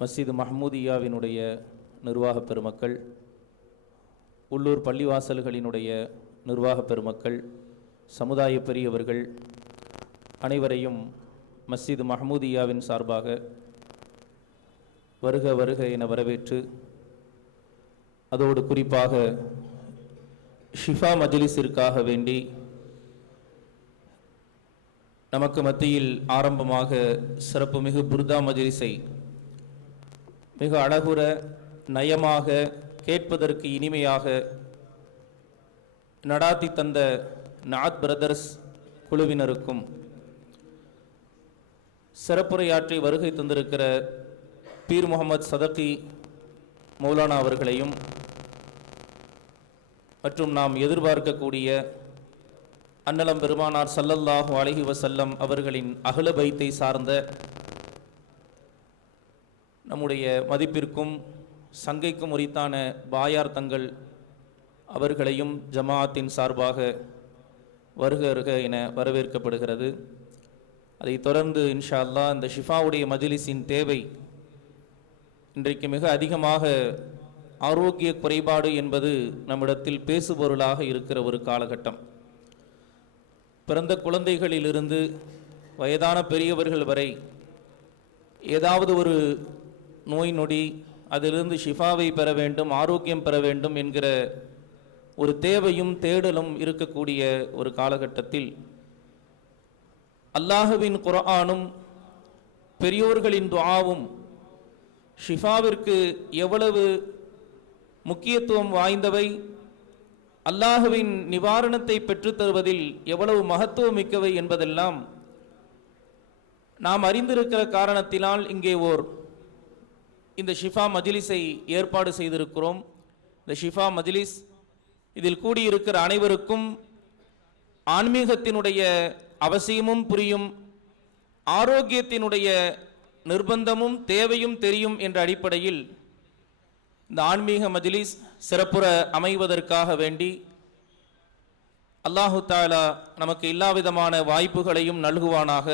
மஸ்ஜித் மஹ்மூதியாவினுடைய நிர்வாக பெருமக்கள், உள்ளூர் பள்ளிவாசல்களினுடைய நிர்வாக பெருமக்கள், சமுதாய பெரியவர்கள் அனைவரையும் மஸ்ஜித் மஹ்மூதியாவின் சார்பாக வருக வருக என வரவேற்று, அதோடு குறிப்பாக ஷிஃபா மஜ்லிஸிற்காக வேண்டி நமக்கு மத்தியில் ஆரம்பமாக சிறப்பு மிகு புர்தா மஜ்லிஸை மிக அழகுற நயமாக கேட்பதற்கு இனிமையாக நடாத்தி தந்த நாத் பிரதர்ஸ் குழுவினருக்கும், சிறப்புரையாற்றி வருகை தந்திருக்கிற பீர் முகமது சதகி மௌலானா அவர்களையும் மற்றும் நாம் எதிர்பார்க்கக்கூடிய அன்னலம் பெருமானார் ஸல்லல்லாஹு அலைஹி வஸல்லம் அவர்களின் அஹ்ல பைத்தை சார்ந்த நம்முடைய மதிப்பிற்கும் சங்கைக்கும் உரித்தான பாயார் தங்கள் அவர்களையும் ஜமாஅத்தின் சார்பாக வருக வருக என வரவேற்கப்படுகிறது. அதைத் தொடர்ந்து இன்ஷா அல்லாஹ் இந்த ஷிஃபாவுடைய மஜ்லிஸின் தேவை இன்றைக்கு மிக அதிகமாக ஆரோக்கிய குறைபாடு என்பது நம்மிடத்தில் பேசுபொருளாக இருக்கிற ஒரு காலகட்டம். பிறந்த குழந்தைகளிலிருந்து வயதான பெரியவர்கள் வரை ஏதாவது ஒரு நோய் நொடி, அதிலிருந்து ஷிஃபாவை பெற வேண்டும், ஆரோக்கியம் பெற வேண்டும் என்கிற ஒரு தேவையும் தேடலும் இருக்கக்கூடிய ஒரு காலகட்டத்தில் அல்லாஹுவின் குர்ஆனும் பெரியோர்களின் துஆவும் ஷிஃபாவிற்கு எவ்வளவு முக்கியத்துவம் வாய்ந்தவை, அல்லாஹுவின் நிவாரணத்தை பெற்றுத்தருவதில் எவ்வளவு மகத்துவம் மிக்கவை என்பதெல்லாம் நாம் அறிந்திருக்கிற காரணத்தினால் இங்கே இந்த ஷிஃபா மஜ்லிஸை ஏற்பாடு செய்திருக்கிறோம். இந்த ஷிஃபா மஜ்லிஸ், இதில் கூடியிருக்கிற அனைவருக்கும் ஆன்மீகத்தினுடைய அவசியமும் புரியும், ஆரோக்கியத்தினுடைய நிர்பந்தமும் தேவையும் தெரியும் என்ற அடிப்படையில் இந்த ஆன்மீக மஜ்லிஸ் சிறப்புற அமைவதற்காக வேண்டி அல்லாஹு தஆலா நமக்கு எல்லாவிதமான வாய்ப்புகளையும் நல்குவானாக.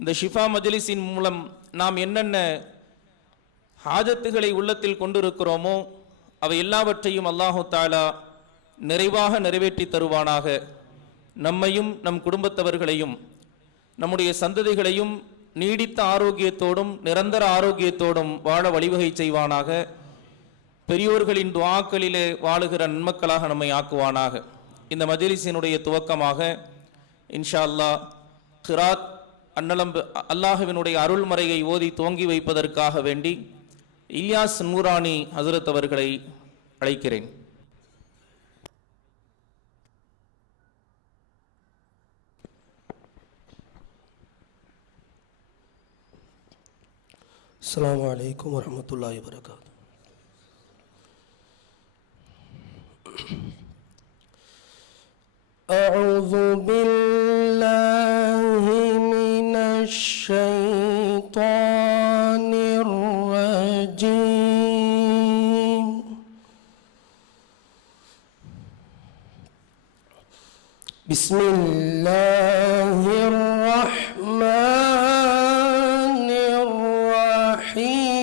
இந்த ஷிஃபா மஜ்லிஸின் மூலம் நாம் என்னென்ன ஹாஜத்துகளை உள்ளத்தில் கொண்டிருக்கிறோமோ அவை எல்லாவற்றையும் அல்லாஹு தஆலா நிறைவாக நிறைவேற்றி தருவானாக. நம்மையும் நம் குடும்பத்தவர்களையும் நம்முடைய சந்ததிகளையும் நீடித்த ஆரோக்கியத்தோடும் நிரந்தர ஆரோக்கியத்தோடும் வாழ வழிவகை செய்வானாக. பெரியோர்களின் துஆக்களிலே வாழுகிற நன்மக்களாக நம்மை ஆக்குவானாக. இந்த மஜ்லிஸினுடைய துவக்கமாக இன்ஷா அல்லாஹ் கிராத் அன்னலம் அல்லாஹுவினுடைய அருள்மறையை ஓதி துவங்கி வைப்பதற்காக வேண்டி இல்யாஸ் நூரானி ஹசரத் அவர்களை அழைக்கிறேன். அஸ்ஸலாமு அலைக்கும் வரஹ்மத்துல்லாஹி வபரகாத்துஹு. அஊது பில்லாஹி மினஷ் ஷைத்தானிர் ரஜீம். பிஸ்மில்லாஹிர் ரஹ்மானிர் ரஹீம்.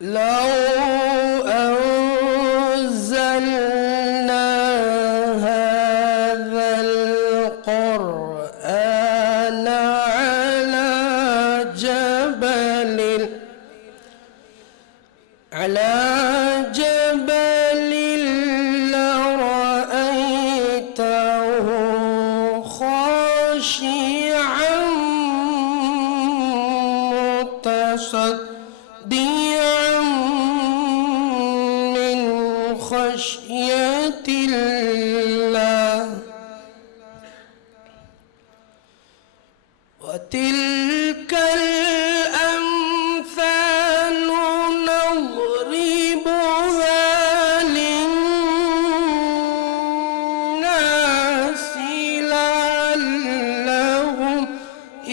لو أنزلنا هذا القرآن على جبل لرأيته خاشعا متصدعا من خشية الله. وتلك الأمثال نضربها للناس لعلهم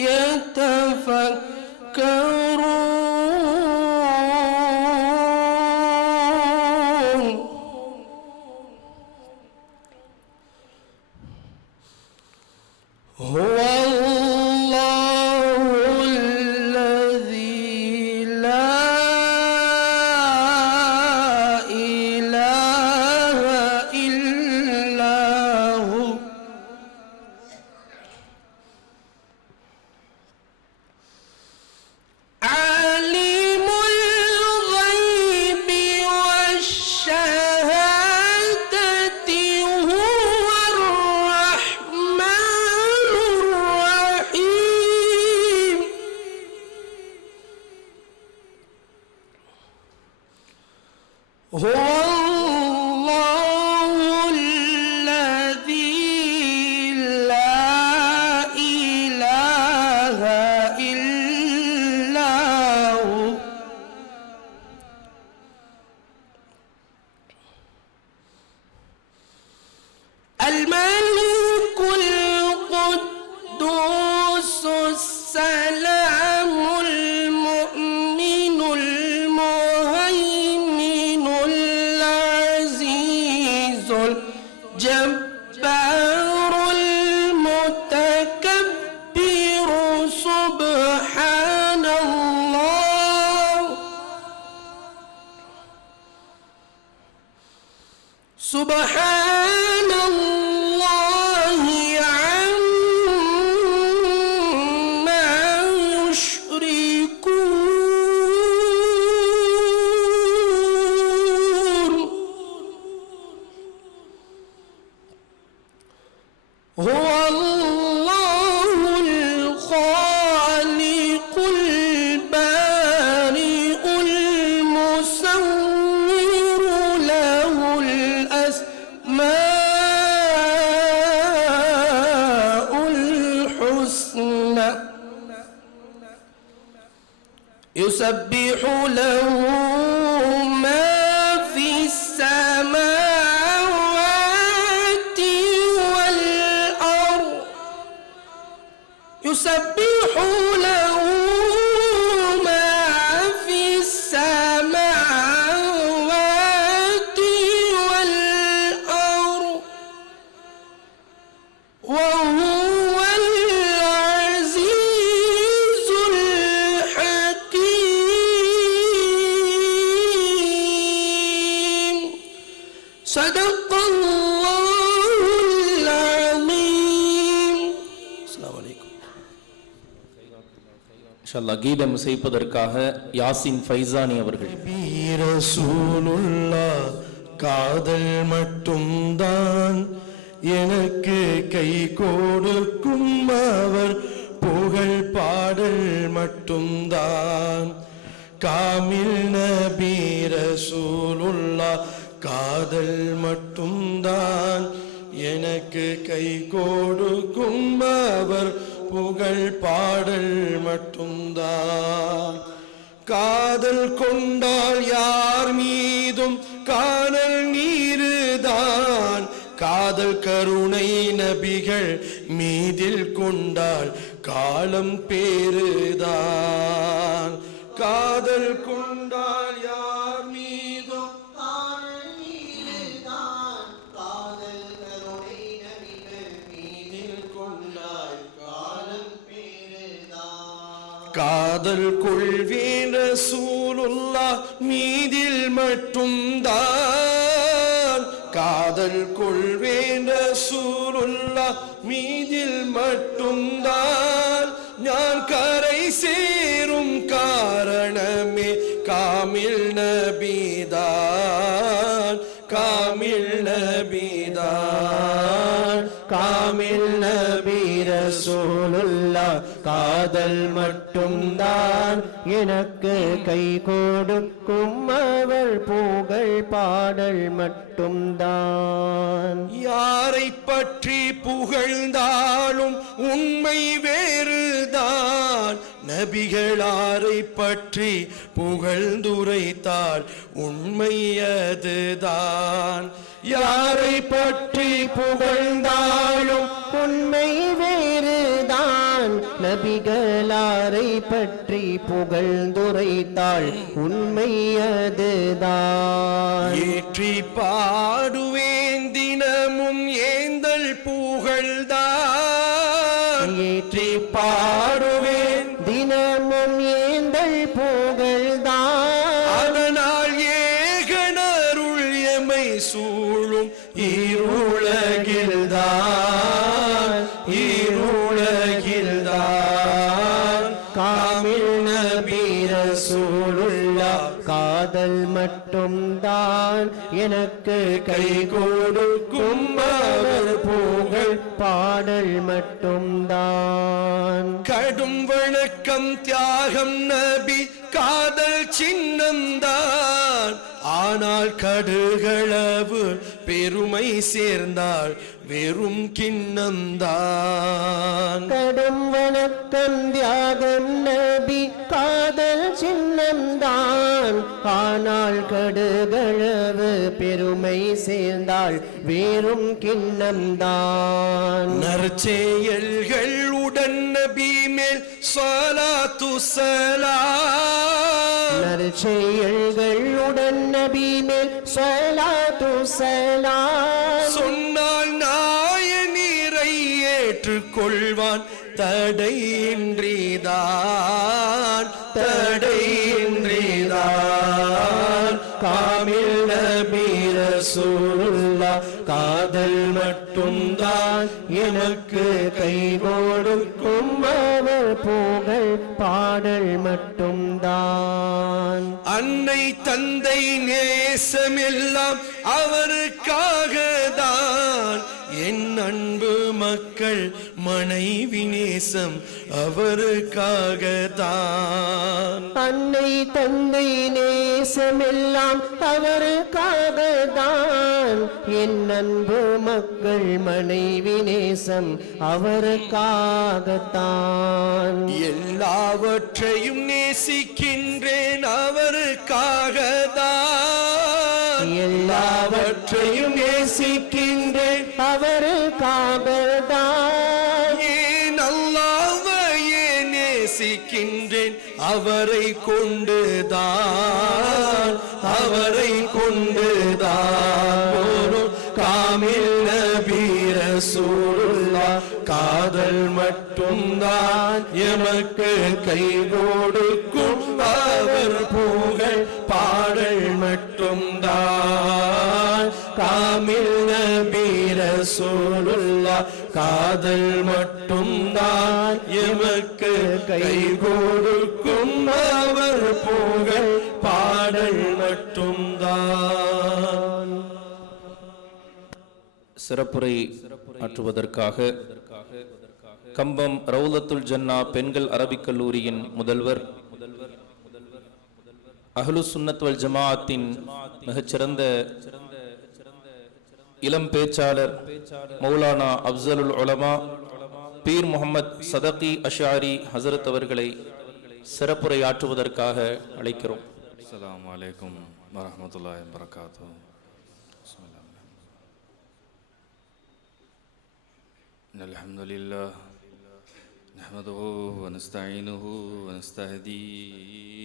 يتفكرون. هو الله الذي لا إله إلا هو الملك القدوس السلام المؤمن المهيمن العزيز الجبار المتكبر سبحان الله سبحان الله عما يشركون هو الله الخالق البارئ المصور له الأسماء الحسنى يسبح له ما في السماوات والأرض يسبح له ما في السماوات والأرض وهو العزيز الحكيم صدق الله العظيم السلام عليكم இன்ஷால்லா கீதம் இசைப்பதற்காக யாசின் ஃபைசானி அவர்கள். ரசூலுல்லா காதல் மட்டும்தான் எனக்கு கை கொடுக்கும் அவர் புகழ் பாடல் மட்டும்தான் காமில் நபி ரசூலுல்லா காதல் மட்டும்தான் எனக்கு கை கொடுக்கும் அவர் புகழ் பாடல் மட்டும்தான் காதல் கொண்டால் யார் மீதும் காணல் நீருதான் காதல் கருணை நபிகள் மீதில் கொண்டால் காலம் பேருதான் காதல் கொண்டால் யார் மீதும் காணல் நீருதான் காதல் கருணை நபிகள் மீதில் கொண்டால் காலம் பேருதான் காதல் கொள்வேன் ரசூலுல்லாஹ் மீதில் மட்டும்தான் காதல் கொள்வேன் ரசூலுல்லாஹ் மீதில் மட்டும்தான் ஞான் கரை சேரும் காரணமே காமில் நபிதான் காமில் நபிதான் காமில் நபி ரசூலுல்லாஹ் காதல் மட்டும்தான் எனக்கு கை கொடுக்கும் அவர் புகழ் பாடல் மட்டும்தான் யாரை பற்றி புகழ்ந்தாலும் உண்மை வேறுதான் நபிகளாரை பற்றி புகழ்ந்துரைத்தால் உண்மை அதுதான் யாரை பற்றி புகழ்ந்தாலும் உண்மை வேறுதான் நபிகளாரை பற்றி புகழ்ந்துரைத்தால் உண்மை அதுதான் ஏற்றி பாடுவேன் தினமும் ஏந்தல் புகழ்தான் ஏற்றி பாடுவேன் தினமும் ஏந்தல் புகழ்தான் அதனால் ஏகனருள் எமை சூழும் இருளகில்தான் இருளகில்தான் காமில் நபி ரசூலுல்லாஹ் காதல் மட்டும்தான் எனக்கு கை கொடுக்கும் அவர் புகழ் பாடல் மட்டும்தான் கடும் வணக்கம் தியாகம் நபி காதல் சின்னம்தான் ஆனால் கடுகளவு பெருமை சேர்ந்தால் வெறும் கிண்ணந்தான். கடும் வணக்கம் தியாகம் நபி காதல் சின்னம்தான். ஆனால் கடுகளவு பெருமை சேர்ந்தால் வேறும் கிண்ணம்தான். நற்செயல்கள் உடன் நபி மேல் ஸலாத்து ஸலாம். நற்செயல்கள் உடன் நபி மேல் ஸலாத்து ஸலாம். சொன்னால் நாயனீரை ஏற்றுக்கொள்வான் தடையின்றிதான், தடையின்றிதான். காமில் நபி ரசூலுல்லாஹ் காதல் மட்டும்தான் எனக்கு கை கொடுக்கும். அவர் புகழ் பாடல் மட்டும்தான். அன்னை தந்தை நேசமெல்லாம் அவருக்காக தான். என் அன்பு மக்கள் மனைவி நேசம் அவருக்காக தான். அன்னை தந்தை நேசமெல்லாம் அவருக்காக தான். என் அன்பு மக்கள் மனைவி நேசம் அவருக்காகத்தான். எல்லாவற்றையும் நேசிக்கின்றேன் அவருக்காக தான். எல்லாவற்றையும் நேசிக்கின்றேன் அவருக்காகத்தான். ஏன் அல்லாஹ்வையே நேசிக்கின்றேன் அவரை கொண்டுதான், அவரை கொண்டுதான். ஒரு காமில் நபி ரசூலுல்லாஹ் காதல் மட்டும்தான் எமக்கு கை கொடுக்கும். அவர் புகழ் பாடல் மட்டும்தான். காமில் நபி ரசூலுல்லாஹ் காதல் மட்டும்தான் எமக்கு கை கொடுக்கும். அவர் புகழ் பாடல் மட்டும்தான். சிறப்புரை ஆற்றுவதற்காக கம்பம் ரவுலத்துல் ஜன்னா பெண்கள் அரபிக் கல்லூரியின் முதல்வர், அஹ்லு சுன்னத் வல் ஜமாஅத்தின் மிகச்சிறந்த இளம் பேச்சாளர் மௌலானா அப்சலுல் உலமா பீர் முகமது சதகி அஷாரி ஹசரத் அவர்களை சிறப்புரை ஆற்றுவதற்காக அழைக்கிறோம். அஸ்ஸலாமு அலைக்கும் வரஹ்மத்துல்லாஹி வபரகாத்துஹு. இன்னல் ஹம்துலில்லாஹ் நஹ்மதுஹு வ நஸ்தஈனுஹு வ நஸ்தஹ்தீஹ்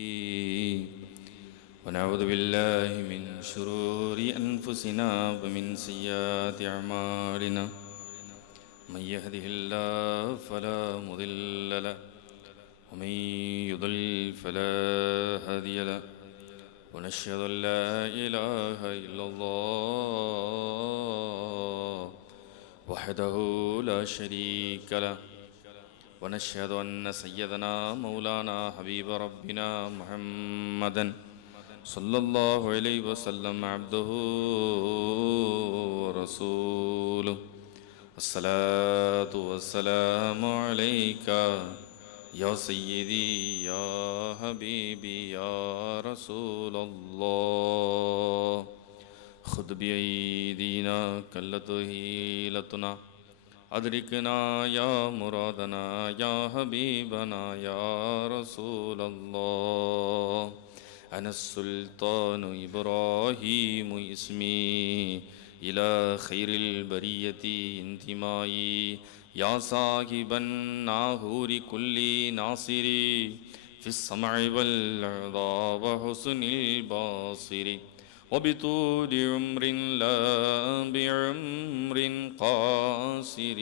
வ நஅஊது பில்லாஹி மின் ஷுரூரி அன்ஃபுஸினா வ மின் ஸய்யிஆத்தி அஅமாலினா. மன் யஹ்திஹில்லாஹு ஃபலா முதில்ல லஹு வ மன் யுضلل ஃபலா ஹாதிய லஹு. ونشهد أن لا إله إلا الله وحده لا شريك له. ونشهد أن سيدنا مولانا حبيب ربنا محمدا صلى الله عليه وسلم عبده ورسوله. الصلاة والسلام عليك يا سيدي يا حبيبي يا رسول الله. خذ بأيدينا كلت هيلتنا أدركنا يا مرادنا يا حبيبنا يا رسول الله. أنا السلطان إبراهيم اسمي إلى خير البرية انتمائي. يا صاحب الناهور كل ناصري في السمع والعظى وحسن الباصر. وبطول عمر لا بعمر قاصر.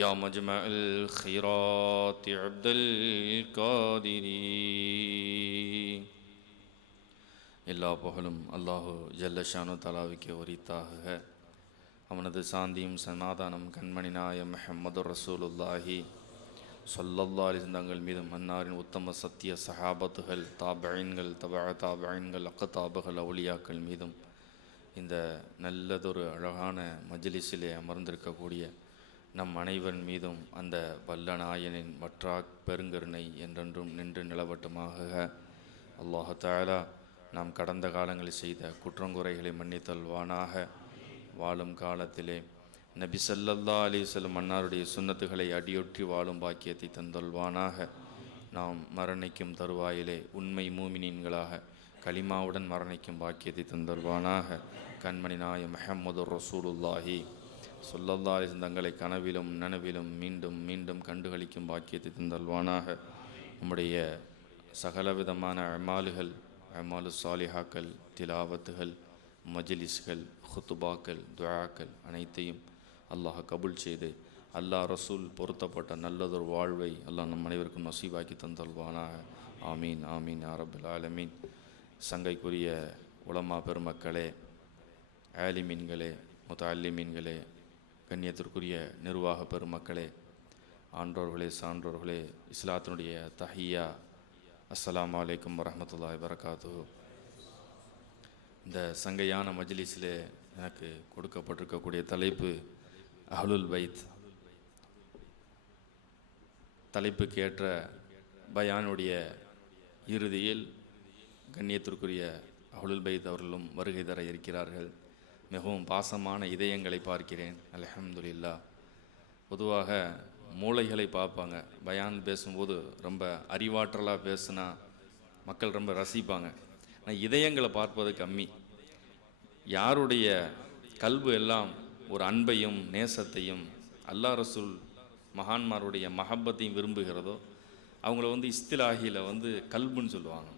يا مجمع الخيرات عبد القادر. எல்லா புகழும் அல்லாஹு ஜல்லஷானு தலாவுக்கு உரித்தாக. அவனது சாந்தியும் சமாதானம் கண்மணி நாயம் முஹம்மது ரசூலுல்லாஹி ஸல்லல்லாஹு அலைஹி வஸல்லம் தங்கள் மீதும் அன்னாரின் உத்தம சத்திய சஹாபத்துகள், தாபீன்கள், தாபீன்கள், அக்தாபுகள், அவுலியாக்கள் மீதும் இந்த நல்லதொரு அழகான மஜ்லிஸிலே அமர்ந்திருக்கக்கூடிய நம் அனைவரின் மீதும் அந்த வல்லநாயனின் வற்றா பெருங்கருணை என்றென்றும் நின்று நிலவட்டுமாக. அல்லாஹ் தஆலா நாம் கடந்த காலங்களில் செய்த குற்றங்குறைகளை மன்னித்தல்வானாக. வாழும் காலத்திலே நபி ஸல்லல்லாஹு அலைஹி வஸல்லம் அன்னாருடைய சுன்னத்துகளை அடியொற்றி வாழும் பாக்கியத்தை தந்தல்வானாக. நாம் மரணிக்கும் தருவாயிலே உண்மை மூமினீன்களாக கலிமாவுடன் மரணிக்கும் பாக்கியத்தை தந்தல்வானாக. கண்மணி நாயகம் முஹம்மது ரசூலுல்லாஹி ஸல்லல்லாஹு அலைஹி வஸல்லம் தங்களை கனவிலும் நனவிலும் மீண்டும் மீண்டும் கண்டுகளிக்கும் பாக்கியத்தை தந்தல்வானாக. நம்முடைய சகலவிதமான அமாலுகள், அமாலு சாலிஹாக்கள், திலாவத்துகள், மஜ்லிஸ்கள், ஹுத்துபாக்கள், துஆக்கள் அனைத்தையும் அல்லாஹ் கபூல் செய்து அல்லாஹ் ரசூல் பொருத்தப்பட்ட நல்லதொரு வாழ்வை அல்லாஹ் நம் அனைவருக்கும் நசீபாக்கி தந்தல்வானாக. ஆமீன் ஆமீன் யா ரப்பல் ஆலமீன். சங்கைக்குரிய உலமா பெருமக்களே, ஆலிமீன்களே, முத்தஅல்லிமீன்களே, கண்ணியத்திற்குரிய நிர்வாக பெருமக்களே, ஆன்றோர்களே, சான்றோர்களே, இஸ்லாத்தினுடைய தஹியா, அஸ்ஸலாமு அலைக்கும் வரஹ்மத்துல்லாஹி வபரகாத்துஹு. இந்த சங்கையான மஜ்லிஸிலே எனக்கு கொடுக்கப்பட்டிருக்கக்கூடிய தலைப்பு அஹ்லுல் பைத். தலைப்புக்கு ஏற்ற பயானுடைய இறுதியில் கண்ணியத்திற்குரிய அஹ்லுல் பைத் அவர்களும் வருகை தர இருக்கிறார்கள். மிகவும் பாசமான இதயங்களை பார்க்கிறேன். அல்ஹம்துலில்லாஹ். பொதுவாக மூளைகளை பார்ப்பாங்க. பயான் பேசும்போது ரொம்ப அறிவாற்றலாக பேசுனா மக்கள் ரொம்ப ரசிப்பாங்க. ஆனால் இதயங்களை பார்ப்பது கம்மி. யாருடைய கல்பு எல்லாம் ஒரு அன்பையும் நேசத்தையும் அல்லாஹ் ரசூல் மகான்மாருடைய மஹப்பத்தையும் விரும்புகிறதோ அவங்கள இஸ்திலாஹியில் கல்புன்னு சொல்லுவாங்க.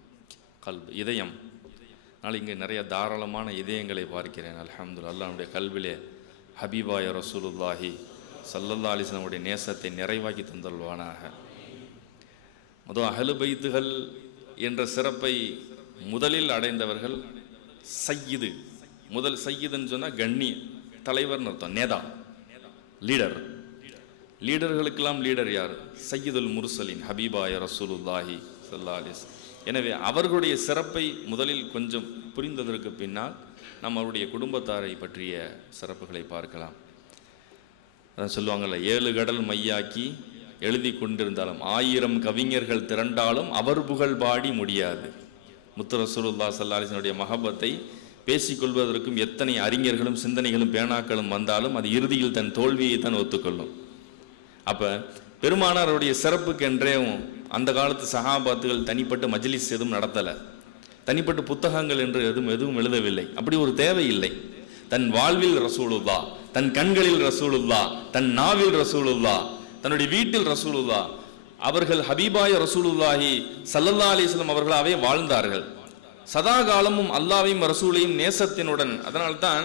கல்பு, இதயம். அதனால் இங்கே நிறைய தாராளமான இதயங்களை பார்க்கிறேன். அல்ஹம்துலில்லாஹ். அல்லாஹ்வுடைய கல்விலே ஹபீபாய ரசூலுல்லாஹி ஸல்லல்லாஹு அலைஹி வஸல்லம் உடைய நேசத்தை நிறைவாக்கி தந்தல்வானாக. முதல் அஹ்லு பைத்துகள் என்ற சிறப்பை முதலில் அடைந்தவர்கள் சய்யிது. முதல் சய்யிதுன்னு சொன்னால் கண்ணி, தலைவர்னு அர்த்தம், நேதா, லீடர். லீடர்களுக்கெல்லாம் லீடர் யார்? சய்யிதுல் முர்சலின் ஹபீபாய ரசூலுல்லாஹி ஸல்லல்லாஹு அலைஹி வஸல்லம். எனவே அவர்களுடைய சிறப்பை முதலில் கொஞ்சம் புரிந்ததற்கு பின்னால் நம்ம அவருடைய குடும்பத்தாரை பற்றிய சிறப்புகளை பார்க்கலாம். அதான் சொல்லுவாங்கள்ல, 7 கடல் மையாக்கி எழுதி கொண்டிருந்தாலும் 1000 கவிஞர்கள் திரண்டாலும் அவர் புகழ் பாடி முடியாது. முத்து ரசூலுல்லாஹி ஸல்லல்லாஹு அலைஹி வஸல்லம் மஹப்பத்தை பேசிக்கொள்வதற்கும் எத்தனை அறிஞர்களும் சிந்தனைகளும் பேனாக்களும் வந்தாலும் அது இறுதியில் தன் தோல்வியை தான் ஒத்துக்கொள்ளும். அப்போ பெருமானாருடைய சிறப்புக்கென்றே அந்த காலத்து சஹாபாத்துகள் தனிப்பட்ட மஜ்லிஸ் எதுவும் நடத்தலை, தனிப்பட்ட புத்தகங்கள் என்று எதுவும் எழுதவில்லை. அப்படி ஒரு தேவை இல்லை. தன் வாழ்வில் ரசூலுல்லாஹ், தன் கண்களில் ரசூலுல்லாஹ், தன் நாவில் ரசூலுல்லாஹ், தன்னுடைய வீட்டில் ரசூலுல்லாஹ். அவர்கள் ஹபீபாய ரசூலுல்லாஹி ஸல்லல்லாஹு அலைஹி வஸல்லம் அவர்களாவே வாழ்ந்தார்கள். சதா காலமும் அல்லாஹ்வையும் ரசூலையும் நேசத்தினுடன். அதனால்தான்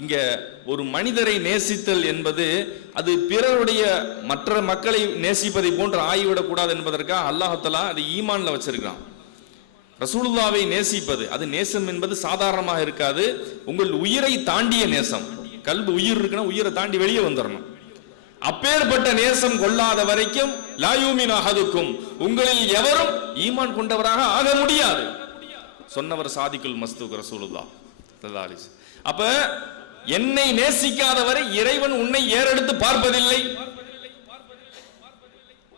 இங்க ஒரு மனிதரை நேசித்தல் என்பது அது பிறருடைய மற்ற மக்களை நேசிப்பதை போன்று ஆகிவிடக்கூடாது என்பதற்காக அல்லாஹ் தஆலா அது ஈமான்ல வச்சிருக்கான். ரசூலுல்லாவை நேசிப்பது, அது நேசம் என்பது சாதாரணமாக இருக்காது. உங்கள் உயிரை தாண்டிய நேசம். கல்பு உயிர் இருக்குன்னா உயிரை தாண்டி வெளியே வந்துடணும். அப்பேற்பட்ட நேசம் கொள்ளாத வரைக்கும் லா யூமினு அஹதுக்கும், உங்களில் எவரும் ஈமான் கொண்டவராக ஆக முடியாது சொன்னவர் சாதிக்குல் மஸ்தூக் ரசூலுல்லாஹ் ஸல்லல்லாஹு அலைஹி வஸல்லம். அப்ப என்னை நேசிக்காதவரை இறைவன் உன்னை ஏறெடுத்து பார்ப்பதில்லை.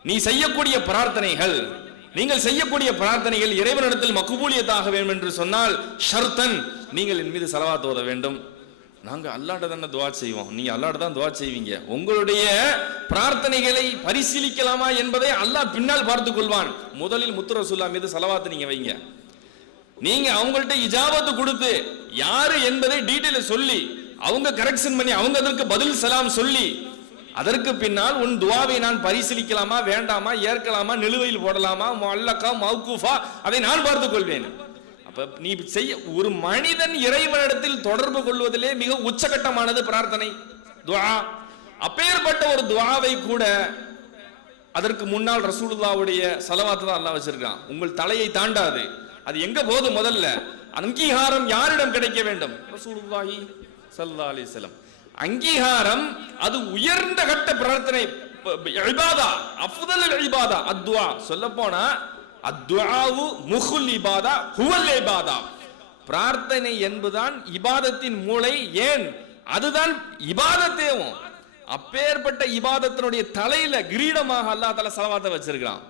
நீ செய்யக்கூடிய பிரார்த்தனைகள், நீங்கள் செய்யக்கூடிய பிரார்த்தனைகள் இறைவனிடத்தில் மக்பூலியத்தாக வேண்டும் என்று சொன்னால் ஷர்தன் நீங்கள் என் மீது ஸலவாத் ஓத வேண்டும். நாங்க அல்லாஹ்ட்ட தான துஆ செய்வோம், நீங்க அல்லாஹ்ட்ட தான் துஆ செய்வீங்க. உங்களுடைய பிரார்த்தனைகளை பரிசீலிக்கலாமா என்பதை அல்லாஹ் பின்னால் பார்த்துக் கொள்வான். முதலில் முத்து ரசூலுல்லாஹ் மீது ஸலவாத் நீங்க வைங்க. நீங்க அவங்கள்ட்ட இஜாபத்து கொடுத்து யாரு என்பதை டீடைல சொல்லி அவங்க கரெக்ஷன் பண்ணி அவங்க அதற்கு பதில் சலாம் சொல்லி அதற்கு பின்னால் உன் துஆவை நான் பரிசீலிக்கலாமா வேண்டாமா, ஏற்கலாமா, நிலுவையில் போடலாமா, முஅல்லகா மௌகூஃபா, அதை நான் பார்த்துக் கொள்வேன். அப்ப நீ செய்ய ஒரு மனிதன் இறைவனிடத்தில் தொடர்பு கொள்வதிலே மிக உச்சகட்டமானது பிரார்த்தனை, துஆ. அப்பேற்பட்ட ஒரு துஆவை கூட அதற்கு முன்னால் ரசூலுல்லாஹ்வுடைய ஸலவாத் தான் அல்லாஹ் வச்சிருக்கான். உங்கள் தலையை தாண்டாது. அது எங்க போது? முதல்ல அங்கீகாரம் யாரிடம் கிடைக்க வேண்டும்? ரசூலுல்லாஹி ஸல்லல்லாஹு அலைஹி வஸல்லம். அங்கீகாரம் அது உயர்ந்த கட்ட பிரார்த்தனை, இபாதா, அஃதலுல் இபாதா அத்வா. சொல்லப்போனா அத்வாவு முஹுல் இபாதா ஹுவல் இபாதா. பிரார்த்தனை என்பதுதான் இபாதத்தின் மூளை. ஏன்? அதுதான் இபாதத்தேவும். அப்பேற்பட்ட இபாதத்தினுடைய தலையில கிரீடமாக அல்லாஹ் தஆலா ஸலவாத்தை வச்சிருக்கான்.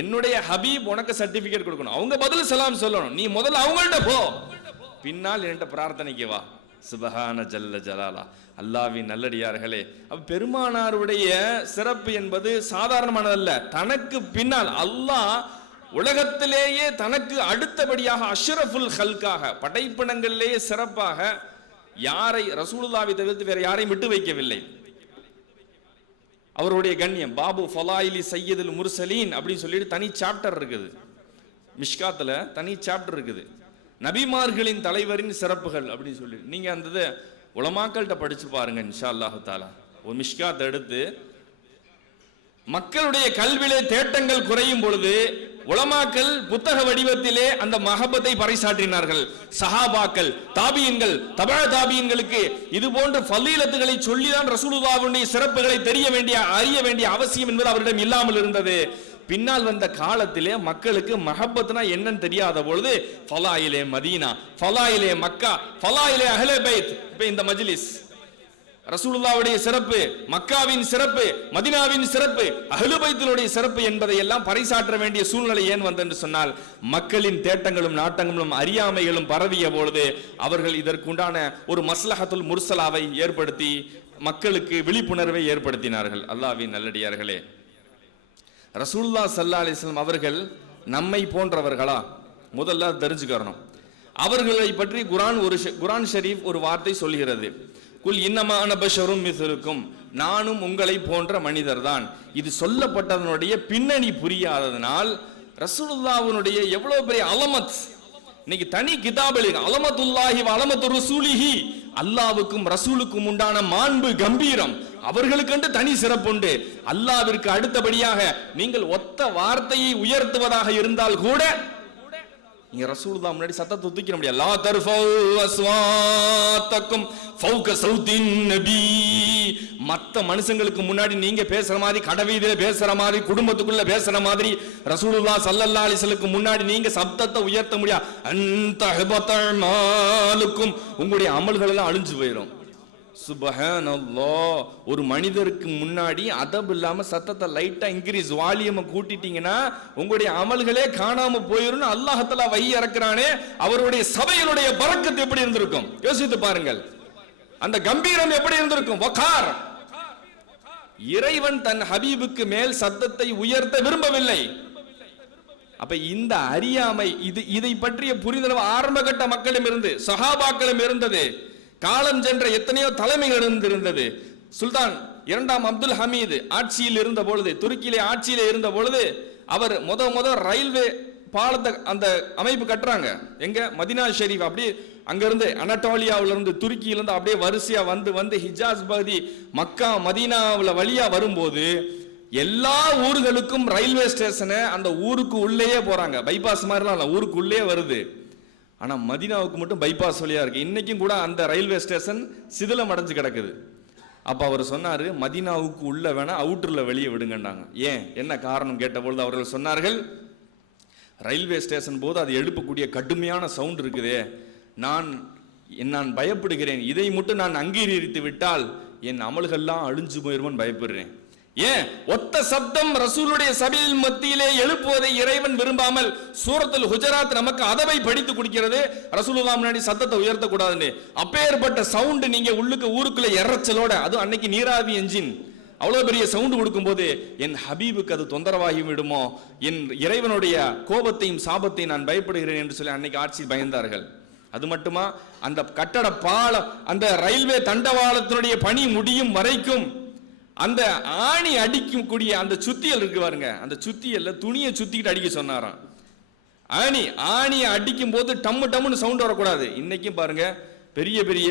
என்னுடைய ஹபீப் உனக்கு சர்டிபிகேட் கொடுக்கணும், அவங்க பதில் சலாம் சொல்லணும், நீ முதல்ல அவங்கள்ட்ட போ, பின்னால் என்கிட்ட பிரார்த்தனைக்கு வா. சுபஹான ஜல்ல ஜலாலா. அல்லாஹ்வின் நல்லடியார்களே, அப்ப பெருமானாருடைய சிறப்பு என்பது சாதாரணமானதல்ல. தனக்கு பின்னால் அல்லாஹ் உலகத்திலேயே தனக்கு அடுத்தபடியாக அஷ்ரஃபுல் ஹல்காக படைப்பினங்களிலேயே சிறப்பாக யாரை ரசூலுல்லாஹ்வை தவிர்த்து வேற யாரையும் விட்டு வைக்கவில்லை. அவருடைய கண்ணியம் பாபு ஃபலாயிலி சையதுல் முர்சலீன் அப்படின்னு சொல்லிட்டு தனி சாப்டர் இருக்குது, மிஷ்காத்துல தனி சாப்டர் இருக்குது, நபிமார்களின் தலைவரின் சிறப்புகள் அப்படின்னு சொல்லி. நீங்க அந்த உலமாக்கள்கிட்ட படிச்சு பாருங்க இன்ஷா அல்லாஹு தாலா. ஒரு மிஷ்காத்தை எடுத்து மக்களுடைய கல்வியிலே தேட்டங்கள் குறையும் பொழுது உலமாக்கள் புத்தக வடிவத்திலே அந்த மஹபத்தை பறைசாற்றினார்கள். சஹாபாக்கள், தாபியன்கள், தபா தாபியன்களுக்கு இது போன்ற ஃபலீலத்துகளை சொல்லிதான் ரசூலுல்லாஹ்வுடைய சிறப்புகளை அறிய வேண்டிய அவசியம் என்பது அவரிடம் இல்லாமல் இருந்தது. பின்னால் வந்த காலத்திலே மக்களுக்கு மஹப்பத்னா என்னன்னு தெரியாத பொழுது ஃபலாயிலே மதீனா, ஃபலாயிலே மக்கா, ஃபலாயிலே அஹ்லே பைத். இப்ப இந்த மஜ்லிஸ் ரசூலுல்லாஹ்வுடைய சிறப்பு, மக்காவின் சிறப்பு, மதீனாவின் சிறப்பு, அஹ்லே பைத்தினுடைய சிறப்பு என்பதை எல்லாம் பறைசாற்ற வேண்டிய சூழ்நிலை ஏன் வந்தென்று சொன்னால் மக்களின் தேட்டங்களும் நாட்டங்களும் அறியாமைகளும் பரவிய பொழுது அவர்கள் இதற்குண்டான ஒரு மஸ்லஹத்துல் முர்சலாவை ஏற்படுத்தி மக்களுக்கு விழிப்புணர்வை ஏற்படுத்தினார்கள். அல்லாஹ்வின் நல்லடியார்களே, ரசூலுல்லாஹ் ஸல்லல்லாஹு அலைஹி வஸல்லம் அவர்கள் நம்மை போன்றவர்களா? முதல்ல தெரிஞ்சுக்கணும். அவர்களை பற்றி குர்ஆன் ஷரீஃப் ஒரு வார்த்தை சொல்கிறது, குல் இன்னமா அன பஷரும் மிஸ்லுக்கும், நானும் உங்களை போன்ற மனிதர் தான். இது சொல்லப்பட்டதனுடைய பின்னணி புரியாததனால் ரசூலுல்லாஹ்வுடைய எவ்வளவு பெரிய அலமத், இன்னைக்கு தனி கிதாபில் அலமத்துல்லாஹி வ அலமத்து ரசூலிஹி, அல்லாஹ்வுக்கும் ரசூலுக்கும் உண்டான மாண்பு கம்பீரம் அவர்களுக்கு தனி சிறப்புண்டு. அல்லாஹ்விற்கு அடுத்தபடியாக நீங்கள் ஒத்த வார்த்தையை உயர்த்துவதாக இருந்தால் கூட நீங்க ரசூலுல்லாஹ் முன்னாடி சத்தத்தை தூக்கிட முடியாது. லா தர்ஃபௌ அஸ்வாத்தக்கும் ஃபௌக சௌத்தின் நபி, மத்த மனுஷங்களுக்கு முன்னாடி நீங்க பேசுற மாதிரி, கடவீதியில பேசுற மாதிரி, குடும்பத்துக்குள்ள பேசுற மாதிரி ரசூலுல்லாஹ் ஸல்லல்லாஹு அலைஹி வஸல்லம் முன்னாடி நீங்க சத்தத்தை உயர்த்த முடியாது. அன்த ஹபதமாலுக்கும், உங்களுடைய அமல்கள் எல்லாம் அழிஞ்சு போயிடும். சுப்ஹானல்லாஹ். ஒரு மனிதருக்கு முன்னாடி அதப் இல்லாம சத்தத்தை லைட்டா இன்கிரீஸ் வால்யூமை கூட்டிட்டீங்கன்னா உங்களுடைய அமல்களே காணாம போயிரும். அல்லாஹ் தஆலா வஹி இறக்குறானே, அவருடைய சபையினுடைய பரக்கத் எப்படி இருந்திருக்கும் யோசித்து பாருங்கள். அந்த கம்பீரம் எப்படி இருந்திருக்கும். வகார். இறைவன் தன் ஹபீபுக்கு மேல் சத்தத்தை உயர்த்த விரும்பவில்லை. அப்ப இந்த அறியாமை, இதை பற்றிய புரிதல் ஆரம்ப கட்ட மக்களும் இருந்து சஹாபாக்களும் இருந்தது. காலம் சென்ற எத்தனையோ தலைமைகள் இருந்தது. சுல்தான் இரண்டாம் அப்துல் ஹமீது ஆட்சியில் இருந்த பொழுது, துருக்கியிலே ஆட்சியிலே இருந்த பொழுது, அவர் முத ரயில்வே பாலத்தை அந்த அமைப்பு கட்டுறாங்க. எங்க? மதீனா ஷெரீஃப். அப்படியே அங்கிருந்து அனட்டோலியாவில இருந்து துருக்கியிலிருந்து அப்படியே வரிசையா வந்து ஹிஜாஸ் பகுதி மக்கா மதீனாவுல வழியா வரும்போது எல்லா ஊர்களுக்கும் ரயில்வே ஸ்டேஷனை அந்த ஊருக்கு உள்ளேயே போறாங்க. பைபாஸ் மாதிரிலாம் ஊருக்கு உள்ளே வருது. ஆனா மதீனாவுக்கு மட்டும் பைபாஸ் வழியா இருக்கு. இன்னைக்கும் கூட அந்த ரயில்வே ஸ்டேஷன் சிதிலம் அடைஞ்சு கிடக்குது. அப்ப அவர் சொன்னாரு, மதீனாவுக்கு உள்ள வேணா அவுட்டர்ல வெளியே விடுங்கன்னாங்க. ஏன், என்ன காரணம் கேட்டபொழுது அவர்கள் சொன்னார்கள், ரயில்வே ஸ்டேஷன் போது அது எழுப்பக்கூடிய கடுமையான சவுண்ட் இருக்குதே, நான் பயப்படுகிறேன். இதை மட்டும் நான் அங்கீகரித்து விட்டால் என் அமல்கள்லாம் அழிஞ்சு போயிருமோன்னு பயப்படுறேன். ஏன், ஒத்த சப்தம் ரசூலுடைய சபையில் மத்தியிலே எழுப்புவதை இறைவன் விரும்பாமல் சூரத்துல் ஹுஜராத் நமக்கு அதவை படித்து கொடுக்கிறது. ரசூலுல்லாஹ் முன்னாடி சத்தத்தை உயர்த்த கூடாதுன்னு. அப்பேற்பட்ட சவுண்ட் நீங்க ஊருக்குள்ள இறைச்சலோட, அது அன்னைக்கு நீராவி என்ஜின் அவ்வளவு பெரிய சவுண்ட் கொடுக்கும் போது என் ஹபீபுக்கு அது தொந்தரவாகி விடுமோ, என் இறைவனுடைய கோபத்தையும் சாபத்தையும் நான் பயப்படுகிறேன் என்று சொல்லி அன்னைக்கு ஆட்சி பயந்தார்கள். அது மட்டுமா, அந்த கட்டட பாலம், அந்த ரயில்வே தண்டவாளத்தினுடைய பணி முடியும் வரைக்கும் அந்த ஆணி அடிக்கக்கூடிய அந்த சுத்தியல் இருக்கு பாருங்க, அந்த சுத்தியல்ல துணியை சுத்திக்கிட்டு அடிக்க சொன்னாராம். ஆணியை அடிக்கும் போது டம்மு டம்முன்னு சவுண்ட் வரக்கூடாது. இன்னைக்கும் பாருங்க, பெரிய பெரிய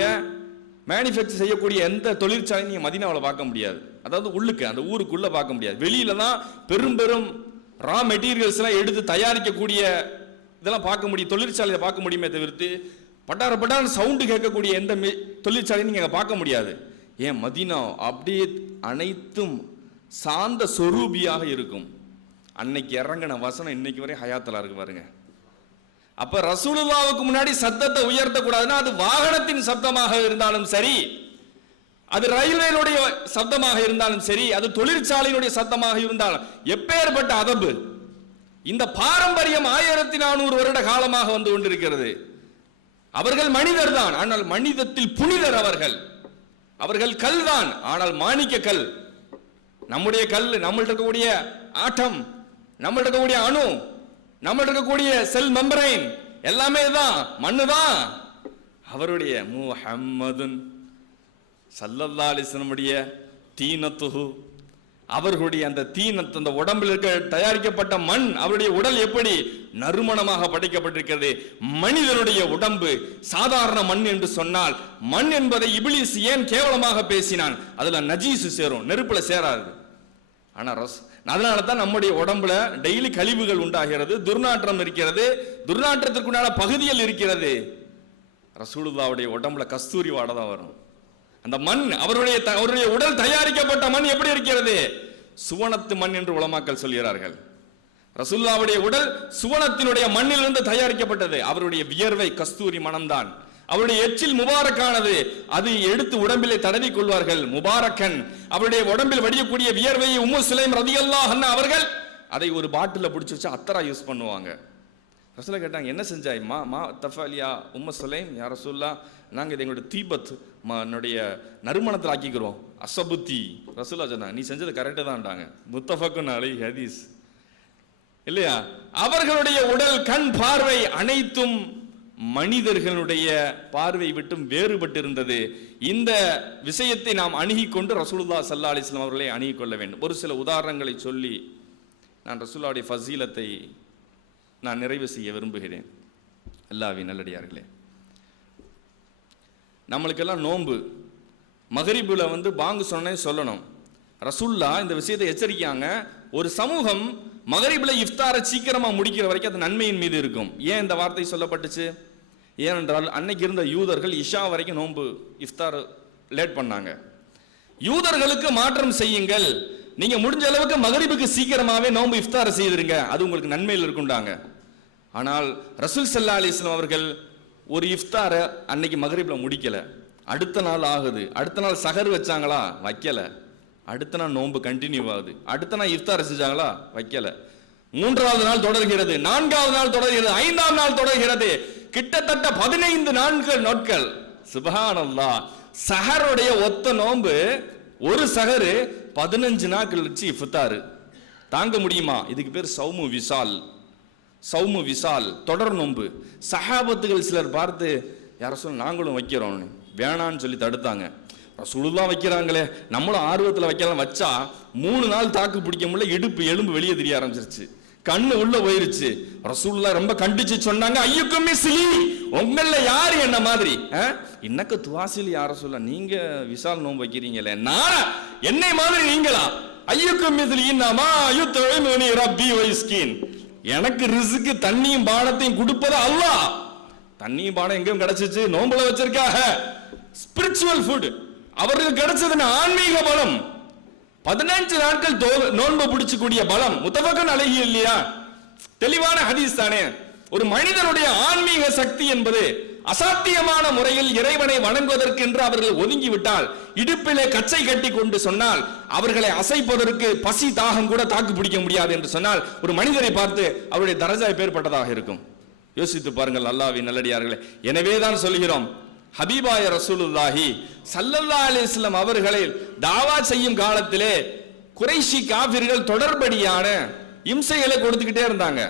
மேனுஃபேக்சர் செய்யக்கூடிய எந்த தொழிற்சாலையும் நீங்க மதீனாவில் பார்க்க முடியாது. அதாவது உள்ளுக்கு அந்த ஊருக்குள்ள பார்க்க முடியாது. வெளியில தான் பெரும் ரா மெட்டீரியல்ஸ் எல்லாம் எடுத்து தயாரிக்கக்கூடிய இதெல்லாம் பார்க்க முடியும், தொழிற்சாலையை பார்க்க முடியுமே தவிர்த்து பட்டார சவுண்டு கேட்கக்கூடிய எந்த தொழிற்சாலையும் நீங்க பார்க்க முடியாது. ஏன், மதீனா அப்படியே அனைத்தும் சாந்த சொரூபியாக இருக்கும். அன்னைக்கு இறங்கின வசனம் இன்னைக்கு வரை ஹயாத்தலா இருக்கு பாருங்க. அப்ப ரசூலுல்லாஹ்வுக்கு முன்னாடி சத்தத்தை உயர்த்த கூடாதுன்னா அது வாகனத்தின் சப்தமாக இருந்தாலும் சரி, அது ரயில்வேனுடைய சப்தமாக இருந்தாலும் சரி, அது தொழிற்சாலையினுடைய சத்தமாக இருந்தாலும், எப்பேற்பட்ட அதபு, இந்த பாரம்பரியம் 1400 வருட காலமாக வந்து கொண்டிருக்கிறது. அவர்கள் மனிதர் தான், ஆனால் மனிதத்தில் புனிதர். அவர்கள் கல் தான், ஆனால் மாணிக்க கல். நம்முடைய கல், நம்மள்ட்ட இருக்கக்கூடிய ஆட்டம், நம்மள்ட்ட இருக்கக்கூடிய அணு, நம்மள்ட்ட இருக்கக்கூடிய செல் மெம்பரைன் எல்லாமே தான் மண்ணு தான். அவருடைய முஹம்மதுன் ஸல்லல்லாஹு அலைஹி வஸல்லம் தீனத்துஹு, அவர்களுடைய அந்த தீனத், அந்த உடம்பில் இருக்க தயாரிக்கப்பட்ட மண், அவருடைய உடல் எப்படி நறுமணமாக படைக்கப்பட்டிருக்கிறது. மனிதனுடைய உடம்பு சாதாரண மண் என்று சொன்னால், மண் என்பதை இப்லீஸ் ஏன் கேவலமாக பேசினான்? அதுல நஜீஸ் சேரும், நெருப்புல சேராது. ஆனா அதனால தான் நம்முடைய உடம்புல டெய்லி கழிவுகள் உண்டாகிறது, துர்நாற்றம் இருக்கிறது, துர்நாற்றத்திற்குண்டான பகுதிகள் இருக்கிறது. ரசூலுல்லாஹ்வுடைய உடம்புல கஸ்தூரி வாடை தான் வரும். அந்த மண், அவருடைய உடல் தயாரிக்கப்பட்ட மண் எப்படி இருக்கிறது? சுவனத்து மண் என்று உலமாக்கள் சொல்கிறார்கள். ரசூலுல்லாஹ்வுடைய உடல் சுவனத்தினுடைய மண்ணிலிருந்து தயாரிக்கப்பட்டது. அவருடைய வியர்வை கஸ்தூரி மணம்தான். அவருடைய எச்சில் முபாரக்கானது. அது எடுத்து உடம்பிலே தடவி கொள்வார்கள், முபாரக்கன். அவருடைய உடம்பில் வடியக்கூடிய வியர்வையை உம்மு சுலைம் ரலியல்லாஹு அன்ஹா அவர்கள் அதை ஒரு பாட்டில பிடிச்சி வச்சு அத்தரா யூஸ் பண்ணுவாங்க. ரசூலுல்லாஹ் கேட்டாங்க, என்ன செஞ்சாய் மா தஃபாலியா உம்மு சுலைம்? யா ரசூலுல்லாஹ், நாங்கள் இதை எங்களுடைய தீபத் என்னுடைய நறுமணத்தில் ஆக்கிக்கிறோம். அசபுத்தி. ரசூலுல்லாஹ் சொன்னாங்க, நீ செஞ்சது கரெக்டு தான்டாங்க. முத்தஃபக்குன் அலைஹி ஹதீஸ் இல்லையா? அவர்களுடைய உடல், கண், பார்வை அனைத்தும் மனிதர்களுடைய பார்வை விட்டும் வேறுபட்டு இருந்தது. இந்த விஷயத்தை நாம் அணுகிக் கொண்டு ரசூலுல்லாஹ் ஸல்லல்லாஹு அலைஹி வஸல்லம் அவர்களை அணுகிக் கொள்ள வேண்டும். ஒரு சில உதாரணங்களை சொல்லி நான் ரசூலுல்லாஹ்வுடைய ஃபசீலத்தை நான் நிறைவு செய்ய விரும்புகிறேன். அல்லாஹ்வின் நல்லடியார்களே, நம்மளுக்கெல்லாம் நோன்பு மகரிபுல பாங்கு சொன்னே சொல்லணும். ரசூலுல்லாஹ் இந்த விஷயத்தை எச்சரிக்காங்க. ஒரு சமூகம் மகரிபுல இஃப்தாரை சீக்கிரமா முடிக்கிற வரைக்கும் அது நன்மையின் மீது இருக்கும். ஏன் இந்த வார்த்தை சொல்லப்பட்டுச்சு? ஏனென்றால் அன்னைக்கு இருந்த யூதர்கள் இஷா வரைக்கும் நோன்பு இஃப்தார் லேட் பண்ணாங்க. யூதர்களுக்கு மாற்றம் செய்யுங்கள், நீங்க முடிஞ்ச அளவுக்கு மகரிபுக்கு சீக்கிரமாவே நோன்பு இஃப்தார் செய்திருங்க, அது உங்களுக்கு நன்மையில் இருக்குண்டாங்க. ஆனால் ரசூல் ஸல்லல்லாஹு அலைஹி வஸல்லம் அவர்கள் ஒரு இஃப்தாரை அன்னைக்கு மகரிப்ல முடிக்கல. அடுத்த நாள் ஆகுது, அடுத்த நாள் சஹர் வச்சாங்களா? வைக்கல. அடுத்த நாள் நோன்பு கண்டினியூ ஆகுது. அடுத்த நாள் இஃப்தார் செஞ்சாங்களா? வைக்கல. 3வது நாள் தொடர்கிறது, 4வது நாள் தொடர்கிறது, 5ஆம் நாள் தொடர்கிறது. கிட்டத்தட்ட 15 நாட்கள். சுப்ஹானல்லாஹ். சஹருடைய ஒத்த நோன்பு, ஒரு சஹரு 15 நாள் கழிச்சு இஃப்தார். தாங்க முடியுமா? இதுக்கு பேர் சௌமு விசால். சௌமு விசால், தொடர் நோன்பு. சஹாபத்துகள் சிலர் பார்த்து, யார சொல்ல நாங்களும் வைக்கிறோம், வேணான்னு சொல்லி தடுத்தாங்க. ரசூலுல்லாஹ் வைக்கிறாங்களே, நம்மளும் ஆர்வத்தில் வைக்கலாம். வச்சா 3 நாள் தாக்கு பிடிக்க முடியல, இடுப்பு எலும்பு வெளியே தெரிய ஆரம்பிச்சிருச்சு, கண்ணு உள்ள போயிருச்சு. ரசூலுல்லாஹ் ரொம்ப கண்டிச்சு சொன்னாங்க, ஐயுக்கும் மிஸ்லி, உங்கள யாரு என்ன மாதிரி? இன்னக்கு துவாசில் யார சொல்ல, நீங்க விசால் நோன்பு வைக்கிறீங்களே, நான் என்னை மாதிரி நீங்களா? ஐயுக்கும் மிஸ்லி இன்னமா யுத்இமுனி ரப்பி வைஸ்கின், எனக்கு ரிஸ்க்கு தண்ணியும் பானத்தையும் கொடுப்பது அல்லாஹ். தண்ணியும் பானம் எங்கேயும் கிடைச்சிச்சு? நோம்புல வச்சிருக்காக. ஸ்பிரிச்சுவல் ஃபுட் அவர்களுக்கு கிடைச்சதுன்னு ஆன்மீக பலம். 15 நாட்கள் நோன்பு பிடிச்சக்கூடிய பலம் முத்தஃபக்குன் அலைஹி இல்லையா? தெளிவான ஹதீஸ் தானே. ஒரு மனிதனுடைய ஆன்மீக சக்தி என்பது அசாத்தியமான முறையில் இறைவனை வணங்குவதற்கு என்று அவர்கள் ஒதுங்கி விட்டால், இடுப்பிலே கச்சை கட்டி கொண்டு சொன்னால், அவர்களை அசைப்பதற்கு பசி தாகம் கூட தாக்கு பிடிக்க முடியாது என்று சொன்னால், ஒரு மனிதரை பார்த்து அவருடைய தரஜா எப்பேற்பட்டதாக இருக்கும்? யோசித்து பாருங்கள் அல்லாஹ்வின் நல்லடியார்களே. எனவே தான் சொல்கிறோம், ஹபீபாய ரசூலுல்லாஹி ஸல்லல்லாஹு அலைஹி வஸல்லம் அவர்களை தாவா செய்யும் காலத்திலே குறைஷி காஃபிர்கள் தொடர்படியான இம்சைகளை கொடுத்துக்கிட்டே இருந்தாங்க,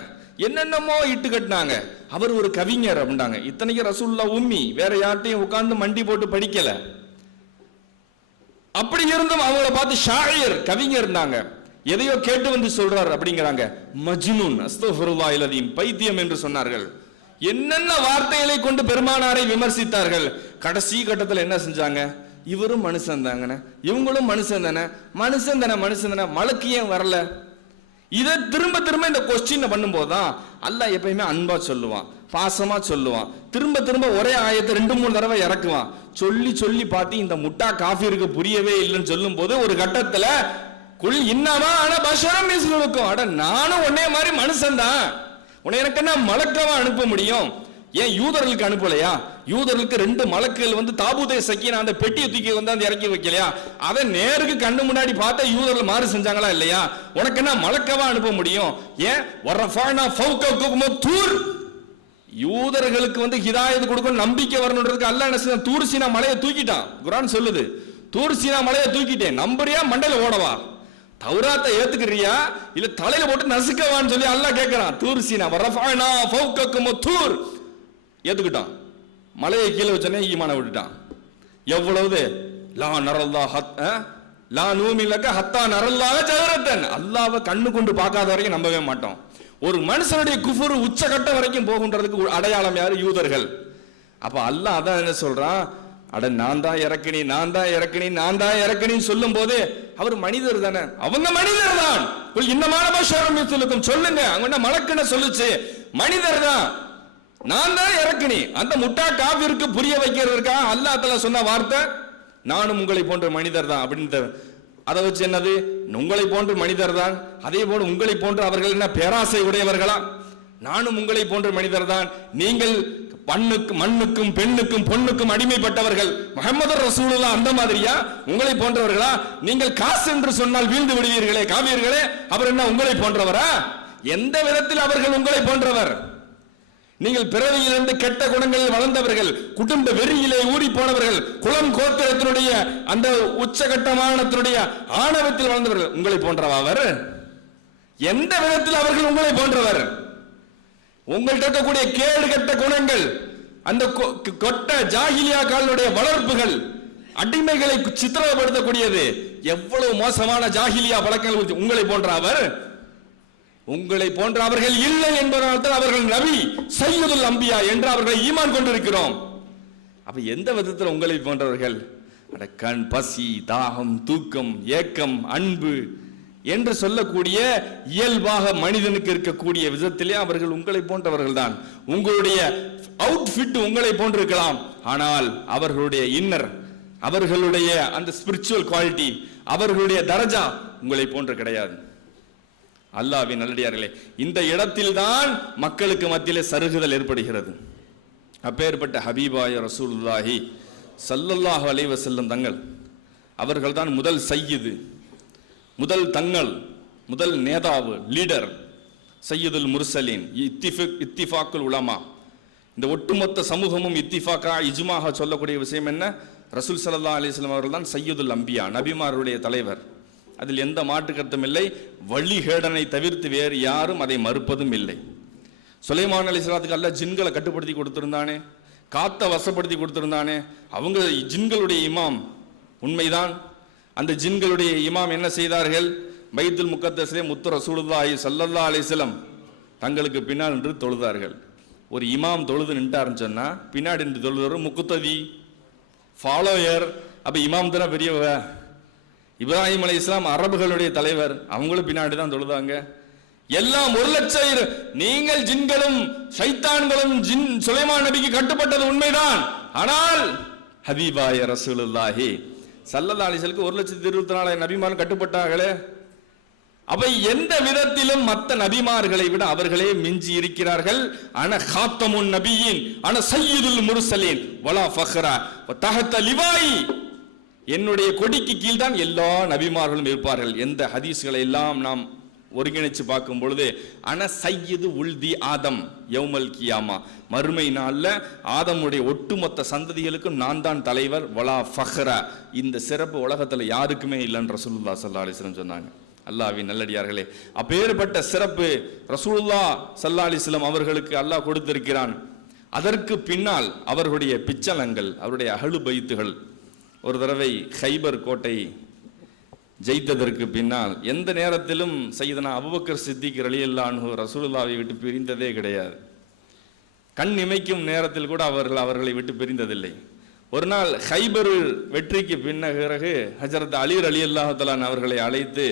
என்னென்னமோ இட்டு கட்டினாங்க. அவர் ஒரு கவிஞர் அப்படின்னாங்க. இத்தனைக்கு ரசூலுல்லாஹ் உம்மி, வேற யார்ட்டையும் உட்கார்ந்து மண்டி போட்டு படிக்கல. அப்படி இருந்தும் அவங்கள பார்த்து ஷாயிர், கவிஞர் இருந்தாங்க. எதையோ கேட்டு வந்து சொல்றார் அப்படிங்கிறாங்க. மஜ்னூன், அஸ்தக்ஃபிருல்லாஹில் அலீம், பைத்தியம் என்று சொன்னார்கள். என்னென்ன வார்த்தைகளை கொண்டு பெருமானாரை விமர்சித்தார்கள். கடைசி கட்டத்தில் என்ன செஞ்சாங்க? இவரும் மனுஷன் தாங்கண்ணே, இவங்களும் மனுஷன் தானே, மனுஷன் தானே, மனுஷன் தானே, மலக்கு ஏன் வரல? இதை திரும்ப திரும்ப இந்த கொஸ்டின் பண்ணும்போதுதான் அல்லாஹ் எப்பயுமே அன்பா சொல்லுவான், பாசமா சொல்லுவான். திரும்ப திரும்ப ஒரே ஆயத்தை 2-3 தடவை இறக்குவான். சொல்லி சொல்லி பார்த்து இந்த முட்டா காஃபிருக்கு புரியவே இல்லைன்னு சொல்லும் போது ஒரு கட்டத்துல குல் இன்னமா ஆனா பஷரம் மிஸ்லுக்கும், அட நானும் உன்னே மாதிரி மனுஷன் தான், உன்னை எனக்கு என்ன மலக்கவா அனுப்ப முடியும்? ஏன் யூதர்களுக்கு அனுப்பலையா? யூதர்களுக்கு 2 மலக்குகள் வந்து தாபூதே சக்கீனா அந்த பெட்டியை தூக்கி வந்து அந்த இறக்கி வைக்கலையா? அதை நேருக்கு கண்ணு முன்னாடி பார்த்தா யூதர்கள் மாறு செஞ்சாங்களா இல்லையா? உனக்கு என்ன மலக்கவா அனுப்ப முடியும்? ஏன் வரஃபானா ஃபௌகக்கும் தூர், யூதர்களுக்கு வந்து ஹிதாயத் கொடுக்கணும், நம்பிக்கை வரணுன்றதுக்கு அல்லாஹ் என்ன செஞ்சான்? தூர் சீனா மலையை தூக்கிட்டான். குர்ஆன் சொல்லுது, தூர் சீனா மலையை தூக்கிட்டேன். நம்புறியா மண்டையில ஓடவா? தௌராத்தை ஏத்துக்கிறியா இல்ல தலையில போட்டு நசுக்கவான்னு சொல்லி அல்லாஹ் கேட்கிறான். தூர் சீனா வரஃபானா ஃபௌகக்கும் தூர் ஏத்துக்கிட்டான். மலையை கீழே வச்சனே ஈமான விட்டுட்டான். எவ்வளவு லா நரல்லாஹ் லா நூமிலக ஹத்தா நரல்லாஹ ஜஹரத்தன், அல்லாஹ்வை கண்ணு கொண்டு பார்க்காத வரைக்கும் நம்பவே மாட்டோம். ஒரு மனுஷனுடைய குஃபர் உச்சகட்டம் வரைக்கும் போகுன்றதுக்கு அடையாளம் யாரு? யூதர்கள். அப்ப அல்லாஹ் அதான் என்ன சொல்றான், அட நான் தான் இறக்கினி நான் தான் இறக்கினி நான் தான் இறக்கினின்னு சொல்லும் போது அவர் மனிதர் தானே, அவங்க மனிதர் தான். இன்னமான சொல்லுங்க, அவங்க மலக்குன்னு சொல்லுச்சு, மனிதர் தான், நான் தான் இறக்கினி. அந்த முட்டா காபிருக்கு புரிய வைக்கிறதுக்காக அல்லாஹ் தஆலா சொன்ன வார்த்தை நானும் உங்களை போன்ற மனிதர் தான் அப்படின்னு. அதை வச்சு என்னது? உங்களை போன்ற மனிதர் தான், அதே போல உங்களை போன்ற அவர்கள் என்ன பேராசை உடையவர்களா? நானும் உங்களை போன்ற மனிதர் தான். நீங்கள் மண்ணுக்கும் பெண்ணுக்கும் பொண்ணுக்கும் அடிமைப்பட்டவர்கள், முஹம்மது ரசூலுல்லாஹ் அந்த மாதிரியா உங்களை போன்றவர்களா? நீங்கள் காசு என்று சொன்னால் வீழ்ந்து விடுவீர்களே காவியர்களே, அவர் என்ன உங்களை போன்றவரா? எந்த விதத்தில் அவர்கள் உங்களை போன்றவர்? நீங்கள் பிறவியிலிருந்து கெட்ட குணங்களில் வளர்ந்தவர்கள், குடும்ப வெறியிலே ஊறி போனவர்கள், குலம் கோத்திரத்தினுடைய அந்த உச்சகட்டமானத்தினுடைய ஆணவத்தில் வளர்ந்தவர்கள், உங்களை போன்றவா அவர்? எந்த விதத்தில் அவர்கள் உங்களை போன்றவர்? உங்கள்கிட்ட இருக்கக்கூடிய கேடு கெட்ட குணங்கள், அந்த கொட்ட ஜாஹிலியா காலனுடைய வளர்ப்புகள், அடிமைகளை சித்திரப்படுத்தக்கூடியது, எவ்வளவு மோசமான ஜாஹிலியா பழக்கங்கள் உங்களை போன்ற அவர்? உங்களை போன்ற அவர்கள் இல்லை என்பதனால் அவர்கள் நபி சையதுல் அம்பியா என்று அவர்களை ஈமான் கொண்டிருக்கிறோம். அப்ப எந்த விதத்தில் உங்களை போன்றவர்கள்? கண், பசி, தாகம், தூக்கம், ஏக்கம், அன்பு என்று சொல்லக்கூடிய இயல்பாக மனிதனுக்கு இருக்கக்கூடிய விதத்திலே அவர்கள் உங்களை போன்றவர்கள் தான். உங்களுடைய அவுட்ஃபிட் உங்களை போன்றிருக்கலாம், ஆனால் அவர்களுடைய இன்னர், அவர்களுடைய அந்த ஸ்பிரிச்சுவல் குவாலிட்டி, அவர்களுடைய தரஜா உங்களை போன்று கிடையாது. அல்லாஹ்வின் நல்லடியார்களே, இந்த இடத்தில் தான் மக்களுக்கு மத்தியிலே சருகுதல் ஏற்படுகிறது. அப்பேற்பட்ட ஹபீபாய ரசூலுல்லாஹி ஸல்லல்லாஹு அலைஹி வஸல்லம் தங்கள் அவர்கள் தான் முதல் சையீது, முதல் தங்கள், முதல் நேதாவு, லீடர், சையதுல் முர்சலீன், இத்திஃபாக்குல் உலமா. இந்த ஒட்டுமொத்த சமூகமும் இத்திஃபாக்கா இஜ்மாக சொல்லக்கூடிய விஷயம் என்ன? ரசூல் ஸல்லல்லாஹு அலைஹி வஸல்லம் அவர்கள் தான் சையதுல் அம்பியா, நபிமாருடைய தலைவர். அதில் எந்த மாற்று கருத்தும் இல்லை. வழிகேடனை தவிர்த்து வேறு யாரும் அதை மறுப்பதும் இல்லை. சுலைமான் அலைஹிஸ்ஸலாத்துக்கு அல்லாஹ் ஜின்களை கட்டுப்படுத்தி கொடுத்திருந்தானே, காத்த வசப்படுத்தி கொடுத்திருந்தானே, அவங்க ஜின்களுடைய இமாம். உண்மைதான், அந்த ஜின்களுடைய இமாம் என்ன செய்தார்கள்? பைத்துல் முகத்தஸிலே முத்து ரசூலுல்லாஹி ஸல்லல்லாஹு அலைஹி வஸல்லம் தங்களுக்கு பின்னால் நின்று தொழுதார்கள். ஒரு இமாம் தொழுது நின்றாருன்னு சொன்னா பின்னாடி நின்று தொழுதவர் முக்குத்ததி, ஃபாலோயர். அப்ப இமாம் தானே பெரியவ. இப்ராஹிம் அலைஹிஸ்ஸலாம் அரபுகளுடைய தலைவர், அவங்களும் பின்னாடி தான் தொழுதாங்க. எல்லாம் 1,00,000 நீங்கள் ஜின்களும் ஷைத்தான்களும் சுலைமான் நபிக்கு கட்டுப்பட்டது உண்மைதான். ஆனால் ஹபீபாய ரசூலுல்லாஹி ஸல்லல்லாஹு அலைஹி வஸல்லம் 1,24,000 நபிமார்கள் கட்டுப்பட்டார்களே. அவை எந்த விதத்திலும் மற்ற நபிமார்களை விட அவர்களே மிஞ்சி இருக்கிறார்கள். அன காத்தமுன் நபியின், அன சய்யிதுல் முர்சலீன் வலா ஃபக்ரா தஹத லிவாயி, என்னுடைய கொடிக்கு கீழ் தான் எல்லா நபிமார்களும் இருப்பார்கள். எந்த ஹதீஸ்களை எல்லாம் நாம் ஒருங்கிணைச்சு பார்க்கும் பொழுது அன சையது உல்தி ஆதம் யௌமல் கியாமா, மறுமை நாள்ல ஆதமுடைய ஒட்டுமொத்த சந்ததிகளுக்கும் நான் தான் தலைவர். வலா ஃபக்ரா, இந்த சிறப்பு உலகத்துல யாருக்குமே இல்லைன்னு ரசூலுல்லாஹ் ஸல்லல்லாஹு அலைஹி வஸல்லம் சொன்னாங்க. அல்லாஹ்வின் நல்லடியார்களே, அப்பேற்பட்ட சிறப்பு ரசூலுல்லாஹ் ஸல்லல்லாஹு அலைஹி வஸல்லம் அவர்களுக்கு அல்லாஹ் கொடுத்திருக்கிறான். அதற்கு பின்னால் அவர்களுடைய பிச்சலங்கள், அவருடைய அஹ்லு பைத்துகள் ஒரு தடவை கைபர் கோட்டை ஜெயித்ததற்கு பின்னால் எந்த நேரத்திலும் சையதுனா அபூபக்கர் சித்திக் ரலியல்லாஹு அன்ஹு ரசூலுல்லாஹை விட்டு பிரிந்ததே கிடையாது. கண் இமைக்கும் நேரத்தில் கூட அவர்களை விட்டு பிரிந்ததில்லை. ஒரு நாள் கைபர் வெற்றிக்கு பிறகு ஹஜரத் அலி ரலியல்லாஹு தஆலா அவர்களை அழைத்து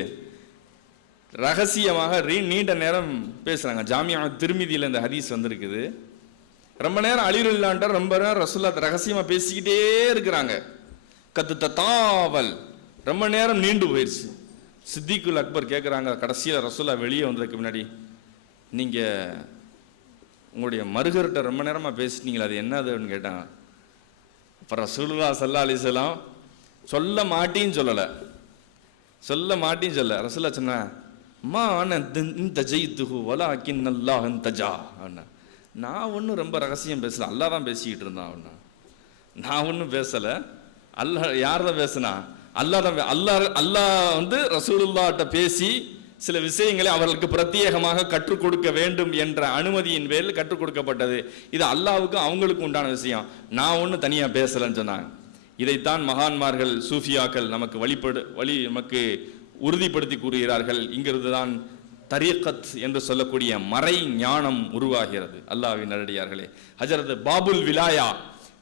ரகசியமாக நீண்ட நேரம் பேசுறாங்க. ஜாமியா திருமிதியில் இந்த ஹதீஸ் வந்திருக்குது. ரொம்ப நேரம் அலி ரலியல்லாஹு ரொம்ப நேரம் ரசூலுல்லாஹ் ரகசியமா பேசிக்கிட்டே இருக்கிறாங்க. கத்து தாவல் ரொம்ப நேரம் நீண்டு போயிடுச்சு. சித்திகுல் அக்பர் கேட்குறாங்க, கடைசியில் ரசூலுல்லாஹ் வெளியே வந்ததுக்கு முன்னாடி, நீங்கள் உங்களுடைய மருகர்கிட்ட ரொம்ப நேரமாக பேசிட்டீங்களா, அது என்னதுன்னு கேட்டாங்க. அப்ப ரசூலுல்லாஹி ஸல்லல்லாஹு அலைஹி வஸல்லம் சொல்ல மாட்டேன்னு சொல்லல, ரசூலுல்லாஹ் சொன்ன மா இந்த ஜெயித்துஹு வலாக்கின் அல்லாஹ் தஜா. நான் ஒன்றும் ரொம்ப ரகசியம் பேசல, அல்லாஹ் தான் பேசிக்கிட்டு இருந்தான். நான் ஒன்றும் பேசல, அல்லாஹ் யார் தான் பேசினா? அல்லாஹ் தான். அல்லாஹ் ரசூலுல்லாஹ்ட்ட பேசி சில விஷயங்களை அவர்களுக்கு பிரத்யேகமாக கற்றுக் கொடுக்க வேண்டும் என்ற அனுமதியின் பேரில் கற்றுக் கொடுக்கப்பட்டது. இது அல்லாஹ்வுக்கும் அவங்களுக்கும் உண்டான விஷயம். நான் ஒன்றும் தனியாக பேசலன்னு சொன்னாங்க. இதைத்தான் மகான்மார்கள் சூஃபியாக்கள் நமக்கு உறுதிப்படுத்தி கூறுகிறார்கள். இங்கிருந்து தான் தரீகத் என்று சொல்லக்கூடிய மறை ஞானம் உருவாகிறது. அல்லாஹ்வின் நல்லடியார்களே, ஹஜரத் பாபுல்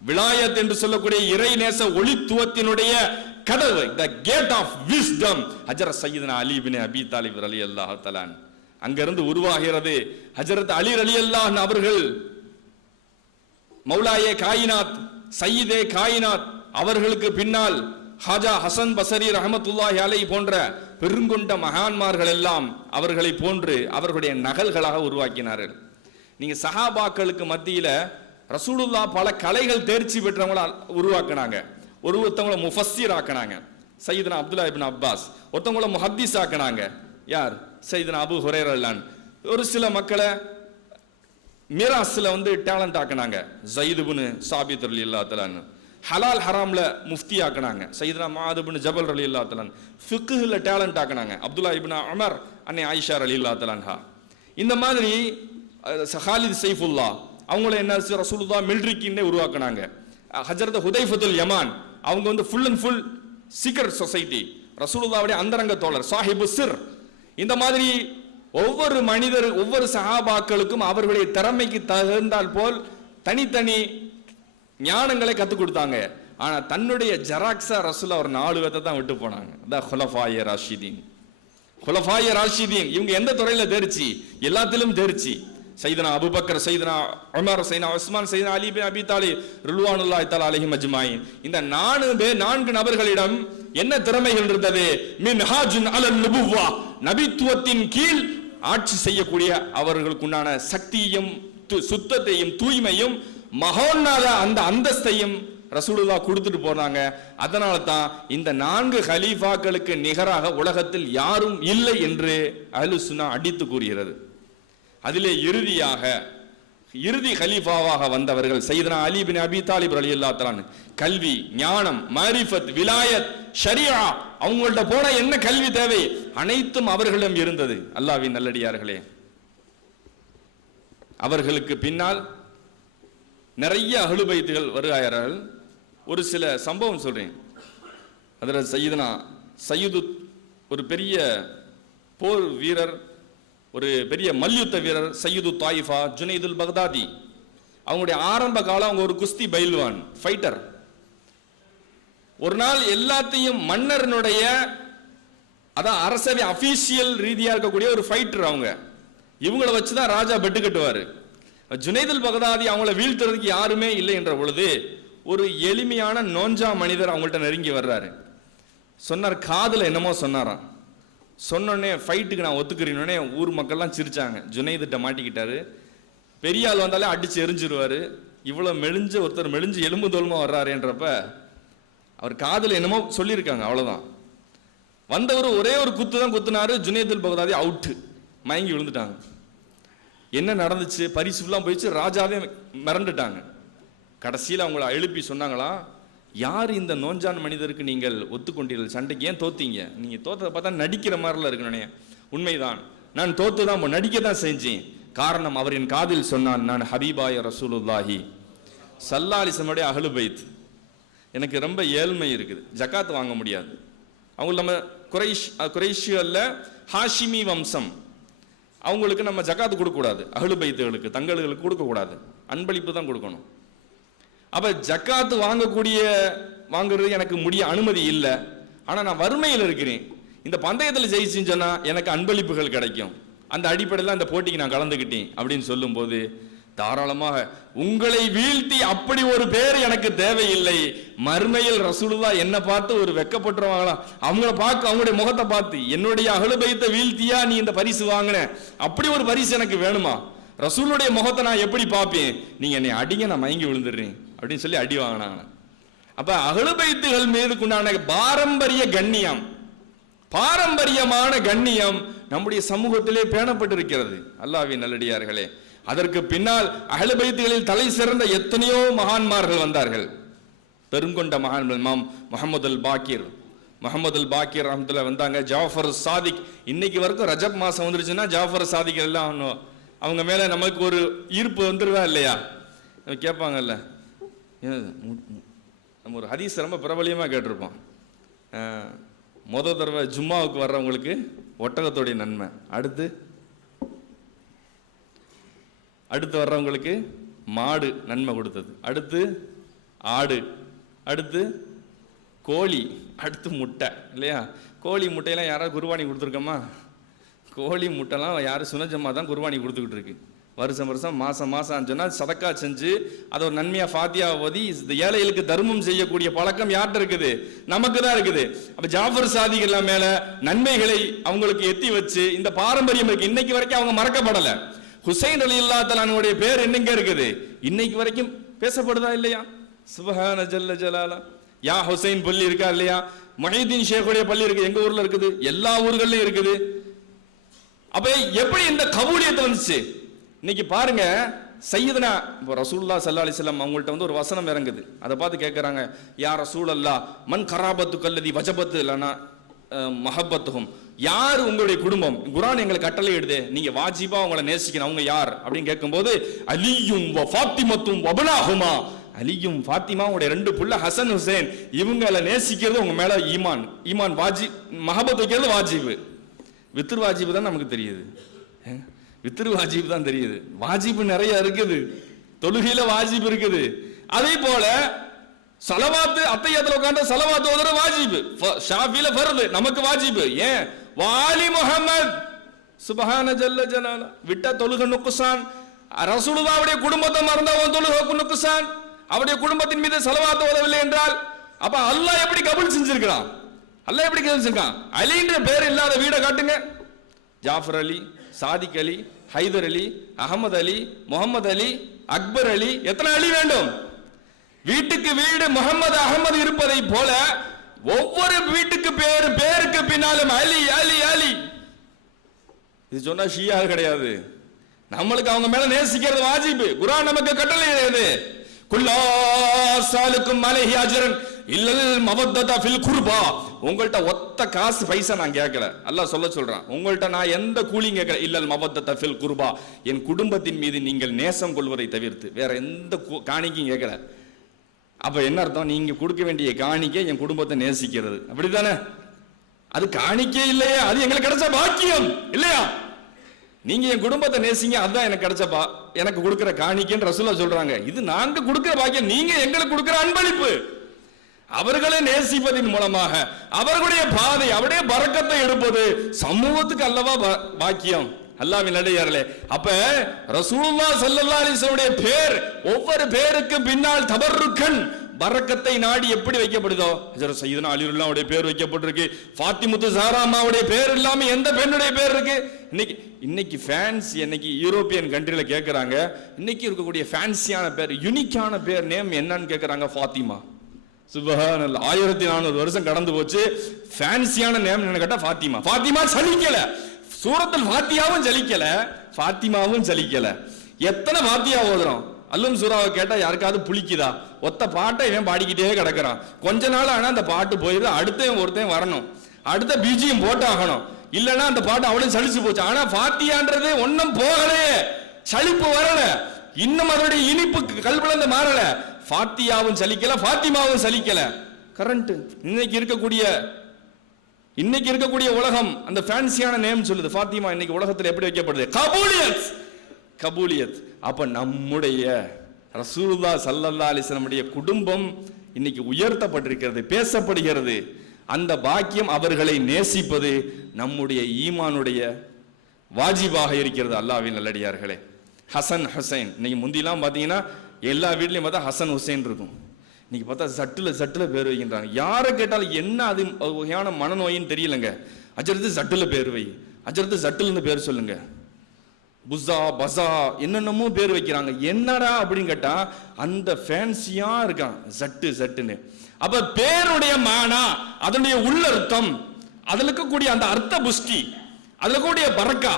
விலாயத் என்று சொல்லக்கூடிய இறை நேச ஒளித்துவத்தினுடைய கதவு, the gate of wisdom, ஹஜரத் சையதுனா அலி இப்னு அபி தாலிப் ரலியல்லாஹு தஆலா அங்கிருந்து உருவாகிறது. ஹஜரத் அலி ரலியல்லாஹு அவர்கள் மௌலாயே காயினாத், சையதே காயினாத், அவர்களுக்கு பின்னால் ஹாஜா ஹசன் பசரி ரஹமத்துல்லாஹி அலைஹி போன்ற பெருங்கொண்ட மகான்மார்கள் எல்லாம் அவர்களை போன்று அவர்களுடைய நகல்களாக உருவாக்கினார்கள். நீங்க சஹாபாக்களுக்கு மத்தியில ரசூலுல்லாஹ் பல கலைகள் தேர்ச்சி பெற்றவங்கள உருவாக்குனாங்க. ஒருத்தவங்களை முஃபஸ்ஸிர் ஆக்குனாங்க, சையதுனா அப்துல்லா இப்னு அப்பாஸ். ஒருத்தவங்களை முஹத்திஸ் ஆக்குனாங்க, யார்? சையதுனா அபூ ஹுரைரா ரலியல்லாஹு. ஒரு சில மக்களை மிராஸ்ல டேலண்ட் ஆக்குனாங்க, ஸைத் இப்னு சாபித் ரலியல்லாஹு தஆலா. ஹலால் ஹராம்ல முஃப்தி ஆக்குனாங்க, சையதுனா முஆத் இப்னு ஜபல் ரலியல்லாஹு தஆலா. ஃபிக்ஹ்ல டேலண்ட் ஆக்குனாங்க, அப்துல்லா இப்னு உமர், அன்னை ஆயிஷா ரலியல்லாஹு தஆலா. இந்த மாதிரி ஹாலித் சைஃபுல்லா அவங்கள என்ன ரசூலுல்லாஹ் மிலிட்டரிக்குன்னே உருவாக்குனாங்க. ஹஜரத் ஹுதைஃபத்துல் யமான் அவங்க full and full secret society, ரசூலுல்லாஹ்வுடைய அந்தரங்க தோழர், சாஹிபு சிர். இந்த மாதிரி ஒவ்வொரு மனிதர், ஒவ்வொரு சஹாபாக்களுக்கும் அவர்களுடைய திறமைக்கு தகுந்தால் போல் தனித்தனி ஞானங்களை கற்றுக் கொடுத்தாங்க. ஆனா தன்னுடைய ஜெராக்ஸா ரசூலுல்லாஹ் ஒரு 4 பேத்தை தான் விட்டு போனாங்க. அதான் குலஃபாயே ராஷிதீன். இவங்க எந்த துறையில தேர்ச்சி? எல்லாத்திலும் தேர்ச்சி. சையதுனா அபூபக்கர், சையதுனா உமர், சையதுனா உஸ்மான், சையதுனா அலி இப்னு அபி தாலிப் ரில்வானுல்லாஹி தஆலா அலைஹிம் அஜ்மாயின். இந்த 4 நபர்களிடம் என்ன திறமைகள் இருந்தது? மின்ஹாஜுன் அலன் நுபுவ்வா, நபித்துவத்தின் கீழ் ஆட்சி செய்யக்கூடிய அவர்களுக்கு உண்டான சக்தியையும் சுத்தத்தையும் தூய்மையும் மகோன்னத அந்த அந்தஸ்தையும் ரசூலுல்லாஹ் கொடுத்துட்டு போனாங்க. அதனால தான் இந்த 4 கலீஃபாக்களுக்கு நிகராக உலகத்தில் யாரும் இல்லை என்று அஹ்லுஸ் சுன்னா அடித்து கூறுகிறது. அதிலே இறுதி கலீஃபாவாக வந்தவர்கள் சையதுனா அலி இப்னு அபி தாலிப் ரலியல்லாஹு தஆலா. கல்வி, ஞானம், மாரிஃபத், விலாயத், ஷரியா, அவங்கள்ட்ட போன என்ன கல்வி தேவை அனைத்தும் அவர்களிடம் இருந்தது. அல்லாஹ்வின் நல்லடியார்களே, அவர்களுக்கு பின்னால் நிறைய அஹ்லு பைத்துகள் வருகிறார்கள். ஒரு சில சம்பவம் சொல்றேன். அதில் சையது ஒரு பெரிய போர் வீரர், ஒரு பெரிய மல்யுத்த வீரர், சையது தாயிஃபா ஜுனைதுல் பக்தாதி. அவங்களுடைய ஆரம்ப காலம் அவங்க ஒரு குஸ்தி பைல்வான், ஃபைட்டர். ஒரு நாள் எல்லாத்தையும் மன்னரனுடைய, அதான் அரசவை அபிஷியல் ரீதியா இருக்கக்கூடிய ஒரு ஃபைட்டர் அவங்க. இவங்களை வச்சுதான் ராஜா பெட்டு கட்டுவாரு. ஜுனைதுல் பக்தாதி அவங்கள வீழ்த்துறதுக்கு யாருமே இல்லை என்ற பொழுது ஒரு எளிமையான நோஞ்சா மனிதர் அவங்கள்ட்ட நெருங்கி வர்றாரு. சொன்னார், காதுல என்னமோ சொன்னாராம். சொன்னோடனே ஃபைட்டுக்கு நான் ஒத்துக்கிறேன்னே ஊர் மக்கள்லாம் சிரிச்சாங்க. ஜுனைதுட்ட மாட்டிக்கிட்டாரு. பெரிய ஆள் வந்தாலே அடிச்சு எரிஞ்சிருவாரு. இவ்வளவு ஒருத்தர் மெலிஞ்சு எலும்பு தோல்மா வர்றாருன்றப்ப அவர் காதுல என்னமோ சொல்லியிருக்காங்க, அவ்வளவுதான். வந்தவர் ஒரே ஒரு குத்து தான் குத்துனாரு. ஜுனைதுல் பக்தாதி அவுட்டு, மயங்கி விழுந்துட்டாங்க. என்ன நடந்துச்சு? பரிசு ஃபுல்லாக போயிடுச்சு. ராஜாவே மிரண்டுட்டாங்க. கடைசியில் அவங்கள எழுப்பி சொன்னாங்களா, யார் இந்த நோஞ்சான் மனிதருக்கு நீங்கள் ஒத்துக்கொண்டீர்கள்? சண்டைக்கு ஏன் தோத்தீங்க? நீங்கள் தோத்ததை பார்த்தா நடிக்கிற மாதிரிலாம் இருக்குண்ணே. உண்மைதான், நான் தோத்து தான் நடிக்க தான் செஞ்சேன். காரணம், அவரின் காதில் சொன்னான், நான் ஹபீபாய ரசூலுல்லாஹி ஸல்லல்லாஹு அலைஹி வஸல்லம் அஹ்லு பைத். எனக்கு ரொம்ப ஏழ்மை இருக்குது, ஜகாத் வாங்க முடியாது. அவங்க நம்ம குறைஷியல்ல ஹாஷிமி வம்சம், அவங்களுக்கு நம்ம ஜகாத்து கொடுக்கக்கூடாது. அஹ்லு பைத்துகளுக்கு, தங்களுக்கு கொடுக்கக்கூடாது, அன்பளிப்பு தான் கொடுக்கணும். அப்ப ஜக்காத்து வாங்குறது எனக்கு முடிய அனுமதி இல்லை. ஆனா நான் வறுமையில் இருக்கிறேன். இந்த பந்தயத்தில் ஜெயிச்சுன்னு சொன்னா எனக்கு அன்பளிப்புகள் கிடைக்கும். அந்த அடிப்படையில் அந்த போட்டிக்கு நான் கலந்துக்கிட்டேன் அப்படின்னு சொல்லும் போது, தாராளமாக உங்களை வீழ்த்தி அப்படி ஒரு பேர் எனக்கு தேவையில்லை. மறுமையில் ரசூலுல்லாஹ் என்ன பார்த்து ஒரு வெக்கப்பட்டுருவாங்களாம். அவங்கள பார்க்க, அவங்களுடைய முகத்தை பார்த்து, என்னுடைய அஹ்லு பைத்தை வீழ்த்தியா நீ இந்த பரிசு வாங்கின, அப்படி ஒரு பரிசு எனக்கு வேணுமா? ரசூலுடைய முகத்தை நான் எப்படி பார்ப்பேன்? நீங்க என்னை அடிங்க, நான் மயங்கி விழுந்துடுறேன் அப்படின்னு சொல்லி அடி வாங்கினாங்க. அப்ப அஹ்லு பைத்துகள் மீது உண்டான பாரம்பரிய கண்ணியம், பாரம்பரியமான கண்ணியம் நம்முடைய சமூகத்திலே பேணப்பட்டிருக்கிறது. அல்லாஹ்வின் நல்லடியார்களே, அதற்கு பின்னால் அஹ்லு பைத்துகளில் தலை சிறந்த எத்தனையோ மகான்மார்கள் வந்தார்கள். பெருங்கொண்ட மகான்கள் இமாம் முஹம்மது அல் பாக்கிர் ரஹ்மத்துல்லாஹி வந்தாங்க. ஜாஃபர் சாதிக், இன்னைக்கு வரைக்கும் ரஜப் மாசம் வந்துருச்சுன்னா ஜாஃபர் சாதிக் எல்லாம் அவங்க மேல நமக்கு ஒரு ஈர்ப்பு வந்துருவா இல்லையா? கேட்பாங்கல்ல, நம்ம ஒரு ஹதீஸ் ரொம்ப பிரபலியமாக கேட்டிருப்போம். தடவை ஜும்மாவுக்கு வர்றவங்களுக்கு ஒட்டகத்தோடைய நன்மை, அடுத்து வர்றவங்களுக்கு மாடு நன்மை கொடுத்தது, அடுத்து ஆடு, அடுத்து கோழி, அடுத்து முட்டை இல்லையா? கோழி முட்டையெல்லாம் யாராவது குர்பானி கொடுத்துருக்கோமா? கோழி முட்டைலாம் யாரும் சுனஜமா தான் குர்பானி கொடுத்துக்கிட்டு இருக்கு. வருஷம் மாசம் சொன்னால் சதக்கா செஞ்சு அதை ஒரு நன்மையா ஃபாத்தியா ஓதி ஏழைகளுக்கு தர்மம் செய்யக்கூடிய பழக்கம் யார்கிட்ட இருக்குது? நமக்கு தான் இருக்குது. அப்ப ஜாஃபர் சாதிகள் மேல நன்மைகளை அவங்களுக்கு எத்தி வச்சு இந்த பாரம்பரியம் இருக்கு. இன்னைக்கு வரைக்கும் அவங்க மறக்கப்படல. ஹுசைன் ரலியல்லாஹு தஆலா அன்ஹுடைய பேர் என்னங்க இருக்குது? இன்னைக்கு வரைக்கும் பேசப்படுதா இல்லையா? சுப்ஹான ஜல்ல ஜலாலா. யா ஹுசைன் பள்ளி இருக்கா இல்லையா? முஹைதீன் ஷேக்குடைய பள்ளி இருக்கு, எங்க ஊர்ல இருக்குது, எல்லா ஊர்கள்லயும் இருக்குது. அப்ப எப்படி இந்த கபூலியத்தை வந்துச்சு? இன்னைக்கு பாருங்க, சையதுனா ரசூலுல்லாஹி ஸல்லல்லாஹு அலைஹி வஸல்லம் அவங்கள்ட்ட வந்து ஒரு வசனம் இறங்குது. அதை பார்த்து கேட்கறாங்க, யா ரசூலல்லாஹ் மன் கராபத்து கல்லதி வஜபத்து லனா மஹப்பத்துஹும், யார் உங்களுடைய குடும்பம்? குர்ஆன் எங்களுக்கு கட்டளை இடுதே, நீங்க வாஜிபா அவங்கள நேசிக்கணும், அவங்க யார் அப்படின்னு கேட்கும்போது அலியும் வ ஃபாத்திமத்தும் வபனாஹுமா, அலியும் ஃபாத்திமாவுடைய 2 புள்ள ஹசன் ஹுசைன், இவங்களை நேசிக்கிறது உங்க மேல ஈமான் வாஜிப், மஹபத் வைக்கிறது வாஜிபு. வித்ரு வாஜிபு தான் நமக்கு தெரியுது, வித்ரு வாஜிபு தான் தெரியுது. வாஜிபு நிறைய இருக்குது, தொழுகையில வாஜிபு இருக்குது. அதே போல சலவாத்து, அத்தையாத்துல உட்கார்ந்து சலவாத்து ஓதுற வாஜிபு, ஷாஃபில ஃபர்து, நமக்கு வாஜிபு. ஏன்? வாலி முஹம்மத் சுப்ஹான ஜல்ல ஜலாலா. விட்டா தொழுகை நுக்சான். ரசூலுல்லாஹ்வுடைய குடும்பத்தை மறந்தா உன் தொழுகை நுக்சான். அவருடைய குடும்பத்தின் மீது சலவாத்து ஓதவில்லை என்றால் அப்ப அல்லாஹ் எப்படி கபூல் செஞ்சிருக்கான்? அல்லாஹ் எப்படி கபூல் செஞ்சிருக்கான்? அலின்ற பேர் இல்லாத வீட காட்டுங்க. ஜாஃபர் அலி, சாதிக் அலி, ஹைதர் அலி, அகமது அலி, முகமது அலி, அக்பர் அலி, எத்தனை அலி வேண்டும்? வீட்டுக்கு வீடு முகமது அகமது இருப்பதை போல ஒவ்வொரு வீட்டுக்கு பேருக்கு பின்னாலும் அலி அலி அலி. இது சொன்னா ஷியா கிடையாது, நம்மளுக்கு அவங்க மேல நேசிக்கிறது வாஜிபு. குர்ஆன் நமக்கு கட்டளை இருக்குது, குல்லா சாலுக்கும் அலைஹி அஜ்ரன் இல்லல் மவத்தத ஃபில் குர்பா. உங்கள்ட்ட ஒத்த காசு பைசா நான் கேட்கல, அல்லாஹ் சொல்றான். உங்கள்ட்ட நான் எந்த கூலியும் கேட்கல, இல்லல் மவத்தத ஃபில் குர்பா, என் குடும்பத்தின் மீது நீங்கள் நேசம் கொள்வதை தவிர்த்து வேற எந்த காணிக்கையும் கேட்கல. அப்ப என்ன அர்த்தம்? நீங்க கொடுக்க வேண்டிய காணிக்கை என் குடும்பத்தை நேசிக்கிறது, அப்படித்தானே? அது காணிக்கை இல்லையா? அது எங்களுக்கு கிடைச்ச பாக்கியம் இல்லையா? நீங்க என் குடும்பத்தை நேசிங்க, அதுதான் எனக்கு கிடைச்ச எனக்கு கொடுக்கிற காணிக்கைன்னு ரசூலுல்லாஹ் சொல்றாங்க. இது நாங்க கொடுக்கிற பாக்கியம், நீங்க எங்களுக்கு கொடுக்கிற அன்பளிப்பு. அவர்களை நேசிப்பதின் மூலமாக அவர்களுடைய பாதை, அவருடைய பரக்கத்தை எடுப்பது சமூகத்துக்கு அல்லவா பாக்கியம். அல்லாஹ்வின் நல்லடியார்களே, அப்ப ரசூலுல்லாஹ் ஸல்லல்லாஹு அலைஹி வஸல்லம் பேர் ஒவ்வொரு பேருக்கு பின்னால் தபர்ருக்கன் பரக்கத்தை நாடி எப்படி வைக்கப்படுதோ, ஹஜ்ரத் சய்யிதுனா அலி ரலியல்லாஹு பேர் வைக்கப்பட்டிருக்கு. ஃபாத்திமத்து ஸஹ்ரா அம்மாவுடைய பேர் இல்லாம எந்த பெண்ணுடைய பேர் இருக்கு? இன்னைக்கு ஃபேன்ஸ், இன்னைக்கு யூரோப்பியன் கண்ட்ரில கேட்கறாங்க, இன்னைக்கு இருக்கக்கூடிய ஃபேன்சியான பேர், யூனிக்கான பேர், நேம் என்னன்னு கேட்கறாங்க. ஃபாத்திமா. சுப்ஹானல்லாஹ், 1400 வருஷம் கடந்து போச்சு, ஃபேன்சியான நேம் என்ன கேட்டா ஃபாத்திமா. ஃபாத்திமா சலிக்கல, சூரத்துல் ஃபாத்தியாவும் சலிக்கல, ஃபாத்திமாவும் சலிக்கல. எத்தனை ஃபாத்தியா ஓதுறோம்? அல்லும் சூறாவை கேட்டா யாருக்காவது புளிக்குதா? ஒத்த பாட்டை இவன் பாடிக்கிட்டே கிடக்கிறான். கொஞ்ச நாள் ஆனா அந்த பாட்டு போயிடுது, அடுத்த ஒருத்தன் வரணும், அடுத்த பீஜியம் போட்டு ஆகணும், இல்லைன்னா அந்த பாட்டு அவளும் சலிச்சு போச்சு. ஆனா ஃபாத்தியான்றது ஒன்னும் போகலையே, சலிப்பு வரல, இன்னும் அதனுடைய இனிப்பு கல்விழந்து மாறல. ஃபாத்தியாவும் சலிக்கல, ஃபாத்திமாவும் சலிக்கல. கரண்ட் இன்னைக்கு இருக்கக்கூடிய உலகம் அந்த ஃபேன்சியான நேம் சொல்லுது. ஃபாத்திமா இன்னைக்கு உலகத்தில் எப்படி வைக்கப்படுது? கபூலியத். அப்ப நம்முடைய ரசூலுல்லாஹ் ஸல்லல்லாஹு அலைஹி வஸல்லம் குடும்பம் இன்னைக்கு உயர்த்தப்பட்டிருக்கிறது, பேசப்படுகிறது. அந்த பாக்கியம், அவர்களை நேசிப்பது நம்முடைய ஈமானுடைய வாஜிபாக இருக்கிறது. அல்லாஹ்வின் நல்லடியார்களே, ஹசன் ஹுசைன், இன்னைக்கு முந்திலாம் பாத்தீங்கன்னா எல்லா வீட்லயும் பார்த்தா ஹசன் ஹுசைன் இருக்கும். இன்னைக்கு பார்த்தா சட்டுல பேர் வைக்கின்றாங்க. யாரை கேட்டாலும் என்ன அது வகையான மனநோயின்னு தெரியலங்க. அஜரத்து சட்டுல பேர் வை, அஜரத்து சட்டுலன்னு பேர் சொல்லுங்க, புஸா பஸா என்னென்னமோ பேர் வைக்கிறாங்க. என்னடா அப்படின்னு கேட்டா அந்த ஃபேன்சியா இருக்கான் சட்டுன்னு. அப்ப பேருடைய மானா, அதனுடைய உள்ளர்த்தம், அதுல இருக்கக்கூடிய அந்த அர்த்த புஷ்டி, அதுல கூடிய பரக்கா,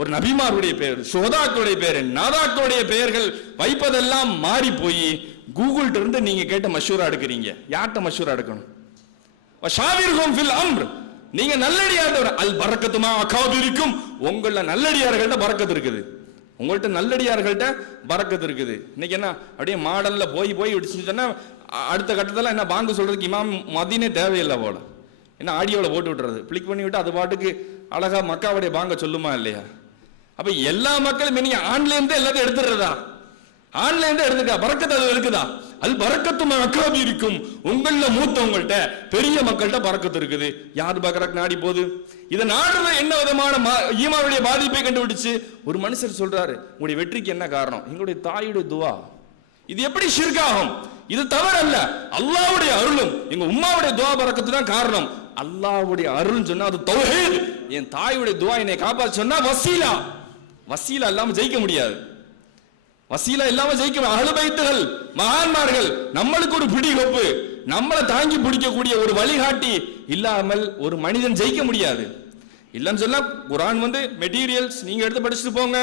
ஒரு நபிமாருடைய பெயர், சுஹதாக்களுடைய பெயர், நாதாக்களுடைய பெயர்கள் வைப்பதெல்லாம் மாறி போய் கூகுள்ட்ட இருந்து நீங்க கேட்ட மஷூரா எடுக்கிறீங்க. யார்கிட்ட மஷூரா எடுக்கணும்? வஷாவிர்ஹும் ஃபில் அம்ர், நீங்க நல்லடியார். அல் பரக்கத்துமா அகாபிரிக்கும், உங்கள நல்லடியார்கள்ட்ட பரக்கத்து இருக்குது, உங்கள்ட்ட நல்லடியார்கள்ட்ட பரக்கத்து இருக்குது. இன்னைக்கு என்ன அப்படியே மாடல்ல போய் சொன்னா அடுத்த கட்டத்தில் என்ன பாங்கு சொல்றதுக்கு இமாம் மதீனே தேவையில்லை போல, என்ன ஆடியோவில் போட்டு விட்டுறது, கிளிக் பண்ணி விட்டு அது பாட்டுக்கு அழகா மக்காவுடைய பாங்க சொல்லுமா இல்லையா? அப்ப எல்லா மக்களும் நீங்க ஆன்லைன் தான் எல்லாத்தையும் எடுத்துடுறதா? ஆன்லைன் தான் எடுத்துக்கா, பரக்கத்து அது இருக்குதா? அல் பரக்கத்துமா அக்காபி இருக்கும், உங்கள மூத்தவங்கள்ட்ட பெரிய மக்கள்கிட்ட பரக்கத்து இருக்குது. யார் பக்கரக் நாடி போகுது? இதை நாடுல என்ன விதமான ஈமாவுடைய பாதிப்பை கண்டுபிடிச்சு ஒரு மனுஷர் சொல்றாரு, உங்களுடைய வெற்றிக்கு என்ன காரணம்? எங்களுடைய தாயுடைய துவா. இது எப்படி ஷிர்காகும்? இது தவறல்ல. அல்லாஹ்வுடைய அருளும் எங்க உம்மாவுடைய துவா பரக்கத்து தான் காரணம். அல்லாஹ்வுடைய அருள் சொன்னா அது தௌஹீத். என் தாயுடைய துவா என்னை காப்பாற்ற சொன்னா வசீலா. வசீலா இல்லாம ஜெயிக்க முடியாது. வசீலா இல்லாம ஜெயிக்க அஹ்லு பைத்துகள் மகான்மார்கள் நம்மளுக்கு ஒரு பிடிகொப்பு, நம்மளை தாங்கி பிடிக்கக்கூடிய ஒரு வழிகாட்டி இல்லாமல் ஒரு மனிதன் ஜெயிக்க முடியாது. இல்லன்னு சொன்னா குர்ஆன் மெட்டீரியல்ஸ் நீங்க எடுத்து படிச்சுட்டு போங்க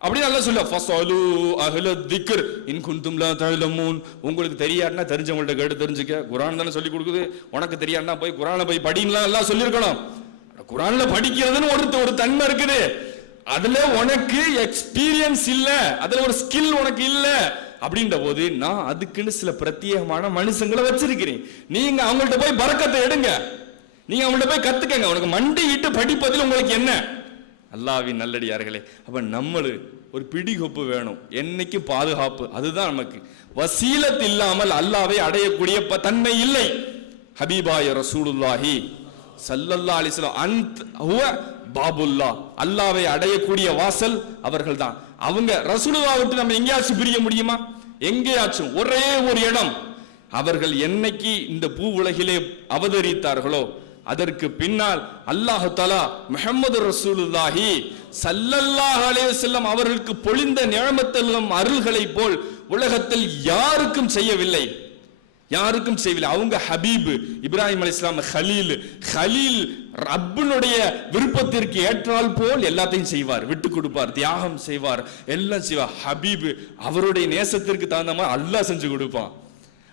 அப்படி நல்லா சொல்ல, ஃபஸலு அஹ்ல திக்ர் இன் குன்தும் லா தஅலமூன், உங்களுக்கு தெரியாதுன்னா தெரிஞ்சவங்கள்ட்ட கேட்டு தெரிஞ்சுக்க. குர்ஆன் தானே சொல்லி கொடுக்குது, உனக்கு தெரியாதுன்னா போய் குர்ஆனை போய் படிக்கலாம் எல்லாம் சொல்லியிருக்கணும். குர்ஆன்ல படிக்கிறதுன்னு ஒரு தன்மை இருக்குது, அதுல உனக்கு எக்ஸ்பீரியன்ஸ் இல்ல, அதுல ஒரு ஸ்கில் உனக்கு இல்ல அப்படின்ற போது நான் அதுக்குன்னு சில பிரத்யேகமான மனுஷங்களை வச்சிருக்கிறேன். நீங்க அவங்கள்ட்ட போய் பரக்கத்தை எடுங்க, நீங்க அவங்கள்ட்ட போய் கத்துக்கங்க. உனக்கு மண்டியிட்டு படிப்பதில் உங்களுக்கு என்ன? அல்லாஹ்வின் நல்லடியார்களே, அப்ப நம்மளு ஒரு பிடிகொப்பு வேணும், என்னைக்கு பாதுகாப்பு. அதுதான் நமக்கு. வசீலத் இல்லாமல் அல்லாஹ்வை அடையக்கூடிய தன்மை இல்லை. ஹபீபாய ரசூலுல்லாஹி ஸல்லல்லாஹு அலைஹி வஸல்லம் அன்த் ஹுவ பாபுல்லா, அல்லாஹ்வை அடையக்கூடிய வாசல் அவர்கள் தான். அவங்க ரசூலுல்லாஹ் விட்டு நம்ம எங்கேயாச்சும் பிரிய முடியுமா? எங்கேயாச்சும் ஒரே ஒரு இடம். அவர்கள் என்னைக்கு இந்த பூ உலகிலே அவதரித்தார்களோ அதற்கு பின்னால் அல்லாஹ் தஆலா முஹம்மது ரசூலுல்லாஹி ஸல்லல்லாஹு அலைஹி வஸல்லம் அவர்களுக்கு பொழிந்த நிஅமத்துகளும் அருள்களை போல் உலகத்தில் யாருக்கும் செய்யவில்லை, யாருக்கும் செய்யவில்லை. அவங்க ஹபீப் இப்ராஹிம் அலைஹிஸ்ஸலாம் கலீல், கலீல் ரப்பினுடைய விருப்பத்திற்கு ஏற்றால் போல் எல்லாத்தையும் செய்வார், விட்டு கொடுப்பார், தியாகம் செய்வார், எல்லாம் செய்வார். ஹபீப் அவருடைய நேசத்திற்கு தகுந்த மாதிரி அல்லாஹ் செஞ்சு கொடுப்பான்.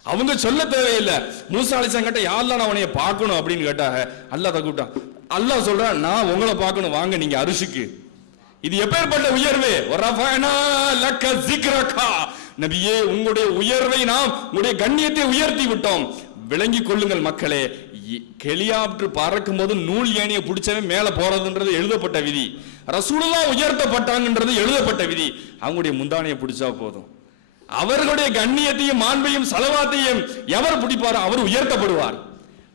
அவங்க சொல்ல தேவையில்லை. மூசா அலைஹிஸ்ஸலாம் கேட்ட, யா அல்லாஹ் நான் உன்னைய பார்க்கணும் அப்படின்னு கேட்டாங்க. அல்லாஹ் கூப்பிட்டான். அல்லாஹ் சொல்றான், நான் உங்களை பார்க்கணும், வாங்க நீங்க அரிசிக்கு. இது எப்பேற்பட்ட உயர்வு! ரஃபஅனா லக ஸிக்ரகா, நபியே உங்களுடைய உயர்வை நாம், உங்களுடைய கண்ணியத்தை உயர்த்தி விட்டோம். விளங்கிக் கொள்ளுங்கள் மக்களே, ஹெலிகாப்டர் பறக்கும் போது நூல் ஏணியை பிடிச்சவன் மேல போறதுன்றது எழுதப்பட்ட விதி. ரசூலுல்லாஹ் உயர்த்தப்பட்டாங்கன்றது எழுதப்பட்ட விதி. அவங்களுடைய முந்தானையை பிடிச்சா போதும். அவர்களுடைய கண்ணியத்தையும் மாண்பையும் சலவாத்தையும் எவர் பிடிப்பாரோ அவர் உயர்த்தப்படுவார்.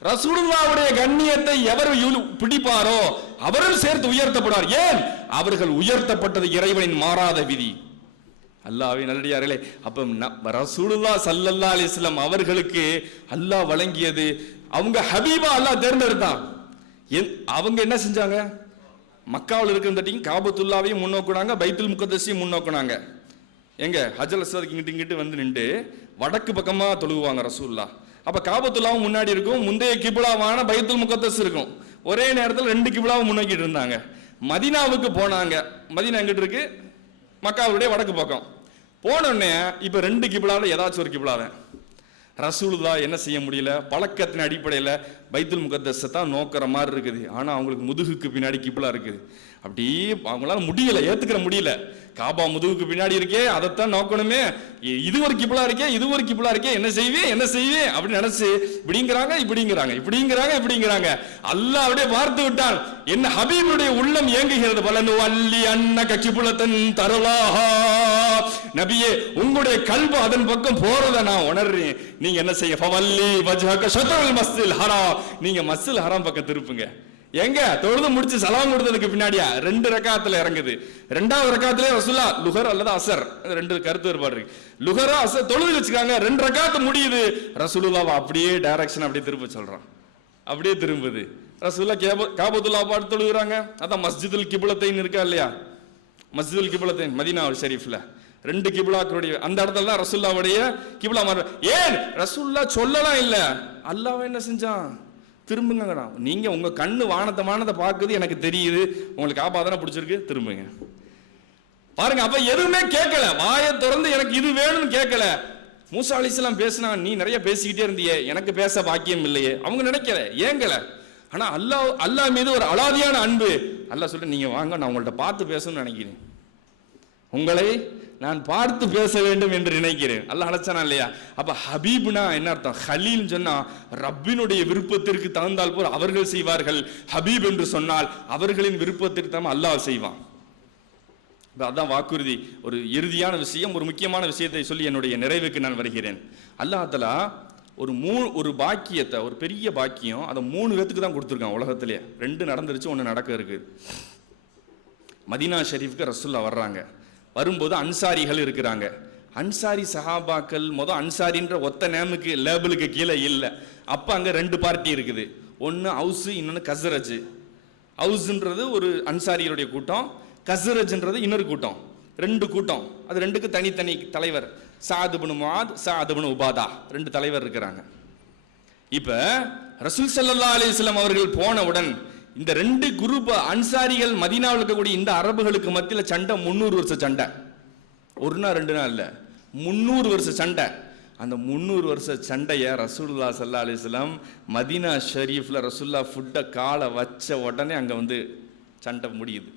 ரசூலுல்லாஹ்வுடைய கண்ணியத்தை எவர் பிடிப்பாரோ அவரும் சேர்த்து உயர்த்தப்படுவார். ஏன்? அவர்கள் உயர்த்தப்பட்டது இறைவனின் மாறாத விதி. அல்லாஹ்வின் நல்லடியார்களே, அப்ப ரசூலுல்லாஹ் ஸல்லல்லாஹு அலைஹி வஸல்லம் அவர்களுக்கு அல்லாஹ் வழங்கியது, அவங்க ஹபீபா அல்லாஹ் தேர்ந்தெடுத்தான். அவங்க என்ன செஞ்சாங்க? மக்காவில் இருக்கிற காபத்துல்லாவையும் முன்னோக்குனாங்க, பைத்துல் முகத்தஸையும் முன்னோக்குனாங்க. எங்க ஹஜ்ரல் அஸ்வத் இங்கிட்டு வந்து நின்று வடக்கு பக்கமா தொழுகுவாங்க ரசூலுல்லாஹ். அப்ப காபத்துல்லாவும் முன்னாடி இருக்கும், முந்தைய கிப்லாவான பைத்துல் முகத்தஸ் இருக்கும். ஒரே நேரத்தில் ரெண்டு கிப்லாவும் முன்னோக்கிட்டு இருந்தாங்க. மதீனாவுக்கு போனாங்க. மதீனா எங்கிட்டு இருக்கு? மக்காவுடைய வடக்கு பக்கம். போனோடனே இப்ப ரெண்டு கிப்லாவில் ஏதாச்சும் ஒரு கிப்லாவன். ரசூலுல்லாஹ் என்ன செய்ய முடியல, பழக்கத்தின் அடிப்படையில் பைத்துல் முகத்தஸை தான் நோக்கிற மாதிரி இருக்குது. ஆனா அவங்களுக்கு முதுகுக்கு பின்னாடி கிப்லா இருக்குது. அப்படி அவங்களால முடியல, ஏத்துக்கிற முடியல. காபா முதுகுக்கு பின்னாடி இருக்கே, அதைத்தான் நோக்கணுமே, இது ஒரு கிப்லா இருக்கே, இது ஒரு கிப்லா இருக்கே, என்ன செய்வே என்ன செய்வே அப்படின்னு நினைச்சு இப்படிங்கிறாங்க இப்படிங்கிறாங்க இப்படிங்கிறாங்க இப்படிங்கிறாங்க. அல்லாஹ் அப்படியே பார்த்து விட்டான். என்ன ஹபீபுடைய உள்ளம் ஏங்குகிறது. பலனு அல்லி அன்னக கிப்லத்தன் தரலாஹா, நபியே உங்களுடைய கல்பு அதன் பக்கம் போறத நான் உணர்றேன். நீங்க என்ன செய்ய, ஃபவல்லி வஜ்ஹக ஷத்ருல் மஸ்ஜிதில் ஹராம், நீங்க மஸ்ஜிதுல் ஹராம் பக்கம் திருப்புங்க. எங்க தொழுது முடிச்சு சலாம் கொடுத்ததுக்கு பின்னாடியா 2 ரக்காத்துல இறங்குது. 2வது ரக்காத்திலே ரசூலுல்லாஹ் லுஹர் அல்லது அசர், 2 கருத்து வேறுபாடு இருக்கு. லுஹரா அசர் தொழுது வச்சுக்காங்க, 2 ரக்காத்து முடியுது. ரசூலுல்லாஹ் அப்படியே டைரக்ஷன் அப்படியே திரும்ப சொல்றான், அப்படியே திரும்புது. ரசூலுல்லாஹ் காபத்துல்லாஹ் பார்த்து தொழுகிறாங்க. அதான் மஸ்ஜிதுல் கிப்லத்தைன் இருக்கா இல்லையா, மஸ்ஜிதுல் கிப்லத்தைன் மதீனா ஷரீஃப்ல 2 கிப்லாக்களுடைய அந்த இடத்துல தான் ரசூலுல்லாவுடைய கிப்லா மாறு. ஏன் ரசூலுல்லாஹ் சொல்லலாம் இல்ல, அல்லாஹ் என்ன செஞ்சான்? திரும்புங்கடா, நீங்க உங்க கண்ணு வானத்தை பார்க்குது, எனக்கு தெரியுது, உங்களுக்கு ஆபாதனை பிடிச்சிருக்கு, திரும்புங்க பாருங்க. அப்ப எதுவுமே கேட்கல, வாயை திறந்து எனக்கு இது வேணும்னு கேட்கல. மூசா அலைஹிஸ்ஸலாம் பேசினா, நீ நிறைய பேசிக்கிட்டே இருந்தியே, எனக்கு பேச பாக்கியம் இல்லையே, அவங்க நினைக்கல, ஏங்கல. ஆனா அல்லாஹ் மீது ஒரு அலாதியான அன்பு. அல்லாஹ் சொல்லிட்டு, நீங்க வாங்க, நான் உங்கள்ட்ட பார்த்து பேசணும்னு நினைக்கிறேன், உங்களை நான் பார்த்து பேச வேண்டும் என்று நினைக்கிறேன். அல்லாஹ் அழைச்சானா இல்லையா? அப்ப ஹபீப்னா என்ன அர்த்தம்? ஹலீல் சொன்னா ரப்பினுடைய விருப்பத்திற்கு தகுந்தால் போல் அவர்கள் செய்வார்கள். ஹபீப் என்று சொன்னால் அவர்களின் விருப்பத்திற்கு தான் அல்லாஹ் செய்வான். அதான் வாக்குறுதி. ஒரு இறுதியான விஷயம், ஒரு முக்கியமான விஷயத்தை சொல்லி என்னுடைய நிறைவுக்கு நான் வருகிறேன். அல்லாஹ் தஆலா ஒரு பாக்கியத்தை, ஒரு பெரிய பாக்கியம், அதை 3 பேத்துக்கு தான் கொடுத்துருக்கான் உலகத்திலே. 2 நடந்துருச்சு, 1 நடக்க இருக்கு. மதீனா ஷரீஃப்க்கு ரசூலுல்லாஹ் வர்றாங்க. வரும்போது அன்சாரிகள் இருக்கிறாங்க. அன்சாரி சஹாபாக்கள் அன்சாரின்ற ஒத்த நேமுக்கு லேபிளுக்கு கீழே இல்லை. அப்ப அங்க 2 பார்ட்டி இருக்குது. ஒன்னு அவுஸ், இன்னொன்னு கஸ்ரஜ். அவுஸ்ன்றது ஒரு அன்சாரிகளுடைய கூட்டம், கஸ்ரஜ்ன்றது இன்னொரு கூட்டம். 2 கூட்டம். அது 2க்கு தனித்தனி தலைவர். சாத் இப்னு முஆத், சாத் இப்னு உபாதா, 2 தலைவர் இருக்கிறாங்க. இப்ப ரசூல் ஸல்லல்லாஹு அலைஹி வஸல்லம் அவர்கள் போனவுடன் இந்த 2 குரூப் அன்சாரிகள் மதீனாவில் இருக்கக்கூடிய இந்த அரபுகளுக்கு மத்தியில் சண்டை 300 வருஷ சண்டை. 1 நாள் 2 நாள் இல்ல, 300 வருஷ சண்டை. அந்த 300 வருஷ சண்டைய ரசூலுல்லாஹி ஸல்லல்லாஹு அலைஹி வஸல்லம் மதீனா ஷரீஃப்ல ரசூலுல்லாஹ் ஃபுட்டை காலை வச்ச உடனே அங்க வந்து சண்டை முடியுது.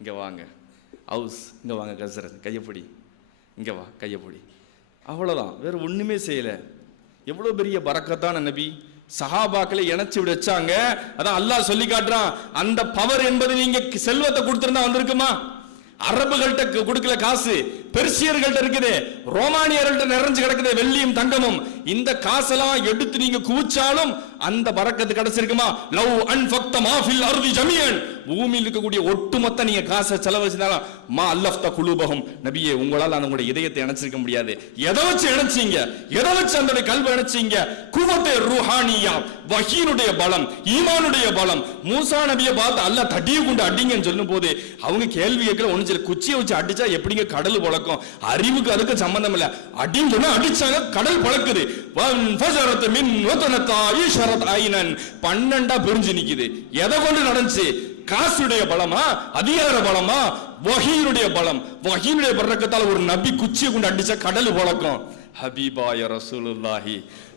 இங்க வாங்க அவுஸ், இங்க வாங்க கஸ்ரஜ், கையப்படி, இங்க வா கையப்படி, அவ்வளவுதான், வேற ஒண்ணுமே செய்யல. எவ்வளவு பெரிய பரக்கத்தான நபி. சஹாபாக்களை இணைச்சு வச்சாங்க. அதான் அல்லாஹ் சொல்லி காட்டுறான், அந்த பவர் என்பது நீங்க செல்வத்தை கொடுத்திருந்தா வந்திருக்குமா? அரபுகள்கிட்ட கொடுக்கல காசு, பெர்சியர்கள்ட்ட இருக்குது, ரோமானியர்கள்ட்ட நிறைஞ்சு கிடக்குது வெள்ளியும் தங்கமும். இந்த காசெல்லாம் எடுத்து நீங்க குவிச்சாலும் அந்த பரக்கத்து கிடைச்சிருக்குமா? லவ் அன்ஃபக்த மா ஃபில் அர்தி ஜமீஅன், பூமியில் இருக்கக்கூடிய ஒட்டுமொத்த நீங்க காசை செலவழிச்சாலும் மா அல்லஃப்த குலூபஹும், நபியே உங்களால் அந்த உங்களுடைய இதயத்தை இணைச்சிருக்க முடியாது. எதை வச்சு இணைச்சீங்க? எதை வச்சு அந்த கல்வை இணைச்சீங்க? குவத்தே ரூஹானியா, வஹீனுடைய பலம், ஈமானுடைய பலம். மூசா நபியை பார்த்து அல்லாஹ் தடியை கொண்டு அடிங்கன்னு சொல்லும் போது அவங்க கேள்வி கேட்கல, ஒண்ணு குச்சியை வச்சு அடிச்சா எப்படிங்க கடல் பழக்கும்? அறிவுக்கு அதுக்கு சம்பந்தம் இல்ல. அடின்னு சொன்னா அடிச்சாங்க, கடல் பழக்குது. 12 பிரிஞ்சு நிக்குது. எதை கொண்டு நடந்துச்சு? காசுடைய பலமா, அதிகார பலமா, வஹீனுடைய பலம். வஹீனுடைய பரக்கத்தால ஒரு நபி குச்சியை கொண்டு அடிச்சா கடல் பழக்கும். ஹபீபாய ரசூலுல்லாஹி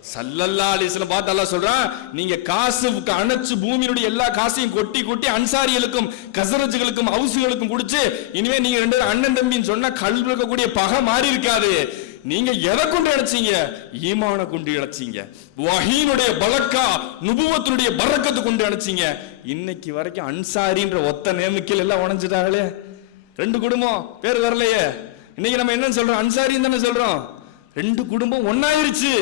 ஸல்லல்லாஹு அலைஹி வஸல்லம் பார்த்து அல்லாஹ் சொல்றான், நீங்க காசுக்கு அணைச்சு பூமியினுடைய எல்லா காசையும் கொட்டி கொட்டி அன்சாரிகளுக்கும் கஸ்ரஜ்களுக்கும் அவுசுகளுக்கும் குடிச்சு இனிமே நீங்க 2 பேரும் அண்ணன் தம்பின்னு சொன்னா கல்வி இருக்கக்கூடிய பகை மாறி இருக்காது. நீங்க எதை கொண்டு இணைச்சீங்க? ஈமான கொண்டு இணைச்சீங்க. வஹீனுடைய பலக்கா, நுபுவத்துடைய பரக்கத்து கொண்டு இணைச்சீங்க. இன்னைக்கு வரைக்கும் அன்சாரின்ற ஒத்த நேமுக்கில் எல்லாம் உடைஞ்சிட்டாங்களே. 2 குடும்பம் பேர் வரலையே. இன்னைக்கு நம்ம என்ன சொல்றோம்? அன்சாரின்னு தானே சொல்றோம். 2 குடும்பம் ஒன்னாயிருச்சு.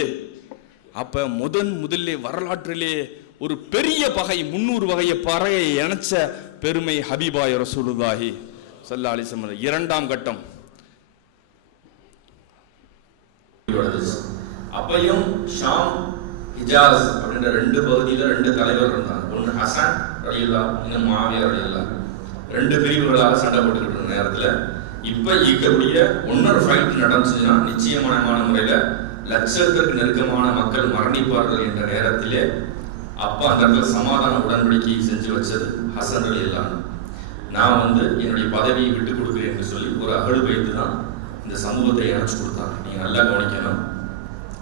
அப்ப முதல்ல வரலாற்றிலே ஒரு பெரிய பகை, 300 வகைய பகையை இணைச்ச பெருமை ஹபீபாய ரசூலுல்லாஹி ஸல்லல்லாஹு அலைஹி வஸல்லம். 2ஆம் கட்டம். அப்பையும் ஷாம், ஹிஜாஸ் அப்படின்ற 2 பகுதியில 2 தலைவர் இருந்தாங்க. ஒன்னு ஹசன் ரலியல்லாஹு, இன்னும் முஆவியா ரலியல்லாஹு. 2 பிரிவுகளாக சண்டை போட்டுக்கிட்டு இருந்த நேரத்துல இப்ப ஈக்கக்கூடிய இன்னொரு ஃபைட் நடந்துச்சுன்னா நிச்சயமான முறையில லட்சத்திற்கு நெருக்கமான மக்கள் மரணிப்பார்கள் என்ற நேரத்திலே அப்ப அந்த இடத்துல சமாதான உடன்படிக்கை செஞ்சு வச்சது ஹசன் ரலியல்லாஹு. நான் என்னுடைய பதவியை விட்டு கொடுக்குறேன் என்று சொல்லி ஒரு அகழ் பைத்து தான் இந்த சமூகத்தை இணைச்சு கொடுத்தாங்க. நீங்க நல்லா கவனிக்கணும்.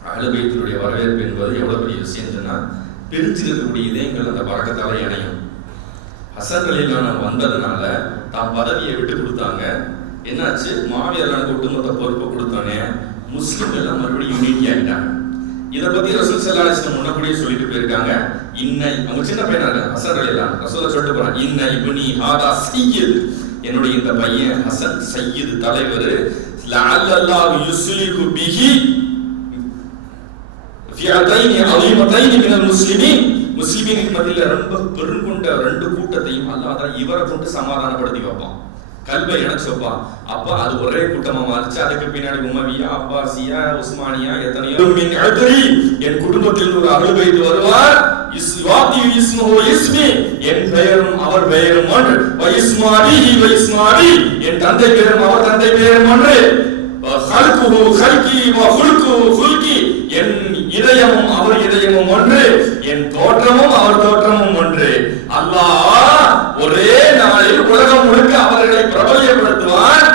அகழ் பைத்தினுடைய வரவேற்பு என்பது எவ்வளவு பெரிய விஷயம் சொன்னா, பிரிஞ்சிருக்கக்கூடிய இதயங்கள் அந்த பறக்கத்தால இணையும். ஹசன் ரலியல்லாஹு வந்ததுனால தான் பதவியை விட்டு கொடுத்தாங்க. என்னாச்சு? மாவியர் ஒட்டுமொத்த பொறுப்பை கொடுத்தானே முஸ்லிம் எல்லாம் மறுபடியும் யூனிட்டி ஆகிட்டாங்க. இதை பத்தி ரசூல் ஸல்லல்லாஹு அலைஹி வஸல்லம் முன்னக்கூடியே சொல்லிட்டு போயிருக்காங்க. அவங்க சின்ன பையனாரு ஹசன் ரலியல்லாஹு, ரசூல் சொல்லிட்டு போறாங்க, இன்ன இப்னி ஹாதா சய்யித், என்னுடைய இந்த பையன் ஹசன் சய்யித் தலைவர், லஅல்லல்லாஹு யுஸ்லிஹு பிஹி ஃபியதைனி அலீமதைனி மினல் முஸ்லிமீன், முஸ்லிமீனுக்கு மத்தியில ரொம்ப பெருங்கொண்ட 2 கூட்டத்தையும் அல்லாஹ் தான் இவரை கொண்டு சமாதானப்படுத்தி வைப்பான், கல்வை இணைச்சு வைப்பான். அப்ப அது ஒரே கூட்டமா மாறிச்சு. அதுக்கு பின்னாடி உமவியா, அப்பாசியா, உஸ்மானியா, எத்தனையோ என் குடும்பத்தில் ஒரு அஹ்லுல் பைத் வருவார், என் பெயரும் அவர் பெயரும் ஒன்று, என் தந்தை பெயரும் அவர் தந்தை பெயரும் ஒன்று, என் இதயமும் அவர் இதயமும் ஒன்று, என் தோற்றமும் அவர் தோற்றமும் ஒன்று. அல்லாஹ் ஒரே நாளில் உலகம் முழுக்க அவர்களை பிரபல்யப்படுத்துவான்.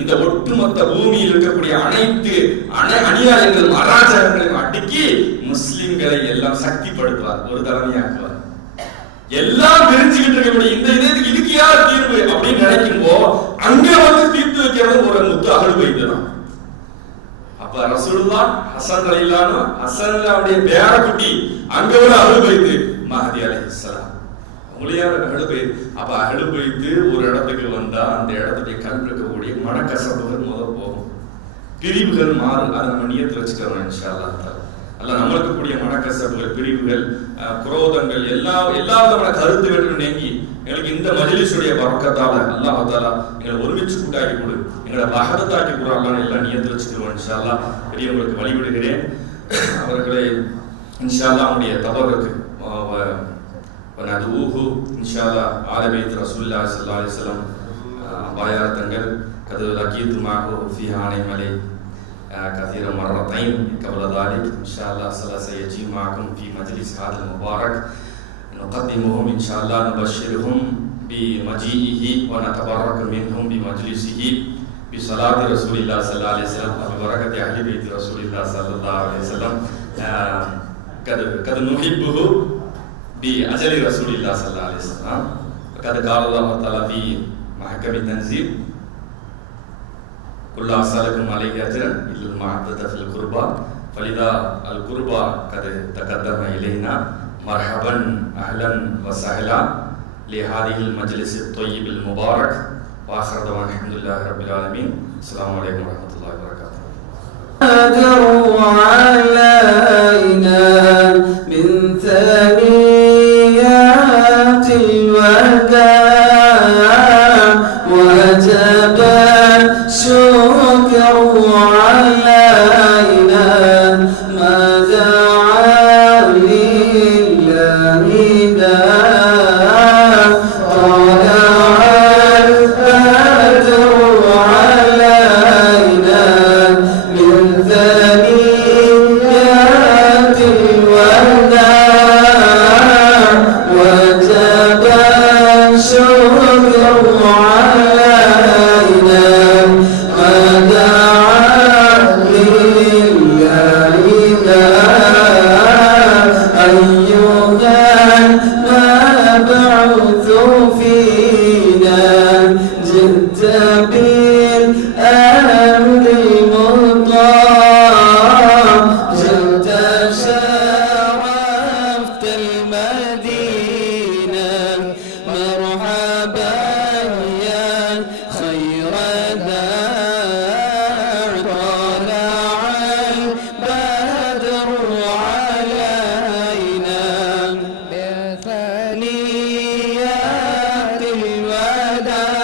இந்த ஒட்டுமொத்த பூமியில் இருக்கக்கூடிய அனைத்து அநியாயங்களும் அராஜகங்களையும் அடக்கி முஸ்லிம்களை எல்லாம் சக்திப்படுத்துவார், ஒரு தலைமையாக்குவார். எல்லாம் தெரிஞ்சுக்கிட்டு இருக்கக்கூடிய இந்த இதயத்துக்கு இதுக்கு யார் தீர்வு அப்படின்னு நினைக்கும்போ அங்க வந்து தீர்த்து வைக்கிறது ஒரு முத்து அகல் வைத்துதான். அப்ப ரசூலுல்லாஹ் ஹசன் ரலியல்லாஹு ஹசன் அவருடைய பேரக்குட்டி அங்க ஒரு அகல் வைத்து மஹதி அலைஹிஸ்ஸலாம் அவங்களையார் அகல் வைத்து. அப்ப அகல் வைத்து ஒரு இடத்துக்கு வந்தா அந்த இடத்துடைய கல் இருக்கக்கூடிய மனக்கசப்புகள் முதல் போகும், பிரிவுகள் மாறும். அதை நம்ம நியத்து வச்சுக்கிறோம் இன்ஷா அல்லாஹ். அல்ல நம்மளுக்கு கூடிய மனக்கசப்புகள், பிரிவுகள், குரோதங்கள் எல்லா விதமான கருத்து வேற்று நீங்கி எங்களுக்கு இந்த மஜ்லிஸுடைய பரக்கத்தால அல்லாஹ் தஆலா எங்களை ஒருமிச்சு கூட்டாக்கி கொடு, எங்களை வஹதத்தாக்கி கொடு. அல்லாஹ் எல்லாம் நியத்து வச்சுக்கிறோம் இன்ஷா அல்லாஹ். பெரியவங்களுக்கு வழிவிடுகிறேன். அவர்களை இன்ஷா அல்லாஹ் அவருடைய தபருக்கு வனதுஹு இன்ஷா அல்லாஹ் ஆல பைத் ரசூலுல்லாஹி ஸல்லல்லாஹு அலைஹி வஸல்லம் பாயாத்தங்கள் கது லகீது மாஹு ஃபீ ஹானை மலை كثيرا مرتين قبل ذلك إن شاء الله سيجي معكم في مجلس هذا المبارك. نقدمهم إن شاء الله، نبشرهم بمجيئه ونتبرك منهم بمجلسه بصلاة رسول الله صلى الله عليه وسلم وبركة أهل بيت رسول الله صلى الله عليه وسلم. قد نحبه بأجل رسول الله صلى الله عليه وسلم. وقد قال الله تعالى في محكم التنزيل كل أسألكم عليه أجرا إلا المعدة في القربى فلذا القربى قد تقدم إلينا. مرحبا أهلا وسهلا لهذه المجلس الطيب المبارك. وآخر دعوانا الحمد لله رب العالمين. السلام عليكم ورحمة الله وبركاته. علينا من ثنيات الوداع وجب الشكر علينا ما دعا لله داع طلع البدر علينا من ثنيات الوداع وجب الشكر علينا ما دعا لله داع أيها المبعوث فينا جئت بالأمر المطاع جئت شرفت المدينة مرحبا يا خير داع طلع البدر علينا بثنيات الوداع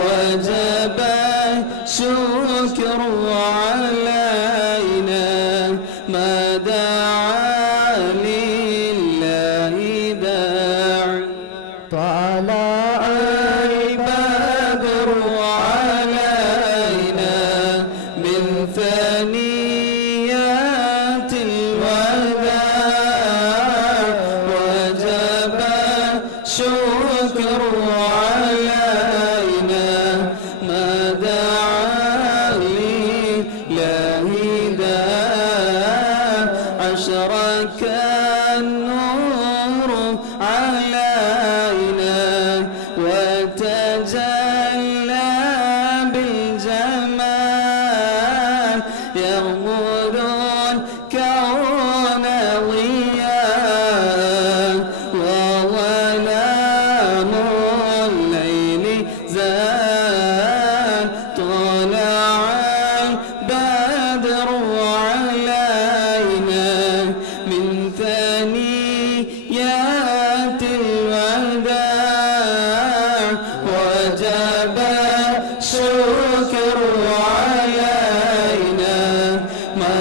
وجب الشكر علينا ما دعا لله داع طلع البدر علينا من ثنيات الوداع وجب الشكر علينا ما دعا لله داع أشرك النور علينا وتجلى بالجمال يغمر الكون ضياء وظلام الليل زال طلع البدر علينا من ثنيات الوداع وجب الشكر علينا ما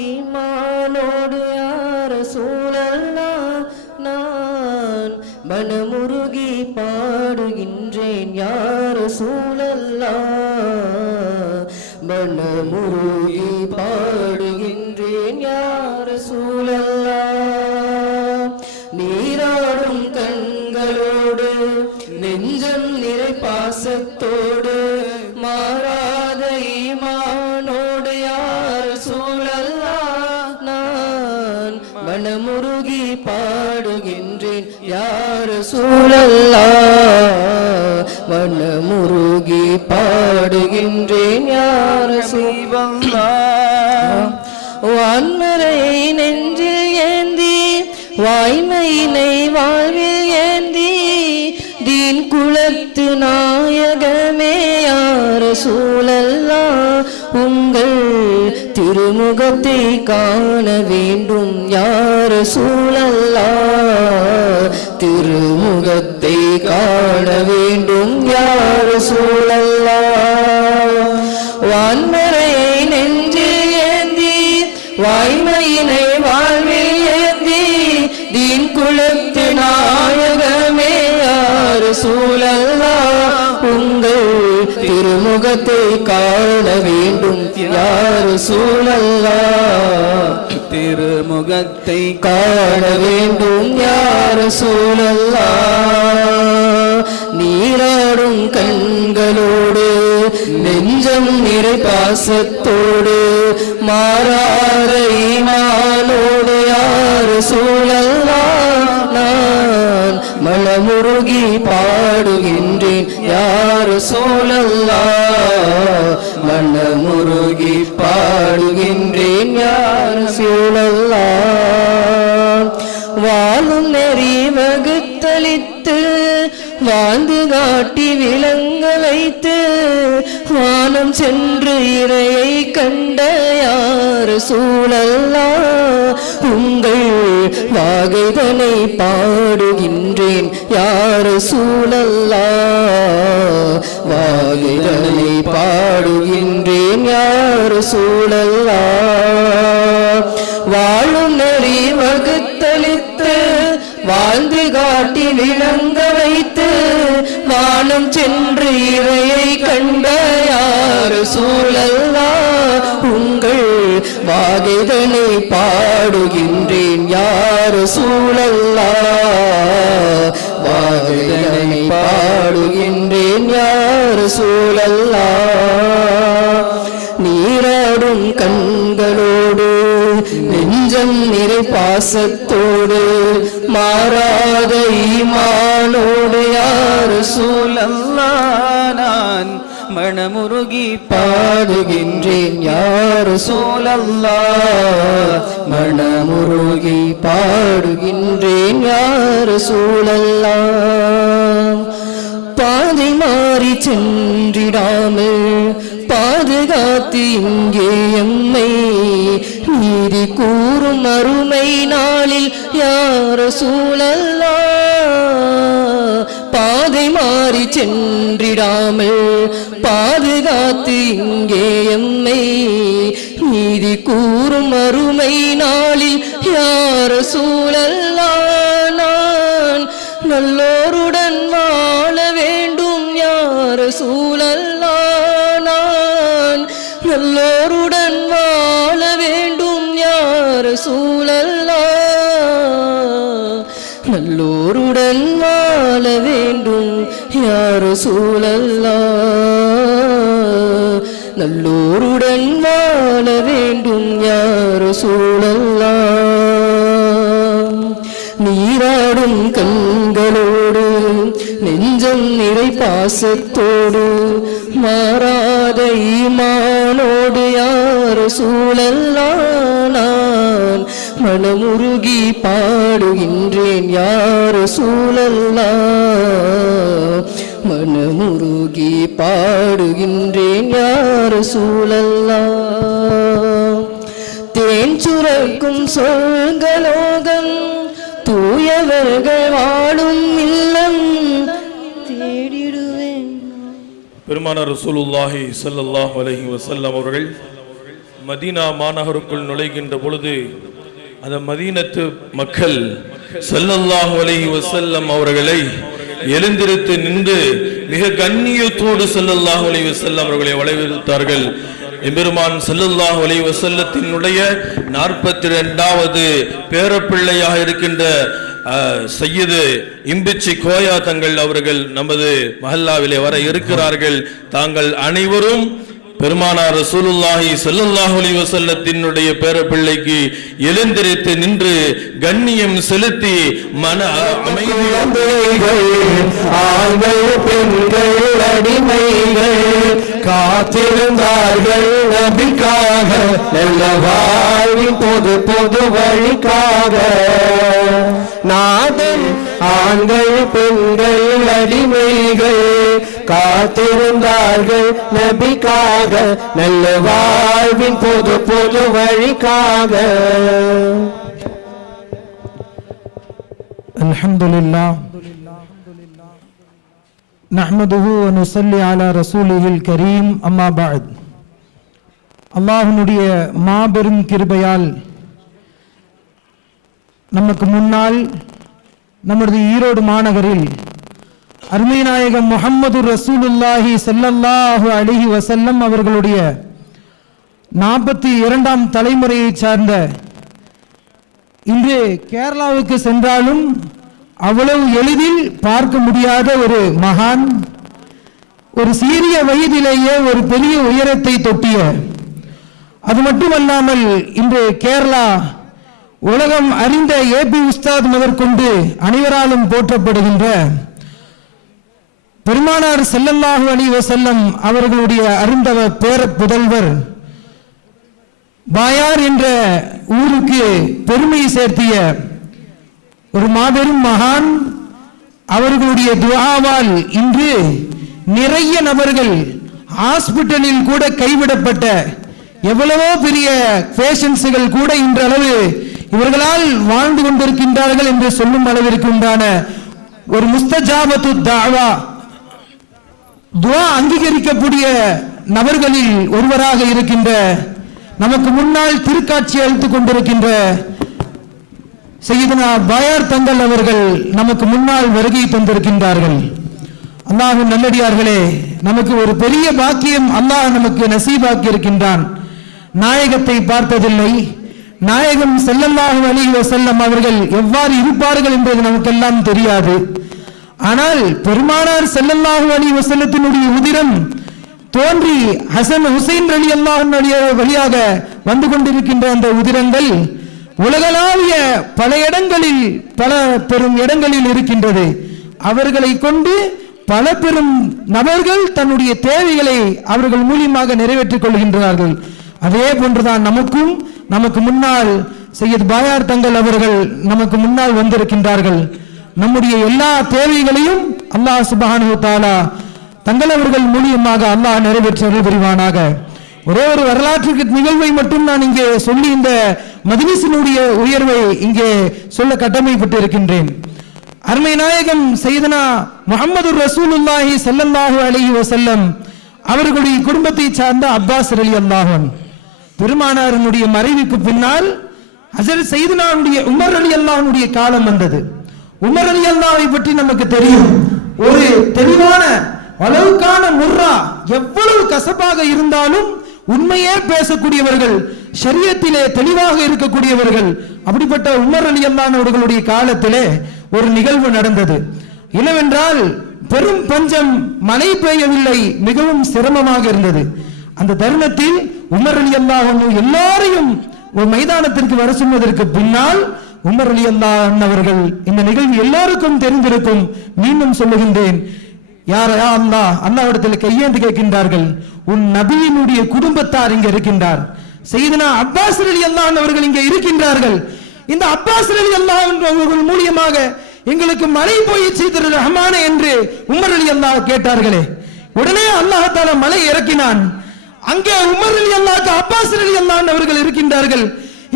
ஈமானோடு யார சூழல்லா நான் மனமுருகி பாடுகின்றேன் யார சூழல்லா மனமுருகி பாடுகின்றேன் யார சூழல்லா நீராடும் கண்களோடு நெஞ்சம் நிறை பாசத்தோடு மாறாத ஈமானோடு யார் சூழல்லா நான் மனமுருகி பாடுகின்றேன் யார் சூழல்லா மனமுருகி பாடுகின்றேன் யார் சூழல்லா வான்மறையை நெஞ்சில் ஏந்தி வாய்மையினை வாழ்வில் ஏந்தி தீன் குலத்து நாயகமே யார சூழல்லா உங்கள் திருமுகத்தை காண வேண்டும் யார சூழல்லா திருமுகத்தை காண வேண்டும் யார சூழல்லா வான்மறையை நெஞ்சில் ஏந்தி வாய்மையினை வாழ்வில் ஏந்தி தீன் குலத்து நாயகமே யார் சூழல்லா உங்கள் திருமுகத்தை காண வேண்டும் யார் சூழல்லா திருமுகத்தை காண வேண்டும் யார் சூழல்லா நீராடும் கண்களோடு நெஞ்சம் நிறை பாசத்தோடு மாறாத ஈமானோடு யார் சூழல்லா நான் மனமுருகி பாடுகின்றேன் யார் சூழல்லா மனமுருகி பாடுகின்றேன் யார் சூழல்லா வாழும் நெறி வகுத்தளித்து வாழ்ந்து காட்டி விளங்க வைத்து வானம் சென்று இறையை கண்ட யார் சூழல்லா உங்கள் வாகைதனை பாடுகின்றேன் யார் சூழல்லா வாகைதனை பாடுகின்றேன் யார் சூழல்லா வாழும் நெறி வகுத்தளித்து வாழ்ந்து காட்டி விளங்க வைத்து வானம் சென்று இறையை கண்ட யார் சூழல்லா உங்கள் வாகைதனை பாடுகின்றேன் யார் சூழல்லா வாகைதனை பாடுகின்றேன் யார் சூழல்லா நீராடும் கண்களோடு நெஞ்சம் நிறை பாசத்தோடு மாறாத ஈமானோடு யார் சூழல்லா நான் மனமுருகி பாடுகின்றேன் யார் சூழல்லா மனமுருகி பாடுகின்றேன் யார் சூழல்லா பாதை மாறி சென்றிடாமல் பாதுகாத்து இங்கே எம்மை நீதி கூறும் அருமை நாளில் யார் சூழல்லா பாதை மாறி சென்றிடாமல் பாதுகாத்து இங்கே எம்மை நீதி கூறும் அருமை நாளில் யார் சூழல்லா நான் நல்லோருடன் வாழ வேண்டும் யார் சூழல்லா நான் நல்லோருடன் வாழ வேண்டும் யார் சூழல்லா நல்லோருடன் வாழ வேண்டும் யார் சூழல்லா நல்லோருடன் வாழ வேண்டும் யார் சூழல்லா நீராடும் கண்களோடு நெஞ்சம் நிறை பாசத்தோடு மாறாத ஈமானோடு யார் சூழல்லா நான் மனமுருகி பாடுகின்றேன் யார் சூழல்லா மனமுருகி பாடுகின்றேன் யார் சூழல்லா தேன் சுரக்கும் சொர்க்கலோகம் தூயவர்கள் வாழும் இல்லம் தேடிடுவேன். பெருமானார் ரசூலுல்லாஹி ஸல்லல்லாஹு அலைஹி வஸல்லம் அவர்கள் மதீனா மாநகருக்குள் நுழைகின்ற பொழுது அந்த மதீனத்து மக்கள் ஸல்லல்லாஹு அலைஹி வஸல்லம் அவர்களை எழுந்திருத்து நின்று மிக கண்ணியத்தோடு ஸல்லல்லாஹு அலைஹி வஸல்லம் அவர்களை வரவேற்றார்கள். எம்பெருமான் ஸல்லல்லாஹு அலைஹி வஸல்லத்தினுடைய 42வது பேரப்பிள்ளையாக இருக்கின்ற சையது இம்பிச்சி கோயா தங்கள் அவர்கள் நமது மஹல்லாவிலே வர இருக்கிறார்கள். தாங்கள் அனைவரும் பெருமானார் ரசூலுல்லாஹி ஸல்லல்லாஹு அலைஹி வஸல்லத்தினுடைய பேரப்பிள்ளைக்கு எழுந்திருத்து நின்று கண்ணியம் செலுத்தி மன அமைதிகள் ஆண்கள் பெண்கள் அடிமைகள் காத்திருந்தார்கள் நபிக்காக நல்ல வாழ்வின் பொது பொது வழிக்காக. நாதன் ஆண்கள் பெண்கள் அடிமைகள் காத்திருந்தார்கள் நபிக்காக நல்ல வாழ்வின் பொது பொது வழிக்காக. அல்ஹம்துலில்லாஹ் நஹ்மதுஹு வ நுஸல்லி அலா ரசூலிஹில் கரீம். அம்மா பஅத். அல்லாஹ்வுடைய மாபெரும் கிருபையால் நமக்கு முன்னால் நமது ஈரோடு மாநகரில் அருமை நாயகம் முஹம்மது ரசூலுல்லாஹி ஸல்லல்லாஹு அலைஹி வஸல்லம் அவர்களுடைய 42ஆம் தலைமுறையை சார்ந்த, இன்று கேரளாவுக்கு சென்றாலும் அவ்வளவு எளிதில் பார்க்க முடியாத ஒரு மகான், ஒரு சிறிய வயதிலேயே ஒரு பெரிய உயரத்தை தொட்டிய, அது மட்டுமல்லாமல் இன்று கேரளா உலகம் அறிந்த ஏபி உஸ்தாத் முதற்கொண்டு அனைவராலும் போற்றப்படுகின்ற பெருமானார் ஸல்லல்லாஹு அலைஹி வஸல்லம் அவர்களுடைய அருந்தவ பேர புதல்வர் பாயார் என்ற ஊருக்கு பெருமை சேர்த்திய ஒரு மாபெரும் மகான். அவர்களுடைய துஆவால் இன்று நிறைய நபர்கள் ஹாஸ்பிட்டலில் கூட கைவிடப்பட்ட எவ்வளவோ பெரிய பேஷன்ஸ்கள் கூட இன்றளவு இவர்களால் வாழ்ந்து கொண்டிருக்கின்றார்கள் என்று சொல்லும் அளவிற்கு உண்டான ஒரு முஸ்தஜாபத்து தாவா, துஆ அங்கீகரிக்கக்கூடிய நபர்களில் ஒருவராக இருக்கின்ற, நமக்கு முன்னால் திருக்காட்சி அளித்துக் கொண்டிருக்கின்ற சையதுனா பாயார் தங்கள் அவர்கள் நமக்கு முன்னால் வருகை தந்திருக்கின்றார்கள். அல்லாஹ்வின் நல்லடியார்களே, நமக்கு ஒரு பெரிய பாக்கியம் அல்லாஹ் நமக்கு நசீபாக்கி இருக்கின்றான். நாயகத்தை பார்த்ததில்லை, நாயகம் ஸல்லல்லாஹு அலைஹி வஸல்லம் அவர்கள் எவ்வாறு இருப்பார்கள் என்பது நமக்கெல்லாம் தெரியாது. ஆனால் பெருமானார் ஸல்லல்லாஹு அலைஹி வஸல்லத்தினுடைய உதிரம் தோன்றி ஹசன் ஹுசைன் ரலியல்லாஹு அன்ஹு வழியாக வந்து கொண்டிருக்கின்ற அந்த உதிரங்கள் உலகளாவிய பல இடங்களில், பல பெரும் இடங்களில் இருக்கின்றது. அவர்களை கொண்டு பல பெரும் நபர்கள் தன்னுடைய தேவைகளை அவர்கள் மூலியமாக நிறைவேற்றிக் கொள்கின்றார்கள். அதே போன்றுதான் நமக்கும் நமக்கு முன்னால் சையத் பாயார் தங்கள் அவர்கள் நமக்கு முன்னால் வந்திருக்கின்றார்கள். நம்முடைய எல்லா தேவைகளையும் அல்லாஹ் சுப்ஹானஹு வ தஆலா தங்கள் அவர்கள் மூலியமாக அல்லாஹ் நிறைவேற்ற அருள் புரிவானாக. ஒரே ஒரு வரலாற்று நிகழ்வை மட்டும் நான் இங்கே சொல்லி இந்த மஜ்லிஸினுடைய உயர்வை இங்கே சொல்ல கடமைப்பட்டு இருக்கின்றேன். அருமை நாயகம் சையதுனா முஹம்மது ரசூலுல்லாஹி ஸல்லல்லாஹு அலைஹி வஸல்லம் அவர்களுடைய குடும்பத்தை சார்ந்த அப்பாஸ் ரலியல்லாஹு அன்ஹு பெருமானாரினுடைய மறைவுக்கு பின்னால் ஹஜ்ரத் சையதுனாவுடைய உமர் ரலியல்லாஹுடைய காலம் வந்தது. உமர் ரலியல்லாஹை பற்றி நமக்கு தெரியும். ஒரு தெளிவான அளவுக்கான முர்ரா, எவ்வளவு கசப்பாக இருந்தாலும் உண்மையே பேசக்கூடியவர்கள், ஷரியத்திலே தெளிவாக இருக்கக்கூடியவர்கள். அப்படிப்பட்ட உமர் ரலியல்லாஹு அவர்களுடைய காலத்திலே ஒரு நிகழ்வு நடந்தது. என்னவென்றால், பெரும் பஞ்சம், மழை பெய்யவில்லை, மிகவும் சிரமமாக இருந்தது. அந்த தருணத்தில் உமர் ரலியல்லாஹு அன்ஹு எல்லாரையும் ஒரு மைதானத்திற்கு வர சொன்னதற்கு பின்னால் உமர் ரலியல்லாஹு அவர்கள், இந்த நிகழ்வு எல்லாருக்கும் தெரிந்திருக்கும், மீண்டும் சொல்லுகின்றேன், யார் யா அல்லாஹ், அல்லாஹ்விடத்தில் கையேந்து கேட்கின்றார்கள், உன் நபியினுடைய குடும்பத்தார் இங்கே இருக்கின்றார், சையதுனா அப்பாஸ் ரலியல்லாஹு அவர்கள் இங்கே இருக்கின்றார்கள். இந்த அப்பாஸ் ரலியல்லாஹு அவர்கள் மூலியமாக எங்களுக்கு மழை போய் செய்திரு ரஹ்மானே என்று உமர் ரலியல்லாஹு கேட்டார்களே. உடனே அல்லாஹ் தஆலா மழை இறக்கினான். அங்கே உமர் ரலியல்லாஹு அப்பாஸ் ரலியல்லாஹு அவர்கள் இருக்கின்றார்கள்.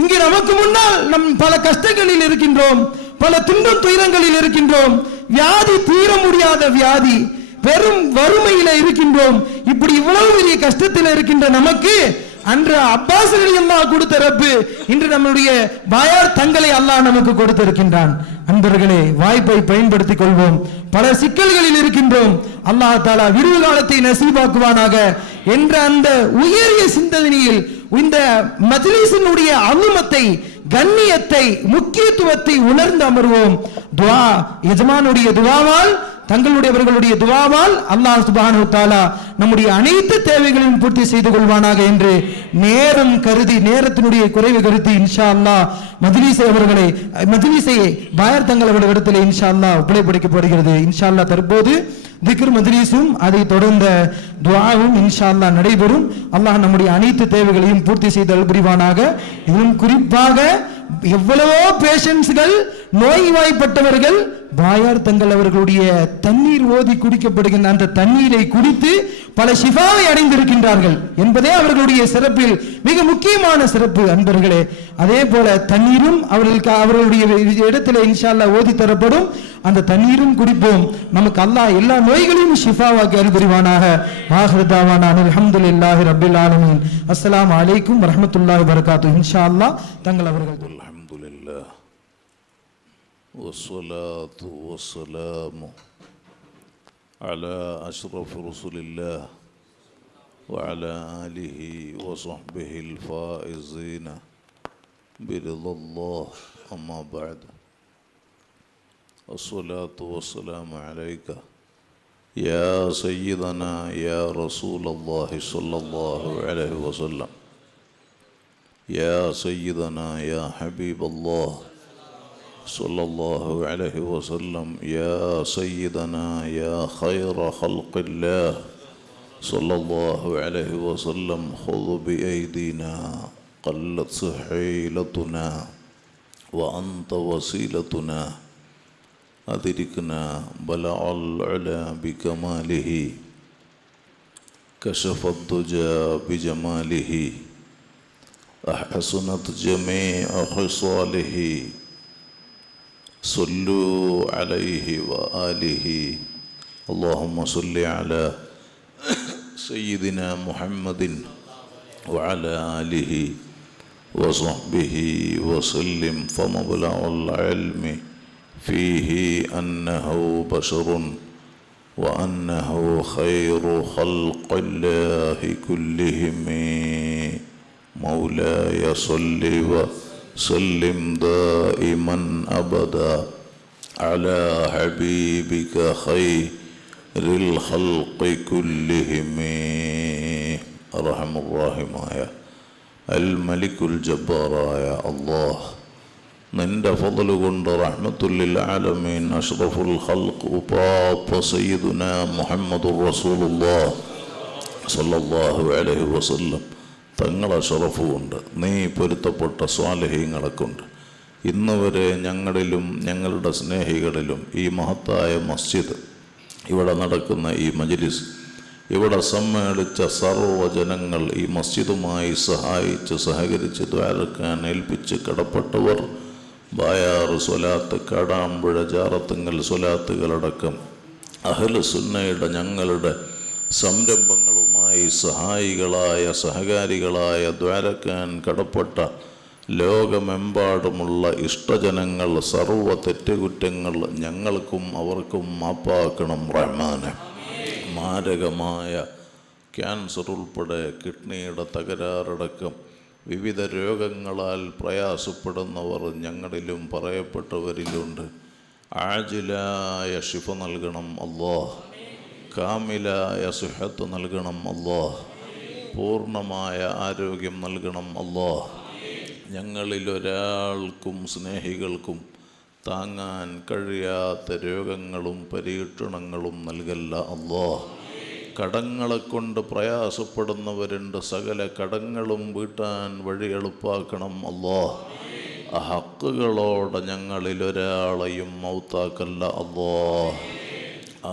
இங்கே நமக்கு முன்னால் நம் பல கஷ்டங்களில் இருக்கின்றோம், பல துன்பம் துயரங்களில் இருக்கின்றோம், வியாதி தீர முடியாத வியாதி, பெரும் வறுமையில இருக்கின்றோம். இப்படி இவ்வளவு பெரிய கஷ்டத்தில் இருக்கின்ற நமக்கு அன்று அப்பாஸ் ரலியல்லாஹு கொடுத்த ரப்பு இன்று நம்முடைய பாயார் தங்களை அல்லாஹ் நமக்கு கொடுத்திருக்கின்றான். அன்பர்களே, வாய்ப்பை பயன்படுத்திக் கொள்வோம். பல சிக்கல்களில் இருக்கின்றோம். அல்லாஹ் தஆலா விருது காலத்தை நசீபாக்குவானாக என்ற அந்த உயரிய சிந்தனையில் இந்த மஜ்லிஸினுடைய அலுமத்தை, கண்ணியத்தை, முக்கியத்துவத்தை உணர்ந்து அமர்வோம். துஆ எஜமானுடைய துஆவால், தங்களுடையவர்களுடைய துஆவால் அல்லாஹ் சுப்ஹானஹு வ தஆலா நம்முடைய அனைத்து தேவைகளையும் பூர்த்தி செய்து கொள்வானாக என்று நேரம் கருதி, நேரத்தினுடைய குறைவு கருதி இன்ஷா அல்லாஹ் மஜ்லிஸை பாயர் தங்கள் அவர்களிடத்தில் இன்ஷா அல்லாஹ் ஒப்படைக்கப்படுகிறது. இன்ஷா அல்லாஹ் தற்போது திக்ர் மஜ்லிஸும் அதை தொடர்ந்த துஆவும் இன்ஷா அல்லாஹ் நடைபெறும். அல்லாஹ் நம்முடைய அனைத்து தேவைகளையும் பூர்த்தி செய்து அல்புரிவானாக. இன்னும் குறிப்பாக எவ்வளவோ பேஷண்ட்ஸ்கள், நோய்வாய்ப்பட்டவர்கள் பாயார் தங்கள் அவர்களுடைய தண்ணீர் ஓதி குடிக்கப்படுகின்ற அந்த தண்ணீரை குடித்து பல ஷிஃபாவை அடைந்திருக்கின்றார்கள் என்பதே அவர்களுடைய சிறப்பில் மிக முக்கியமான சிறப்பு. அன்பர்களே, அதே போல தண்ணீரும் அவர்களுடைய இடத்துல இன்ஷா அல்லாஹ் ஓதி தரப்படும். அந்த தண்ணீரும் குடிப்போம். நமக்கு அல்லாஹ் எல்லா நோய்களையும் ஷிஃபாவாக்கி அல்புரிவானாக. ஆகிரு தாவானா அல்ஹம்துலில்லாஹி ரப்பில் ஆலமீன். அஸ்ஸலாமு அலைக்கும் வரஹ்மத்துல்லாஹி வபரகாத்துஹு. இன்ஷா அல்லாஹ் தங்கள் அவர்கள் அல்ஹம்துலில்லாஹ் வஸ்ஸலாத்து வஸ்ஸலாமு அலா அஷ்ரஃபி ரசூலில்லாஹ் وعلى آله وصحبه الفائزين برضا الله أما بعد الصلاة والسلام عليك يا سيدنا يا رسول الله صلى الله عليه وسلم يا سيدنا يا حبيب الله صلى الله عليه وسلم يا سيدنا يا خير خلق الله صلى الله عليه وسلم خذ بأيدينا قلت سحيلتنا وأنت وسيلتنا أدركنا بلع العلا بكماله كشف الدجى بجماله أحسنت جميع خصاله صلوا عليه وآله اللهم صل على سيدنا محمد وعلى آله وصحبه وسلم فمبلغ العلم فيه أنه بشر وأنه خير خلق الله كلهم مولاي صل وسلم دائما أبدا على حبيبك خير الخلق كلهم أرحم الراحمين الملك الجبار يا الله നിന്റെ ഫضല് കൊണ്ട് റഹ്മത്തുല്ലിൽ ആലമീൻ അഷ്റഫുൽ ഖൽഖ് ഉപ്പാപ്പ സയ്യിദുന മുഹമ്മദുർ റസൂലുള്ളാഹ് സ്വല്ലല്ലാഹു അലൈഹി വസല്ലം തങ്ങളെ ഷറഫ് കൊണ്ട് നീ പൊരുത്തപ്പെട്ട സ്വാലിഹീങ്ങളെ കൊണ്ട് ഇന്ന് വരെ ഞങ്ങളിലും ഞങ്ങളുടെ സ്നേഹികളിലും ഈ മഹത്തായ മസ്ജിദ്, ഇവിടെ നടക്കുന്ന ഈ മജ്ലിസ്, ഇവിടെ സമ്മേളിച്ച സർവ്വജനങ്ങൾ, ഈ മസ്ജിദുമായി സഹായിച്ച് സഹകരിച്ച് ദ്വാരക്കാൻ ഏൽപ്പിച്ച് കടപ്പെട്ടവർ, ബായാർ സ്വലാത്ത്, കാടാമ്പുഴ, ജാറത്തുങ്കൽ സ്വലാത്തുകളടക്കം അഹ്ലു സുന്നയുടെ ഞങ്ങളുടെ സംരംഭങ്ങളുമായി സഹായികളായ സഹകാരികളായ ദ്വാരക്കാൻ കടപ്പെട്ട ലോകമെമ്പാടുമുള്ള ഇഷ്ടജനങ്ങൾ, സർവ്വ തെറ്റുകുറ്റങ്ങൾ ഞങ്ങൾക്കും അവർക്കും മാപ്പാക്കണം റഹ്മാനെ. മാരകമായ ക്യാൻസർ ഉൾപ്പെടെ കിഡ്നിയുടെ തകരാറടക്കം വിവിധ രോഗങ്ങളാൽ പ്രയാസപ്പെടുന്നവർ ഞങ്ങളിലും പറയപ്പെട്ടവരിലുണ്ട്. ആജിലായ ശിഫ നൽകണം അല്ലാഹ്. കാമിലായ സുഹത്ത് നൽകണം അല്ലാഹ്. പൂർണ്ണമായ ആരോഗ്യം നൽകണം അല്ലാഹ്. ഞങ്ങളിലൊരാൾക്കും സ്നേഹികൾക്കും താങ്ങാൻ കഴിയാത്ത രോഗങ്ങളും പരീക്ഷണങ്ങളും നൽകല്ല അല്ലാഹ്. കടങ്ങളെ കൊണ്ട് പ്രയാസപ്പെടുന്നവരുണ്ട്, സകല കടങ്ങളും വീട്ടാൻ വഴി എളുപ്പാക്കണം അല്ലാഹ്. ആ ഹക്കുകളോടെ ഞങ്ങളിലൊരാളെയും മൗത്താക്കല്ല അല്ലാഹ്.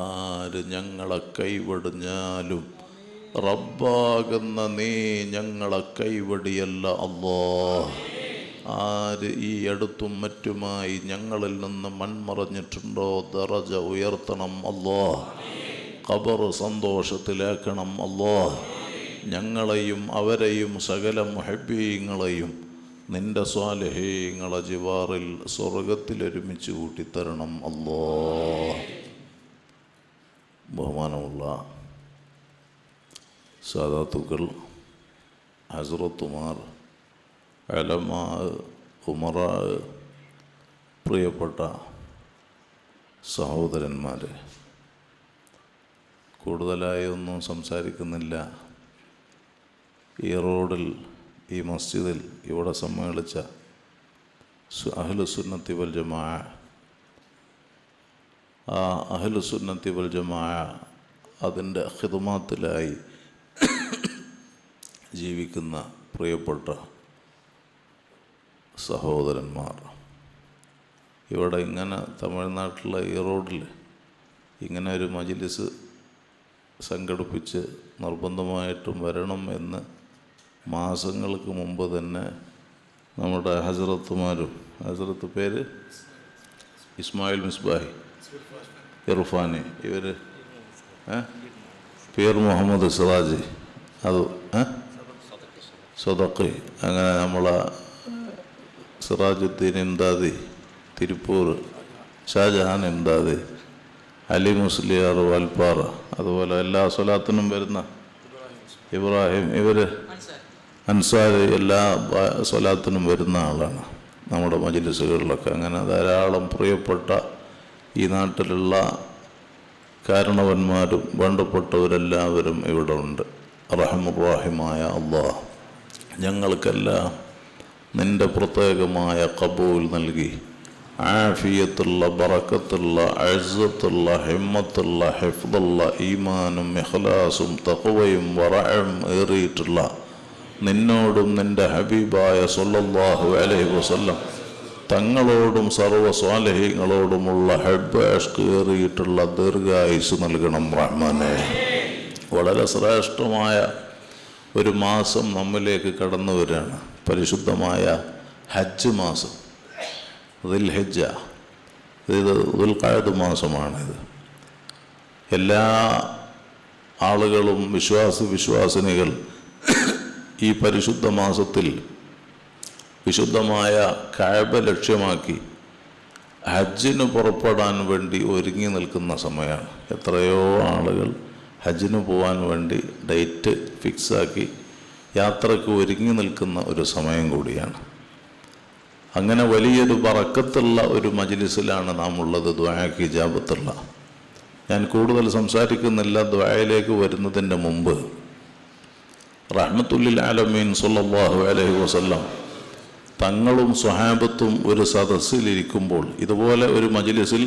ആര് ഞങ്ങളെ കൈവടിഞ്ഞാലും റബ്ബാകുന്ന നീ ഞങ്ങളെ കൈവടിയല്ല അല്ലാഹ്. ആര് ഈ അടുത്തും മറ്റുമായി ഞങ്ങളിൽ നിന്ന് മൺമറഞ്ഞിട്ടുണ്ടോ ദറജ ഉയർത്തണം അല്ലാഹ്. ഖബർ സന്തോഷത്തിലാക്കണം അല്ലാഹ്. ഞങ്ങളെയും അവരെയും സകല മുഹബ്ബീങ്ങളെയും നിന്റെ സ്വാലിഹീങ്ങളെ ജിവാറിൽ സ്വർഗത്തിൽ ഒരുമിച്ച് കൂട്ടിത്തരണം അല്ലാഹ്. ബഹുമാനമുള്ള സാദാത്തുക്കൾ, ഹസ്രത്തുമാർ, ഉലമാ, ഉമറാ, പ്രിയപ്പെട്ട സഹോദരന്മാർ, കൂടുതലായി ഒന്നും സംസാരിക്കുന്നില്ല. ഈ റോഡിൽ, ഈ മസ്ജിദിൽ ഇവിടെ സമ്മേളിച്ച അഹ്ലുസുന്നത്തി വൽ ജമാഅ, ആ അഹ്ലുസുന്നത്തി വൽ ജമാഅ അതിൻ്റെ ഖിദ്മത്തിലായി ജീവിക്കുന്ന പ്രിയപ്പെട്ട സഹോദരന്മാർ, ഇവിടെ ഇങ്ങനെ തമിഴ്നാട്ടിലെ ഈ റോഡിൽ ഇങ്ങനെ ഒരു മജ്ലിസ് സംഘടിപ്പിച്ച് നിർബന്ധമായിട്ടും വരണം എന്ന് മാസങ്ങൾക്ക് മുമ്പ് തന്നെ നമ്മുടെ ഹസ്രത്തുമാരും, ഹസ്രത്ത് പേര് ഇസ്മായിൽ മിസ്ബാഹി, ഇർഫാനി, ഇവർ പീർ മുഹമ്മദ് സിറാജി, അത് സദഖി, അങ്ങനെ നമ്മളെ സിറാജുദ്ദീൻ ഇംദാദി തിരുപ്പൂർ, ഷാജഹാൻ ഇംദാദി, അലി മുസ്ലിയാർ വാൽപ്പാറ, അതുപോലെ എല്ലാ സ്വലാത്തിനും വരുന്ന ഇബ്രാഹിം, ഇവർ അൻസാരി, എല്ലാ സ്വലാത്തിനും വരുന്ന ആളാണ് നമ്മുടെ മജ്ലിസുകളിലൊക്കെ. അങ്ങനെ ധാരാളം പ്രിയപ്പെട്ട ഈ നാട്ടിലുള്ള കാരണവന്മാരും വേണ്ടപ്പെട്ടവരെല്ലാവരും ഇവിടെ ഉണ്ട്. റഹ്മുർ-റഹീമായ അല്ലാഹ് ഞങ്ങൾക്കെല്ലാം നിൻ്റെ പ്രത്യേകമായ ഖബൂൽ നൽകി ആഫിയത്തുള്ള, ബറക്കത്തുള്ള, അഴ്സത്തുള്ള, ഹിമ്മത്തുള്ള, ഹിഫ്ദുള്ള, ഈമാനും ഇഖ്ലാസും തഖ്വയും വറഅം ഏറിയിട്ടുള്ള നിന്നോടും നിൻ്റെ ഹബീബായ സ്വല്ലല്ലാഹു അലൈഹി വസല്ലം തങ്ങളോടും സർവ്വ സ്വാലിഹീങ്ങളോടുമുള്ള ഹബ്ബ് ഇഷ്ഖ് ഏറിയിട്ടുള്ള ദീർഘായുസ് നൽകണം റഹ്മാനേ. വളരെ ശ്രേഷ്ഠമായ ഒരു മാസം നമ്മിലേക്ക് കടന്നു വരികയാണ്. പരിശുദ്ധമായ ഹജ്ജ് മാസം, ദുൽഹിജ്ജ. ഇത് ദുൽഖഅദ് മാസമാണിത്. എല്ലാ ആളുകളും വിശ്വാസിനികൾ ഈ പരിശുദ്ധ മാസത്തിൽ വിശുദ്ധമായ കഅബ ലക്ഷ്യമാക്കി ഹജ്ജിന് പുറപ്പെടാൻ വേണ്ടി ഒരുങ്ങി നിൽക്കുന്ന സമയമാണ്. എത്രയോ ആളുകൾ ഹജ്ജിന് പോകാൻ വേണ്ടി ഡേറ്റ് ഫിക്സാക്കി യാത്രയ്ക്ക് ഒരുങ്ങി നിൽക്കുന്ന ഒരു സമയം കൂടിയാണ്. അങ്ങനെ വലിയൊരു ബറക്കത്തുള്ള ഒരു മജ്ലിസിലാണ് നാം ഉള്ളത്, ദുആക്ക് ഇജാബത്തുള്ള. ഞാൻ കൂടുതൽ സംസാരിക്കുന്നില്ല. ദുആയിലേക്ക് വരുന്നതിൻ്റെ മുമ്പ് റഹ്മത്തുൽ ആലമീൻ സ്വല്ലല്ലാഹു അലൈഹി വസല്ലം തങ്ങളും സ്വഹാബത്തും ഒരു സദസ്സിലിരിക്കുമ്പോൾ, ഇതുപോലെ ഒരു മജ്ലിസിൽ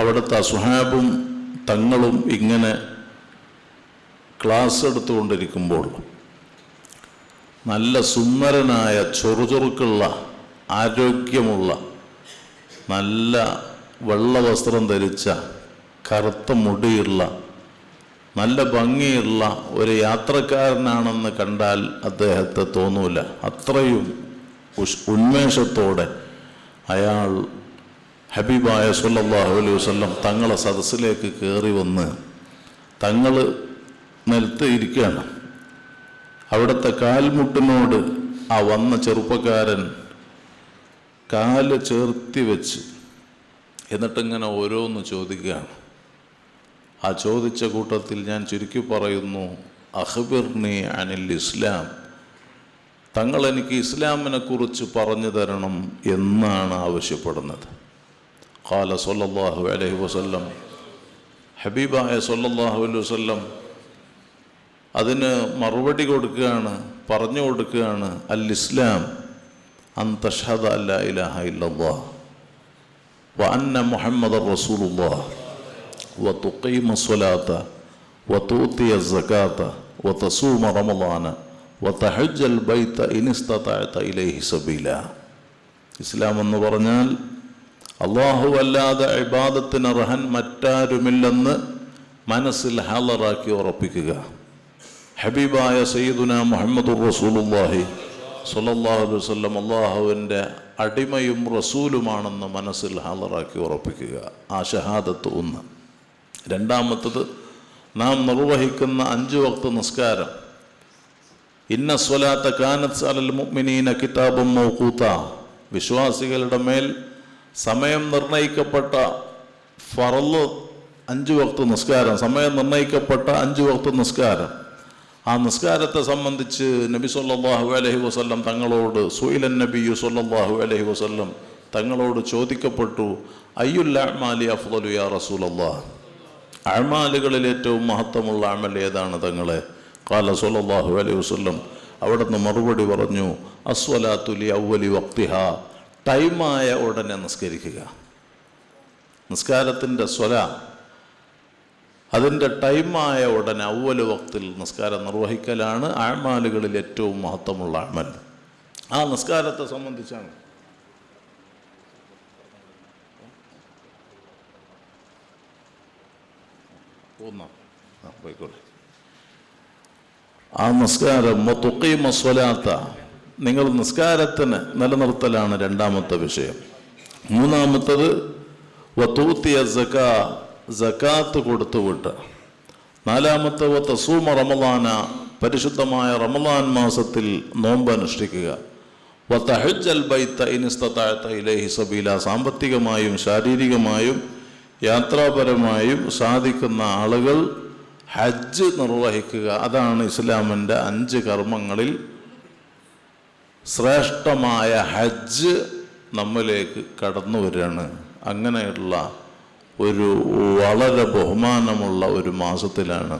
അവിടുത്തെ സ്വഹാബും തങ്ങളും ഇങ്ങനെ ക്ലാസ് എടുത്തുകൊണ്ടിരിക്കുമ്പോൾ നല്ല സുന്ദരനായ ചൊറുചൊറുക്കുള്ള ആരോഗ്യമുള്ള നല്ല വെള്ള വസ്ത്രം ധരിച്ച കറുത്ത മുടിയുള്ള നല്ല ഭംഗിയുള്ള ഒരു യാത്രക്കാരനാണെന്ന് കണ്ടാൽ അദ്ദേഹത്തെ തോന്നൂല. അത്രയും ഉന്മേഷത്തോടെ അയാൾ ഹബീബായ സ്വല്ലല്ലാഹു അലൈഹി വസല്ലം തങ്ങളെ സദസ്സിലേക്ക് കയറി വന്ന് തങ്ങൾ നിലത്ത് ഇരിക്കുകയാണ്. അവിടുത്തെ കാൽമുട്ടിനോട് ആ വന്ന ചെറുപ്പക്കാരൻ കാല് ചേർത്തി വെച്ച് എന്നിട്ടിങ്ങനെ ഓരോന്ന് ചോദിക്കുകയാണ്. ആ ചോദിച്ച കൂട്ടത്തിൽ ഞാൻ ചുരുക്കി പറയുന്നു, അഖ്ബിർനി അനിൽ ഇസ്ലാം, തങ്ങൾ എനിക്ക് ഇസ്ലാമിനെ കുറിച്ച് പറഞ്ഞു തരണം എന്നാണ് ആവശ്യപ്പെടുന്നത്. ഖാല സ്വല്ലല്ലാഹു അലൈഹി വസല്ലം, ഹബീബായ സ്വല്ലല്ലാഹു അലൈഹി വസല്ലം അതിന് മറുപടി കൊടുക്കുകയാണ്, പറഞ്ഞു കൊടുക്കുകയാണ്. അൽ ഇസ്ലാം അൻ തഷ്ഹദ അല്ലാ ഇലാഹ ഇല്ലല്ലാഹ് വ അന്ന മുഹമ്മദർ റസൂലുള്ളാഹ് വ തുഖീമ സ്വലാത്ത വ തൂതിയ സകാത്ത വ തസൂമ റമളാന വ തഹജ്ജൽ ബൈത ഇൻ ഇസ്തതഅത ഇലൈഹി സബീല. ഇസ്ലാം എന്ന് പറഞ്ഞാൽ അല്ലാഹു അല്ലാതെ ഇബാദത്തിന് അർഹൻ മറ്റാരുമില്ലെന്ന് മനസ്സിൽ ഹാളറാക്കി ഉറപ്പിക്കുക. ഹബീബായ സയ്യിദുനാ മുഹമ്മദുർ റസൂലുള്ളാഹി സ്വല്ലല്ലാഹു അലൈഹി വസല്ലം അല്ലാഹുവിൻ്റെ അടിമയും റസൂലുമാണെന്ന് മനസ്സിൽ ഹാളറാക്കി ഉറപ്പിക്കുക. ആ ഷഹാദത്ത് ഒന്ന്. രണ്ടാമത്തത്, നാം നിർവഹിക്കുന്ന 5 വക്ത് നിസ്കാരം ഇന്ന സ്വലാത്ത കാനത്ത് അലൽ മുഅ്മിനീന കിതാബും മൗഖൂത, വിശ്വാസികളുടെ മേൽ സമയം നിർണയിക്കപ്പെട്ട ഫർള് 5 വക്ത് നിസ്കാരം, സമയം നിർണയിക്കപ്പെട്ട 5 വക്ത് നിസ്കാരം. ആ നിസ്കാരത്തെ സംബന്ധിച്ച് നബി സല്ലല്ലാഹു അലൈഹി വസല്ലം തങ്ങളോട് സുഇലൻ നബിയു സല്ലല്ലാഹു അലൈഹി വസല്ലം തങ്ങളോട് ചോദിക്കപ്പെട്ടു, അയ്യുൽ അഅ്മാലി അഫ്ളലു യാ റസൂലല്ലാഹ്, അഅ്മാലുകളിൽ ഏറ്റവും മഹത്വമുള്ള അമൽ ഏതാണ് തങ്ങളെ? ഖാല സല്ലല്ലാഹു അലൈഹി വസല്ലം അവിടുന്ന് മറുപടി പറഞ്ഞു, അസ്വലാത്തു ലി അവ്വലി വഖ്തിഹാ, ടൈമായ ഉടനെ നിസ്കരിക്കുക. നിസ്കാരത്തിൻ്റെ സ്വല അതിൻ്റെ ടൈമായ ഉടനെ അവ്വല് വക്തിൽ നിസ്കാരം നിർവഹിക്കലാണ് അഅ്മാലുകളിൽ ഏറ്റവും മഹത്വമുള്ള അമൽ. ആ നിസ്കാരത്തെ സംബന്ധിച്ചാണ് പോയിക്കോട്ടെ. ആ നിസ്കാരം തുഖീമ സ്വലാത്ത, നിങ്ങൾ നിസ്കാരത്തിന് നിലനിർത്തലാണ് രണ്ടാമത്തെ വിഷയം. മൂന്നാമത്തത് വതൂത്തിയ സക്കാ, സക്കാത്ത് കൊടുത്തുവിട്ട്. നാലാമത്തെ വതസൂമ റമളാന, പരിശുദ്ധമായ റമളാൻ മാസത്തിൽ നോമ്പ് അനുഷ്ഠിക്കുക. വതഹജ്ജൽ ബൈത ഇൻ ഇസ്തതഅത ഇലൈഹി സബീല, സാമ്പത്തികമായും ശാരീരികമായും യാത്രാപരമായും സാധിക്കുന്ന ആളുകൾ ഹജ്ജ് നിർവഹിക്കുക. അതാണ് ഇസ്ലാമിൻ്റെ 5 കർമ്മങ്ങളിൽ ശ്രേഷ്ഠമായ ഹജ്ജ് നമ്മിലേക്ക് കടന്നു വരികയാണ്. അങ്ങനെയുള്ള ഒരു വളരെ ബഹുമാനമുള്ള ഒരു മാസത്തിലാണ്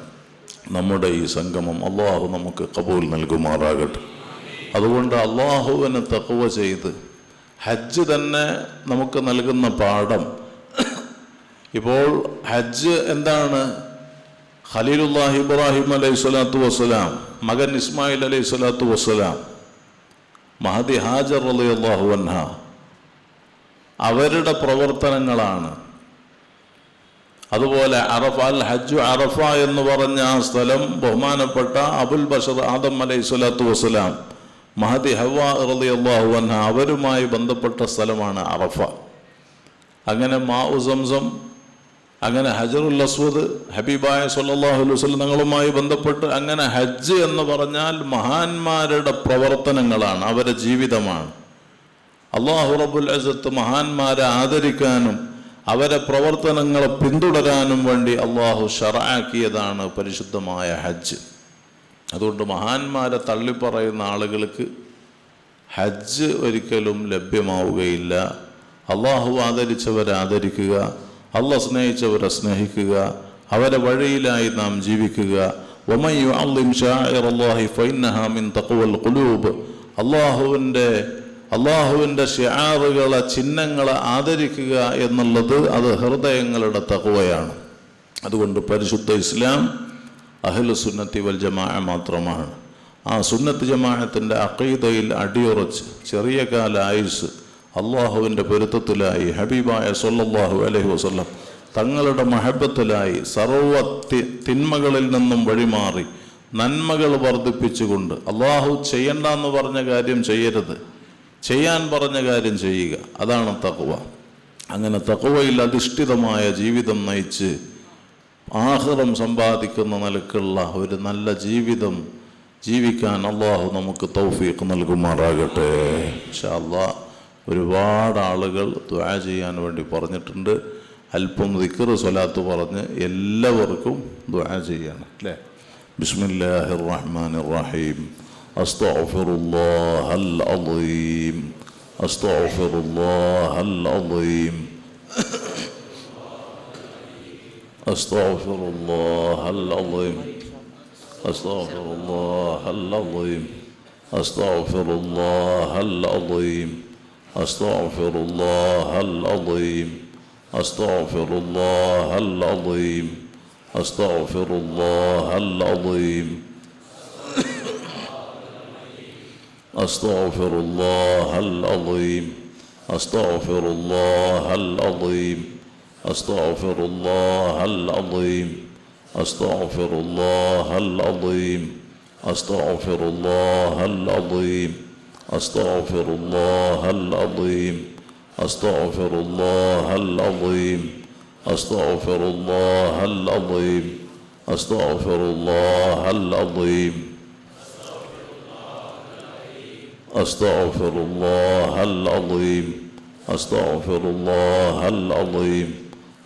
നമ്മുടെ ഈ സംഗമം. അള്ളാഹു നമുക്ക് ഖബൂൽ നൽകുമാറാകട്ടെ. അതുകൊണ്ട് അള്ളാഹുവിനെ തഖ്വ ചെയ്ത് ഹജ്ജ് തന്നെ നമുക്ക് നൽകുന്ന പാഠം. ഇപ്പോൾ ഹജ്ജ് എന്താണ്? ഖലീലുല്ലാഹി ഇബ്രാഹിം അലൈഹി സ്വലാത്തു വസ്സലാം, മകൻ ഇസ്മായിൽ അലൈഹി സ്വലാത്തു വസ്സലാം, മഹദി ഹാജർ റളിയല്ലാഹു അൻഹ, അവരുടെ പ്രവർത്തനങ്ങളാണ്. അതുപോലെ അറഫ, അൽ ഹജ്ജു അറഫ എന്ന് പറഞ്ഞ ആ സ്ഥലം ബഹുമാനപ്പെട്ട അബുൽ ബഷർ ആദം അലൈഹി സ്വലാത്തു വസ്സലാം, മഹദി ഹവ്വ റളിയല്ലാഹു അൻഹ, അവരുമായി ബന്ധപ്പെട്ട സ്ഥലമാണ് അറഫ. അങ്ങനെ മാഉ സംസം, അങ്ങനെ ഹജറുൽ അസ്വദ്, ഹബീബായ സല്ലല്ലാഹു അലൈഹി വസല്ലം തങ്ങളുമായി ബന്ധപ്പെട്ട്, അങ്ങനെ ഹജ്ജ് എന്ന് പറഞ്ഞാൽ മഹാന്മാരുടെ പ്രവർത്തനങ്ങളാണ്, അവരുടെ ജീവിതമാണ്. അല്ലാഹു റബ്ബുൽ ഇസ്സത്ത് മഹാന്മാരെ ആദരിക്കാനും അവരെ പ്രവർത്തനങ്ങളെ പിന്തുടരാനും വേണ്ടി അള്ളാഹു ശറഅാക്കിയതാണ് പരിശുദ്ധമായ ഹജ്ജ്. അതുകൊണ്ട് മഹാന്മാരെ തള്ളിപ്പറയുന്ന ആളുകൾക്ക് ഹജ്ജ് ഒരിക്കലും ലഭ്യമാവുകയില്ല. അള്ളാഹു ആദരിച്ചവരെ ആദരിക്കുക, അള്ളാഹ് സ്നേഹിച്ചവരെ സ്നേഹിക്കുക, അവരെ വഴിയിലായി നാം ജീവിക്കുക. വമൻ യുഅള്ളിം ശാഇറല്ലാഹി ഫഇന്നഹാ മിൻ തഖ്വൽ ഖുലൂബ്, അള്ളാഹുവിൻ്റെ ശിആറുകളെ, ചിഹ്നങ്ങളെ ആദരിക്കുക എന്നുള്ളത് അത് ഹൃദയങ്ങളുടെ തഖ്വയാണ്. അതുകൊണ്ട് പരിശുദ്ധ ഇസ്ലാം അഹ്ലു സുന്നത്തി വൽ ജമാഅ മാത്രമാണ്. ആ സുന്നത്ത് ജമാഅത്തിൻ്റെ അഖീദയിൽ അടിയുറച്ച് ചെറിയ കാല ആയുസ് അള്ളാഹുവിൻ്റെ പൊരുത്തത്തിലായി, ഹബീബായ സല്ലല്ലാഹു അലൈഹി വസല്ലം തങ്ങളുടെ മഹബത്തിലായി, സർവ തിന്മകളിൽ നിന്നും വഴിമാറി നന്മകൾ വർദ്ധിപ്പിച്ചുകൊണ്ട്, അള്ളാഹു ചെയ്യണ്ടെന്ന് പറഞ്ഞ കാര്യം ചെയ്യരുത്, ചെയ്യാൻ പറഞ്ഞ കാര്യം ചെയ്യുക, അതാണ് തഖ്വ. അങ്ങനെ തഖ്വയിൽ അധിഷ്ഠിതമായ ജീവിതം നയിച്ച് ആഖിറം സമ്പാദിക്കുന്ന നിലക്കുള്ള ഒരു നല്ല ജീവിതം ജീവിക്കാൻ അള്ളാഹു നമുക്ക് തൗഫീഖ് നൽകുമാറാകട്ടെ. ഇൻഷാ അല്ലാഹ് ഒരുപാട് ആളുകൾ ദുആ ചെയ്യാൻ വേണ്ടി പറഞ്ഞിട്ടുണ്ട്. അല്പം ദിക്ർ സ്വലാത്ത് പറഞ്ഞ് എല്ലാവർക്കും ദുആ ചെയ്യണം അല്ലേ. ബിസ്മില്ലാഹിർ റഹ്മാനിർ റഹീം. അസ്തഗ്ഫിറുല്ലാഹൽ അളീം, അസ്തഗ്ഫിറുല്ലാഹൽ അളീം, അസ്തഗ്ഫിറുല്ലാഹൽ അളീം, അസ്തഗ്ഫിറുല്ലാഹൽ അളീം, അസ്തഗ്ഫിറുല്ലാഹൽ അളീം, അസ്തഗ്ഫിറുല്ലാഹൽ അളീം, അസ്തഗ്ഫിറുല്ലാഹൽ അളീം, അസ്തഗ്ഫിറുല്ലാഹൽ അളീം, അസ്തഗ്ഫിറുല്ലാഹൽ അളീം, അസ്തഗ്ഫിറുല്ലാഹൽ അളീം, അസ്തഗ്ഫിറുല്ലാഹൽ അളീം, അസ്തഗ്ഫിറുല്ലാഹൽ അളീം, അസ്തഗ്ഫിറുല്ലാഹൽ അളീം, അസ്തഗ്ഫിറുല്ലാഹൽ അളീം, അസ്തഗ്ഫിറുല്ലാഹൽ അളീം, അസ്തഗ്ഫിറുല്ലാഹൽ അളീം, അസ്തഗ്ഫിറുല്ലാഹൽ അളീം, أستغفر الله العظيم أستغفر الله العظيم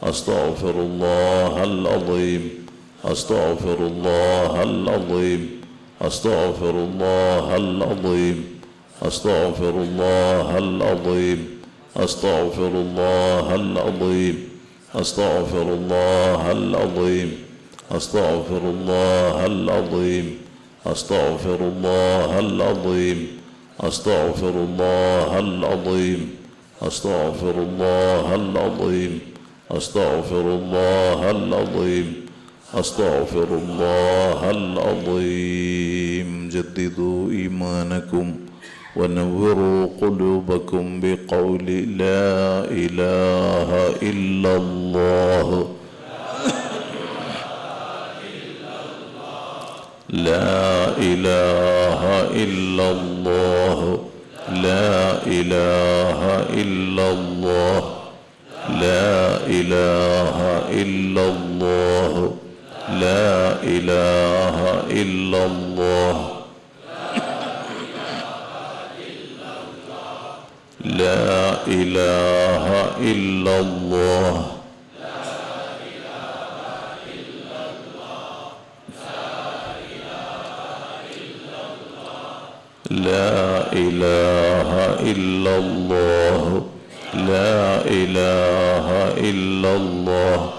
أستغفر الله العظيم أستغفر الله العظيم أستغفر الله العظيم أستغفر الله العظيم أستغفر الله العظيم أستغفر الله العظيم أستغفر الله العظيم أستغفر الله العظيم أستغفر الله العظيم أستغفر الله العظيم أستغفر الله العظيم أستغفر الله العظيم جددوا إيمانكم ونوروا قلوبكم بقول لا إله إلا الله لا إله إلا الله لا إله إلا الله لا إله إلا الله لا إله إلا الله لا إله إلا الله لا إله إلا الله لا إله إلا الله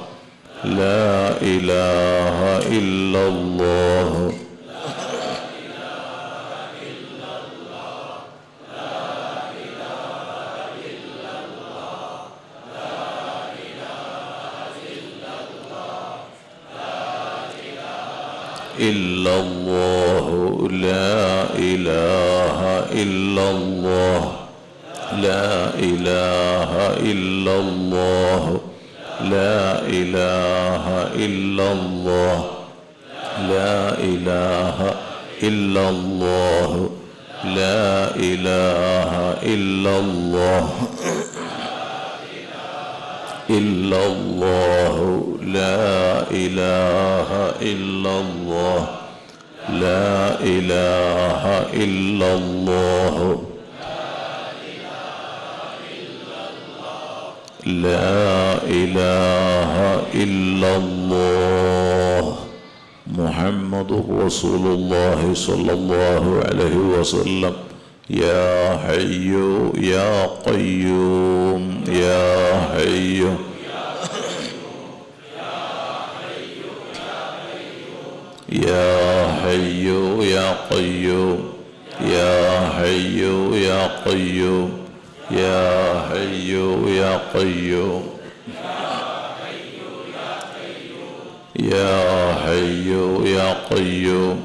لا إله إلا الله إلا الله لا إله إلا الله لا إله إلا الله لا إله إلا الله لا إله إلا الله لا إله إلا الله إلا الله لا إله إلا الله لا إله إلا الله لا إله إلا الله محمد رسول الله صلى الله عليه وسلم يا حي يا قيوم يا حي يا حي يا قيوم يا حي يا قيوم يا حي يا قيوم يا حي يا قيوم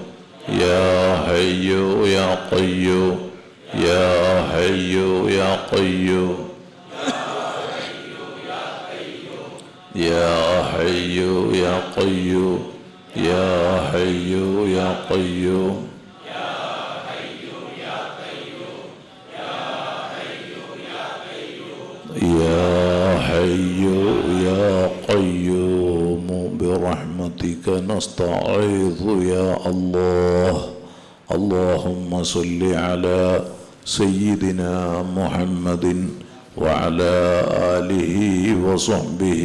يا حي يا قيوم يا حي يا قيوم يا حي يا قيوم يا حي يا قيوم يا حي يا قيوم برحمتك نستعيذ يا الله اللهم صل على سيدنا محمد وعلى آله وصحبه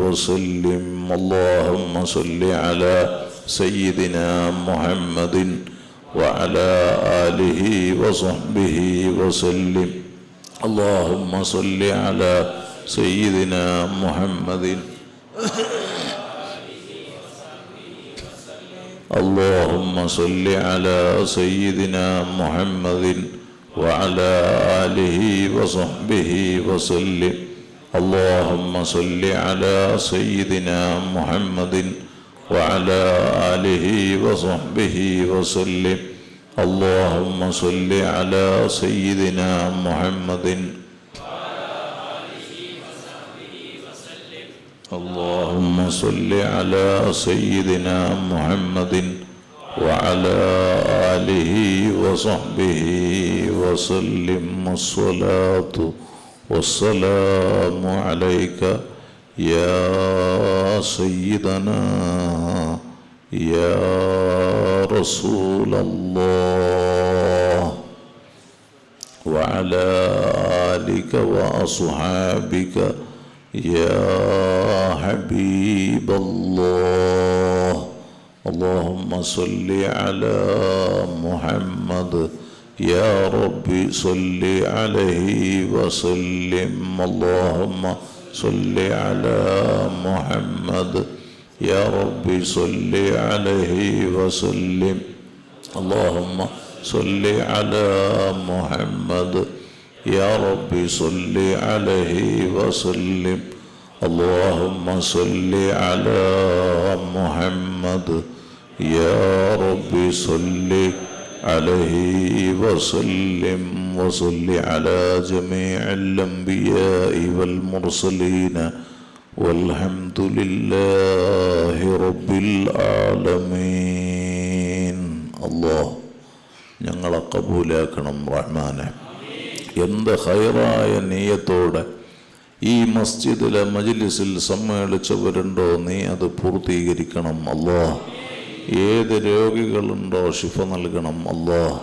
وسلم اللهم صل على سيدنا محمد وعلى آله وصحبه وسلم اللهم صل على سيدنا محمد اللهم صل على سيدنا محمد وعلى آله وصحبه وسلم اللهم صل على سيدنا محمد وعلى آله وصحبه وسلم اللهم صل على سيدنا محمد اللهم صل على سيدنا محمد وعلى آله وصحبه وسلم الصلاة والسلام عليك يا سيدنا يا رسول الله وعلى آلك وأصحابك يا حبيب الله. اللهم صل على محمد يا ربي صل عليه وسلم. اللهم صل على محمد يا ربي صل عليه وسلم. اللهم صل على محمد يا ربي صل عليه وسلم. اللهم صل على محمد يا ربي صل عليه وسلم. وصل على جميع الأنبياء والمرسلين والحمد لله رب العالمين. الله ഞങ്ങളെ കബൂലാക്കണം റഹ്മാനെ. എന്ത് ഹൈറായ നിയ്യത്തോടെ ഈ മസ്ജിദിലെ മജ്ലിസിൽ സമ്മേളിച്ചവരുണ്ടോ നീ അത് പൂർത്തീകരിക്കണം അല്ലാഹ്. ഏത് രോഗികളുണ്ടോ ശിഫ നൽകണം അല്ലാഹ്.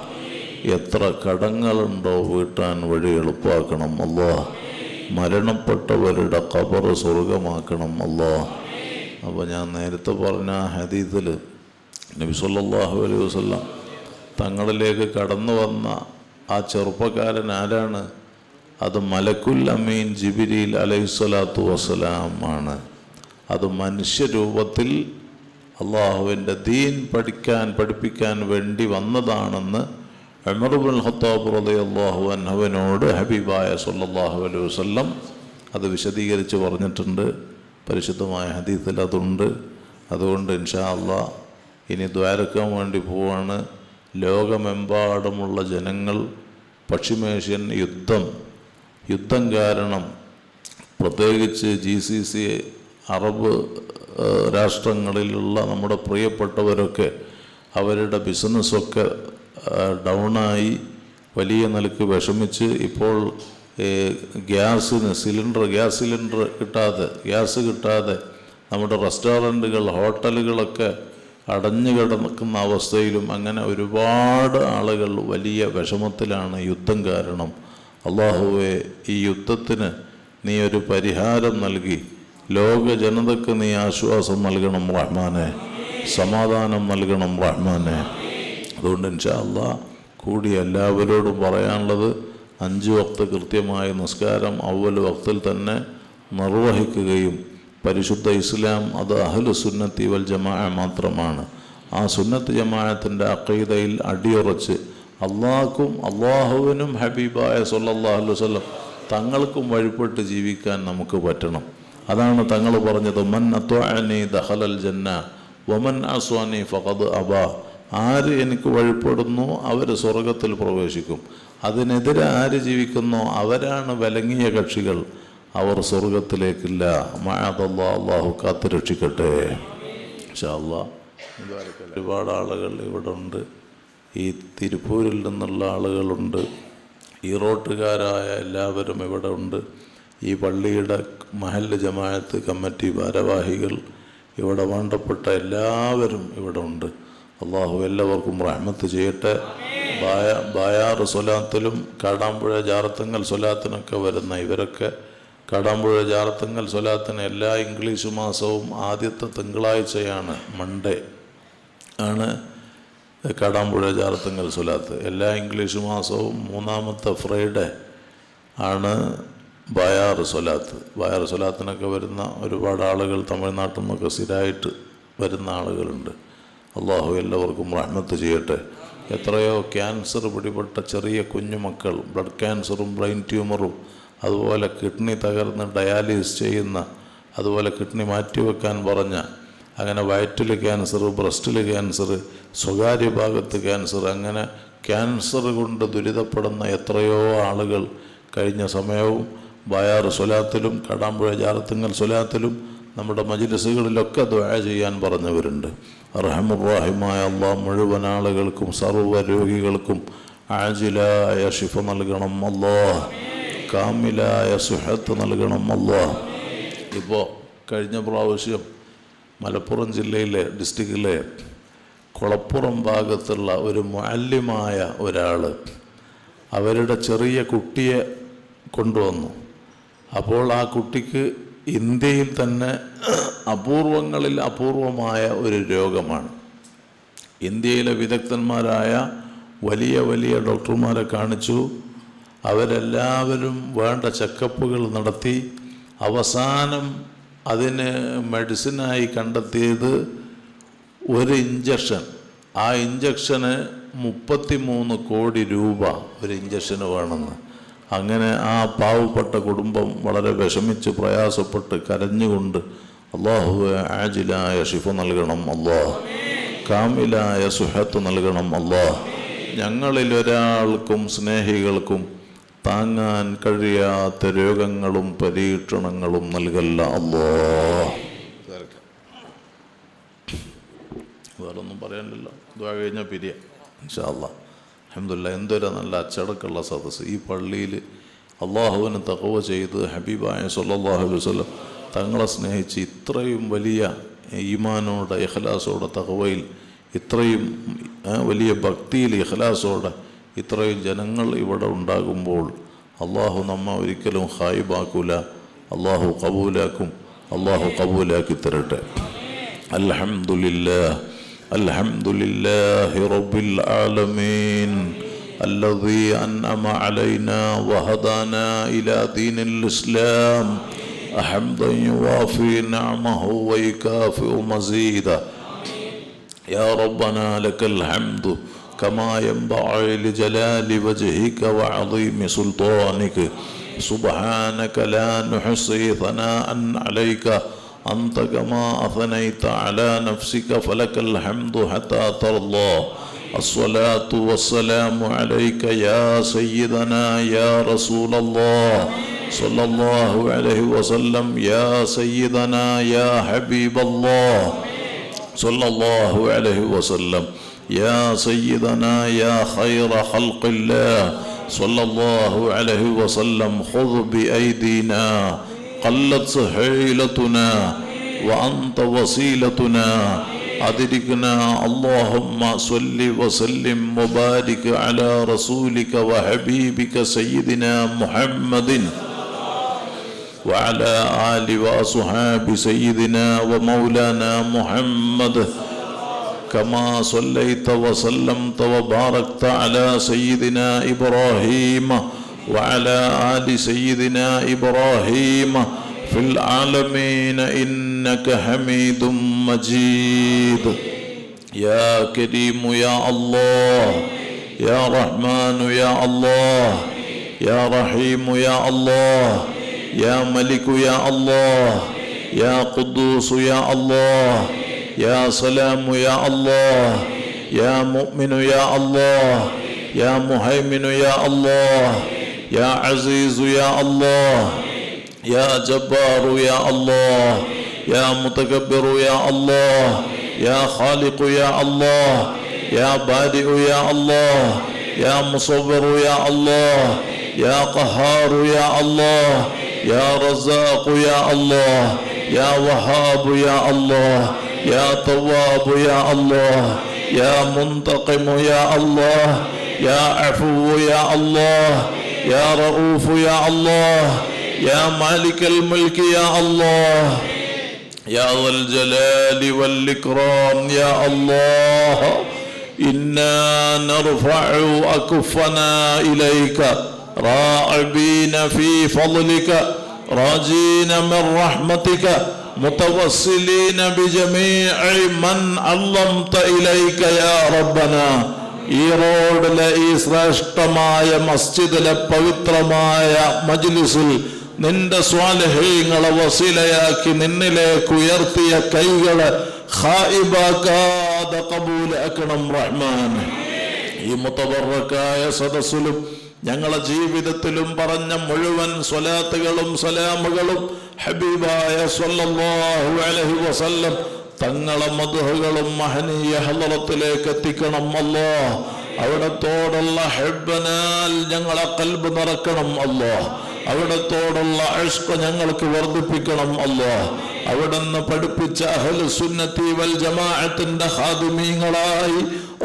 എത്ര കടങ്ങളുണ്ടോ വീട്ടാൻ വഴി എളുപ്പാക്കണം അല്ലാഹ്. മരണപ്പെട്ടവരുടെ ഖബർ സ്വർഗമാക്കണം അല്ലാഹ്. അപ്പോൾ ഞാൻ നേരത്തെ പറഞ്ഞ ഹദീസിൽ നബി സല്ലല്ലാഹു അലൈഹി വസല്ലം തങ്ങളിലേക്ക് കടന്നു വന്ന ആ ചെറുപ്പക്കാരൻ ആരാണ്? അത് മലക്കുൽ അമീൻ ജിബ്രീൽ അലൈഹിസ്സലാത്തു വസ്സലാം ആണ്. അത് മനുഷ്യരൂപത്തിൽ അള്ളാഹുവിൻ്റെ ദീൻ പഠിപ്പിക്കാൻ വേണ്ടി വന്നതാണെന്ന് ഉമർ ഇബ്നുൽ ഖത്താബ് റളിയല്ലാഹു അൻഹുവിനോട് ഹബീബായ സല്ലല്ലാഹു അലൈഹി വസല്ലം അത് വിശദീകരിച്ച് പറഞ്ഞിട്ടുണ്ട്. പരിശുദ്ധമായ ഹദീസിൽ അതുണ്ട്. അതുകൊണ്ട് ഇൻഷാ അല്ലാഹ് ഇനി ദ്വാരക്കാൻ വേണ്ടി പോവാണ്. ലോകമെമ്പാടുമുള്ള ജനങ്ങൾ പശ്ചിമേഷ്യൻ യുദ്ധം കാരണം പ്രത്യേകിച്ച് GCC അറബ് രാഷ്ട്രങ്ങളിലുള്ള നമ്മുടെ പ്രിയപ്പെട്ടവരൊക്കെ അവരുടെ ബിസിനസ്സൊക്കെ ഡൗണായി വലിയ നിലക്ക് വിഷമിച്ച് ഇപ്പോൾ ഗ്യാസ് സിലിണ്ടർ കിട്ടാതെ നമ്മുടെ റെസ്റ്റോറൻറ്റുകൾ ഹോട്ടലുകളൊക്കെ അടഞ്ഞു കിടക്കുന്ന അവസ്ഥയിലും അങ്ങനെ ഒരുപാട് ആളുകൾ വലിയ വിഷമത്തിലാണ് യുദ്ധം കാരണം. അള്ളാഹുവേ, ഈ യുദ്ധത്തിന് നീ ഒരു പരിഹാരം നൽകി ലോക ജനതയ്ക്ക് നീ ആശ്വാസം നൽകണം റഹ്മാനെ, സമാധാനം നൽകണം റഹ്മാനെ. അതുകൊണ്ട് ഇൻഷാ അല്ലാഹ് കൂടി എല്ലാവരോടും പറയാനുള്ളത് 5 വക്ത് കൃത്യമായ നിസ്കാരം അവ്വൽ വക്തിൽ തന്നെ നിർവഹിക്കുകയും പരിശുദ്ധ ഇസ്ലാം അത് അഹ്ലു സുന്നത്തി വൽ ജമാഅ മാത്രമാണ്. ആ സുന്നത്ത് ജമാഅത്തിൻ്റെ അഖീദയിൽ അടിയുറച്ച് അള്ളാഹ്ക്കും അള്ളാഹുവിനും ഹബീബായ സല്ലല്ലാഹു അലൈഹി വസല്ലം തങ്ങൾക്കും വഴിപ്പെട്ട് ജീവിക്കാൻ നമുക്ക് പറ്റണം. അതാണ് തങ്ങൾ പറഞ്ഞത്, മൻ അത്വഅനി ദഖലൽ ജന്ന വമൻ അസ്വാനി ഫഖദ് അബാ. ആര് എനിക്ക് വഴിപ്പെടുന്നു അവർ സ്വർഗത്തിൽ പ്രവേശിക്കും, അതിനെതിരെ ആര് ജീവിക്കുന്നോ അവരാണ് വിലങ്ങിയ കക്ഷികൾ, അവർ സ്വർഗത്തിലേക്കില്ല. മഅദല്ലാഹ്, അല്ലാഹു കാത്ത് രക്ഷിക്കട്ടെ ഇൻഷാ അല്ലാഹ്. ഒരുപാട് ആളുകൾ ഇവിടെ ഉണ്ട്. ഈ തിരുപ്പൂരിൽ നിന്നുള്ള ആളുകളുണ്ട്, ഈറോട്ടുകാരായ എല്ലാവരും ഇവിടെ ഉണ്ട്. ഈ പള്ളിയുടെ മഹല്ല് ജമാഅത്ത് കമ്മിറ്റി ഭാരവാഹികൾ, ഇവിടെ വേണ്ടപ്പെട്ട എല്ലാവരും ഇവിടെ ഉണ്ട്. അള്ളാഹു എല്ലാവർക്കും റഹ്മത്ത് ചെയ്യട്ടെ. ബായാർ സ്വലാത്തിലും കാടാമ്പുഴ ജാറത്തങ്ങൽ സ്വലാത്തിനൊക്കെ വരുന്ന ഇവരൊക്കെ കാടാമ്പുഴ ജാറത്തങ്ങൽ സ്വലാത്തിന് എല്ലാ ഇംഗ്ലീഷ് മാസവും ആദ്യത്തെ തിങ്കളാഴ്ചയാണ്, മൺഡേ ആണ് കാടാമ്പുഴ ജാറത്തങ്ങൽ സ്വലാത്ത്. എല്ലാ ഇംഗ്ലീഷ് മാസവും 3ാമത്തെ ഫ്രൈഡേ ആണ് ബായാർ സ്വലാത്ത്. ബായാർ സ്വലാത്തിനൊക്കെ വരുന്ന ഒരുപാട് ആളുകൾ തമിഴ്നാട്ടിൽ നിന്നൊക്കെ സ്ഥിരമായിട്ട് വരുന്ന ആളുകളുണ്ട്. അള്ളാഹു എല്ലാവർക്കും റഹ്മത്ത് ചെയ്യട്ടെ. എത്രയോ ക്യാൻസർ പിടിപെട്ട ചെറിയ കുഞ്ഞുമക്കൾ, ബ്ലഡ് ക്യാൻസറും ബ്രെയിൻ ട്യൂമറും അതുപോലെ കിഡ്നി തകർന്ന് ഡയാലിസിസ് ചെയ്യുന്ന, അതുപോലെ കിഡ്നി മാറ്റിവെക്കാൻ പറഞ്ഞ, അങ്ങനെ വയറ്റിൽ ക്യാൻസർ, ബ്രസ്റ്റിൽ ക്യാൻസർ, സ്വകാര്യ ഭാഗത്ത് ക്യാൻസർ, അങ്ങനെ ക്യാൻസർ കൊണ്ട് ദുരിതപ്പെടുന്ന എത്രയോ ആളുകൾ കഴിഞ്ഞ സമയവും ബായാർ സ്വലാത്തിലും കാടാമ്പുഴ ജാറത്തുങ്ങൽ സ്വലാത്തിലും നമ്മുടെ മജ്ലിസുകളിലൊക്കെ ദുആ ചെയ്യാൻ പറഞ്ഞവരുണ്ട്. റഹ്മുർ-റഹീമായ അല്ലാഹ് മുഴുവൻ ആളുകൾക്കും സർവ്വ രോഗികൾക്കും ആജിലായ ശിഫ നൽകണം അല്ലാഹ്, കാമിലായ സുഹത്ത് നൽകണം അല്ലാഹ്. ഇപ്പോൾ കഴിഞ്ഞ പ്രാവശ്യം മലപ്പുറം ജില്ലയിലെ അവരുടെ ചെറിയ കുട്ടിയെ കൊണ്ടുവന്നു. അപ്പോൾ ആ കുട്ടിക്ക് ഇന്ത്യയിൽ തന്നെ അപൂർവങ്ങളിൽ അപൂർവമായ ഒരു രോഗമാണ്. ഇന്ത്യയിലെ വിദഗ്ധന്മാരായ വലിയ വലിയ ഡോക്ടർമാരെ കാണിച്ചു. അവരെല്ലാവരും വേണ്ട ചെക്കപ്പുകൾ നടത്തി അവസാനം അതിന് മെഡിസിനായി കണ്ടെത്തിയത് ഒരു ഇഞ്ചക്ഷൻ. ആ ഇഞ്ചക്ഷന് 33 കോടി രൂപ ഒരു ഇഞ്ചക്ഷന് വേണമെന്ന്. അങ്ങനെ ആ പാവപ്പെട്ട കുടുംബം വളരെ വിഷമിച്ച് പ്രയാസപ്പെട്ട് കരഞ്ഞുകൊണ്ട് അല്ലാഹു ആജിലായ ഷിഫ നൽകണം അല്ലാഹ്, കാമിലായ സുഹത്ത് നൽകണം അല്ലാഹ്, ഞങ്ങളിലൊരാൾക്കും സ്നേഹികൾക്കും താങ്ങാൻ കഴിയാത്ത രോഗങ്ങളും പരീക്ഷണങ്ങളും നൽകല്ല അല്ലാഹ്. വേറൊന്നും പറയാനില്ലല്ലോ. ദുആ കഴിഞ്ഞാൽ പിരിയാം ഇൻഷാ അല്ലാഹ്. അൽഹംദുലില്ലാഹ്, എന്തൊരു നല്ല അച്ചടക്കമുള്ള സദസ്സ്. ഈ പള്ളിയിൽ അള്ളാഹുവിന് തഖ്വ ചെയ്ത് ഹബീബായ സ്വല്ലല്ലാഹു അലൈഹി വസല്ലം തങ്ങളെ സ്നേഹിച്ച് ഇത്രയും വലിയ ഈമാനോടെ ഇഖ്ലാസോടെ തഖ്വയിൽ ഇത്രയും വലിയ ഭക്തിയിൽ ഇഖ്ലാസോടെ ഇത്രയും ജനങ്ങൾ ഇവിടെ ഉണ്ടാകുമ്പോൾ അള്ളാഹു നമ്മെ ഒരിക്കലും ഖായിബാക്കൂല. അള്ളാഹു ഖബൂലാക്കും. അള്ളാഹു ഖബൂലാക്കി തരട്ടെ. അൽഹംദുലില്ലാഹ് അൽഹംദുലില്ലാഹി റബ്ബിൽ ആലമീൻ الذي أنعم علينا وهدانا إلى دين الإسلام حمدا يوافي نعمه ويكافئ مزيدا. يا ربنا لك الحمد كما ينبغي لجلال وجهك وعظيم سلطانك. سبحانك لا نحصي ثناء عليك أنت كما أثنيت على نفسك فلك الحمد حتى ترضى. الصلاة والسلام عليك يا سيدنا يا رسول الله صلى الله عليه وسلم، يا سيدنا يا حبيب الله صلى الله عليه وسلم، يا سيدنا يا خير خلق الله صلى الله عليه وسلم. خذ بأيدينا قلت حيلتنا وأنت وسيلتنا أدركنا. اللهم صل وسلم وبارك على رسولك وحبيبك سيدنا محمد وعلى آل وأصحاب سيدنا ومولانا محمد كما صليت وسلمت وباركت على سيدنا إبراهيم وعلى آل سيدنا إبراهيم في العالمين إنك حميد مجيد. يا كريم يا الله، يا رحمن يا الله، يا رحيم يا الله، يا ملك يا الله، يا قدوس يا الله، يا سلام يا الله، يا مؤمن يا الله، يا مهيمن يا الله، يا عزيز يا الله، يا جبار يا الله، يا متكبر يا الله، يا خالق يا الله، يا بارئ يا الله، يا مصور يا الله، يا قهار يا الله، يا رزاق يا الله، يا وهاب يا الله، يا تواب يا الله، يا منتقم يا الله، يا عفو يا الله، يا رؤوف يا الله، يا مالك الملك يا الله، يا ذا الجلال والإكرام يا الله. إنا نرفع أكفنا إليك راغبين في فضلك راجين من رحمتك متوسلين بجميع من علمت إليك يا ربنا. ഈ റോഡിലെ ഈ ശ്രേഷ്ഠമായ മസ്ജിദിലെ പവിത്രമായ മജ്ലിസിൽ നിന്റെ സ്വാലിഹീങ്ങളെ വസീലയാക്കി നിന്നിലേക്ക് ഉയർത്തിയ കൈകളെ ഖായിബാക്കാതെ ഖബൂലാക്കണം റഹ്മാൻ. ഈ മുതബറക്കായ സദസ്സിലും ഞങ്ങളെ ജീവിതത്തിലും പറഞ്ഞ മുഴുവൻ സ്വലാത്തുകളും സലാമുകളും ഹബീബായ സ്വല്ലല്ലാഹു അലൈഹി വസല്ലം തങ്ങളെ മദ്ഹുകളും മഹനീയ ഹളറത്തിലേക്ക് എത്തിക്കണം അല്ലാഹ്. അവിടത്തോടുള്ള ഹബ്ബനാൽ ഞങ്ങളെ ഖൽബ് നിറക്കണം അല്ലാഹ്. അവിടത്തോടുള്ള ഇഷ്ഖ് ഞങ്ങൾക്ക് വർദ്ധിപ്പിക്കണം അല്ലാഹ്. അവിടുന്ന് പഠിപ്പിച്ച അഹ്ലു സുന്നത്തി വൽ ജമാഅത്തിന്റെ ഖാദിമീങ്ങളായി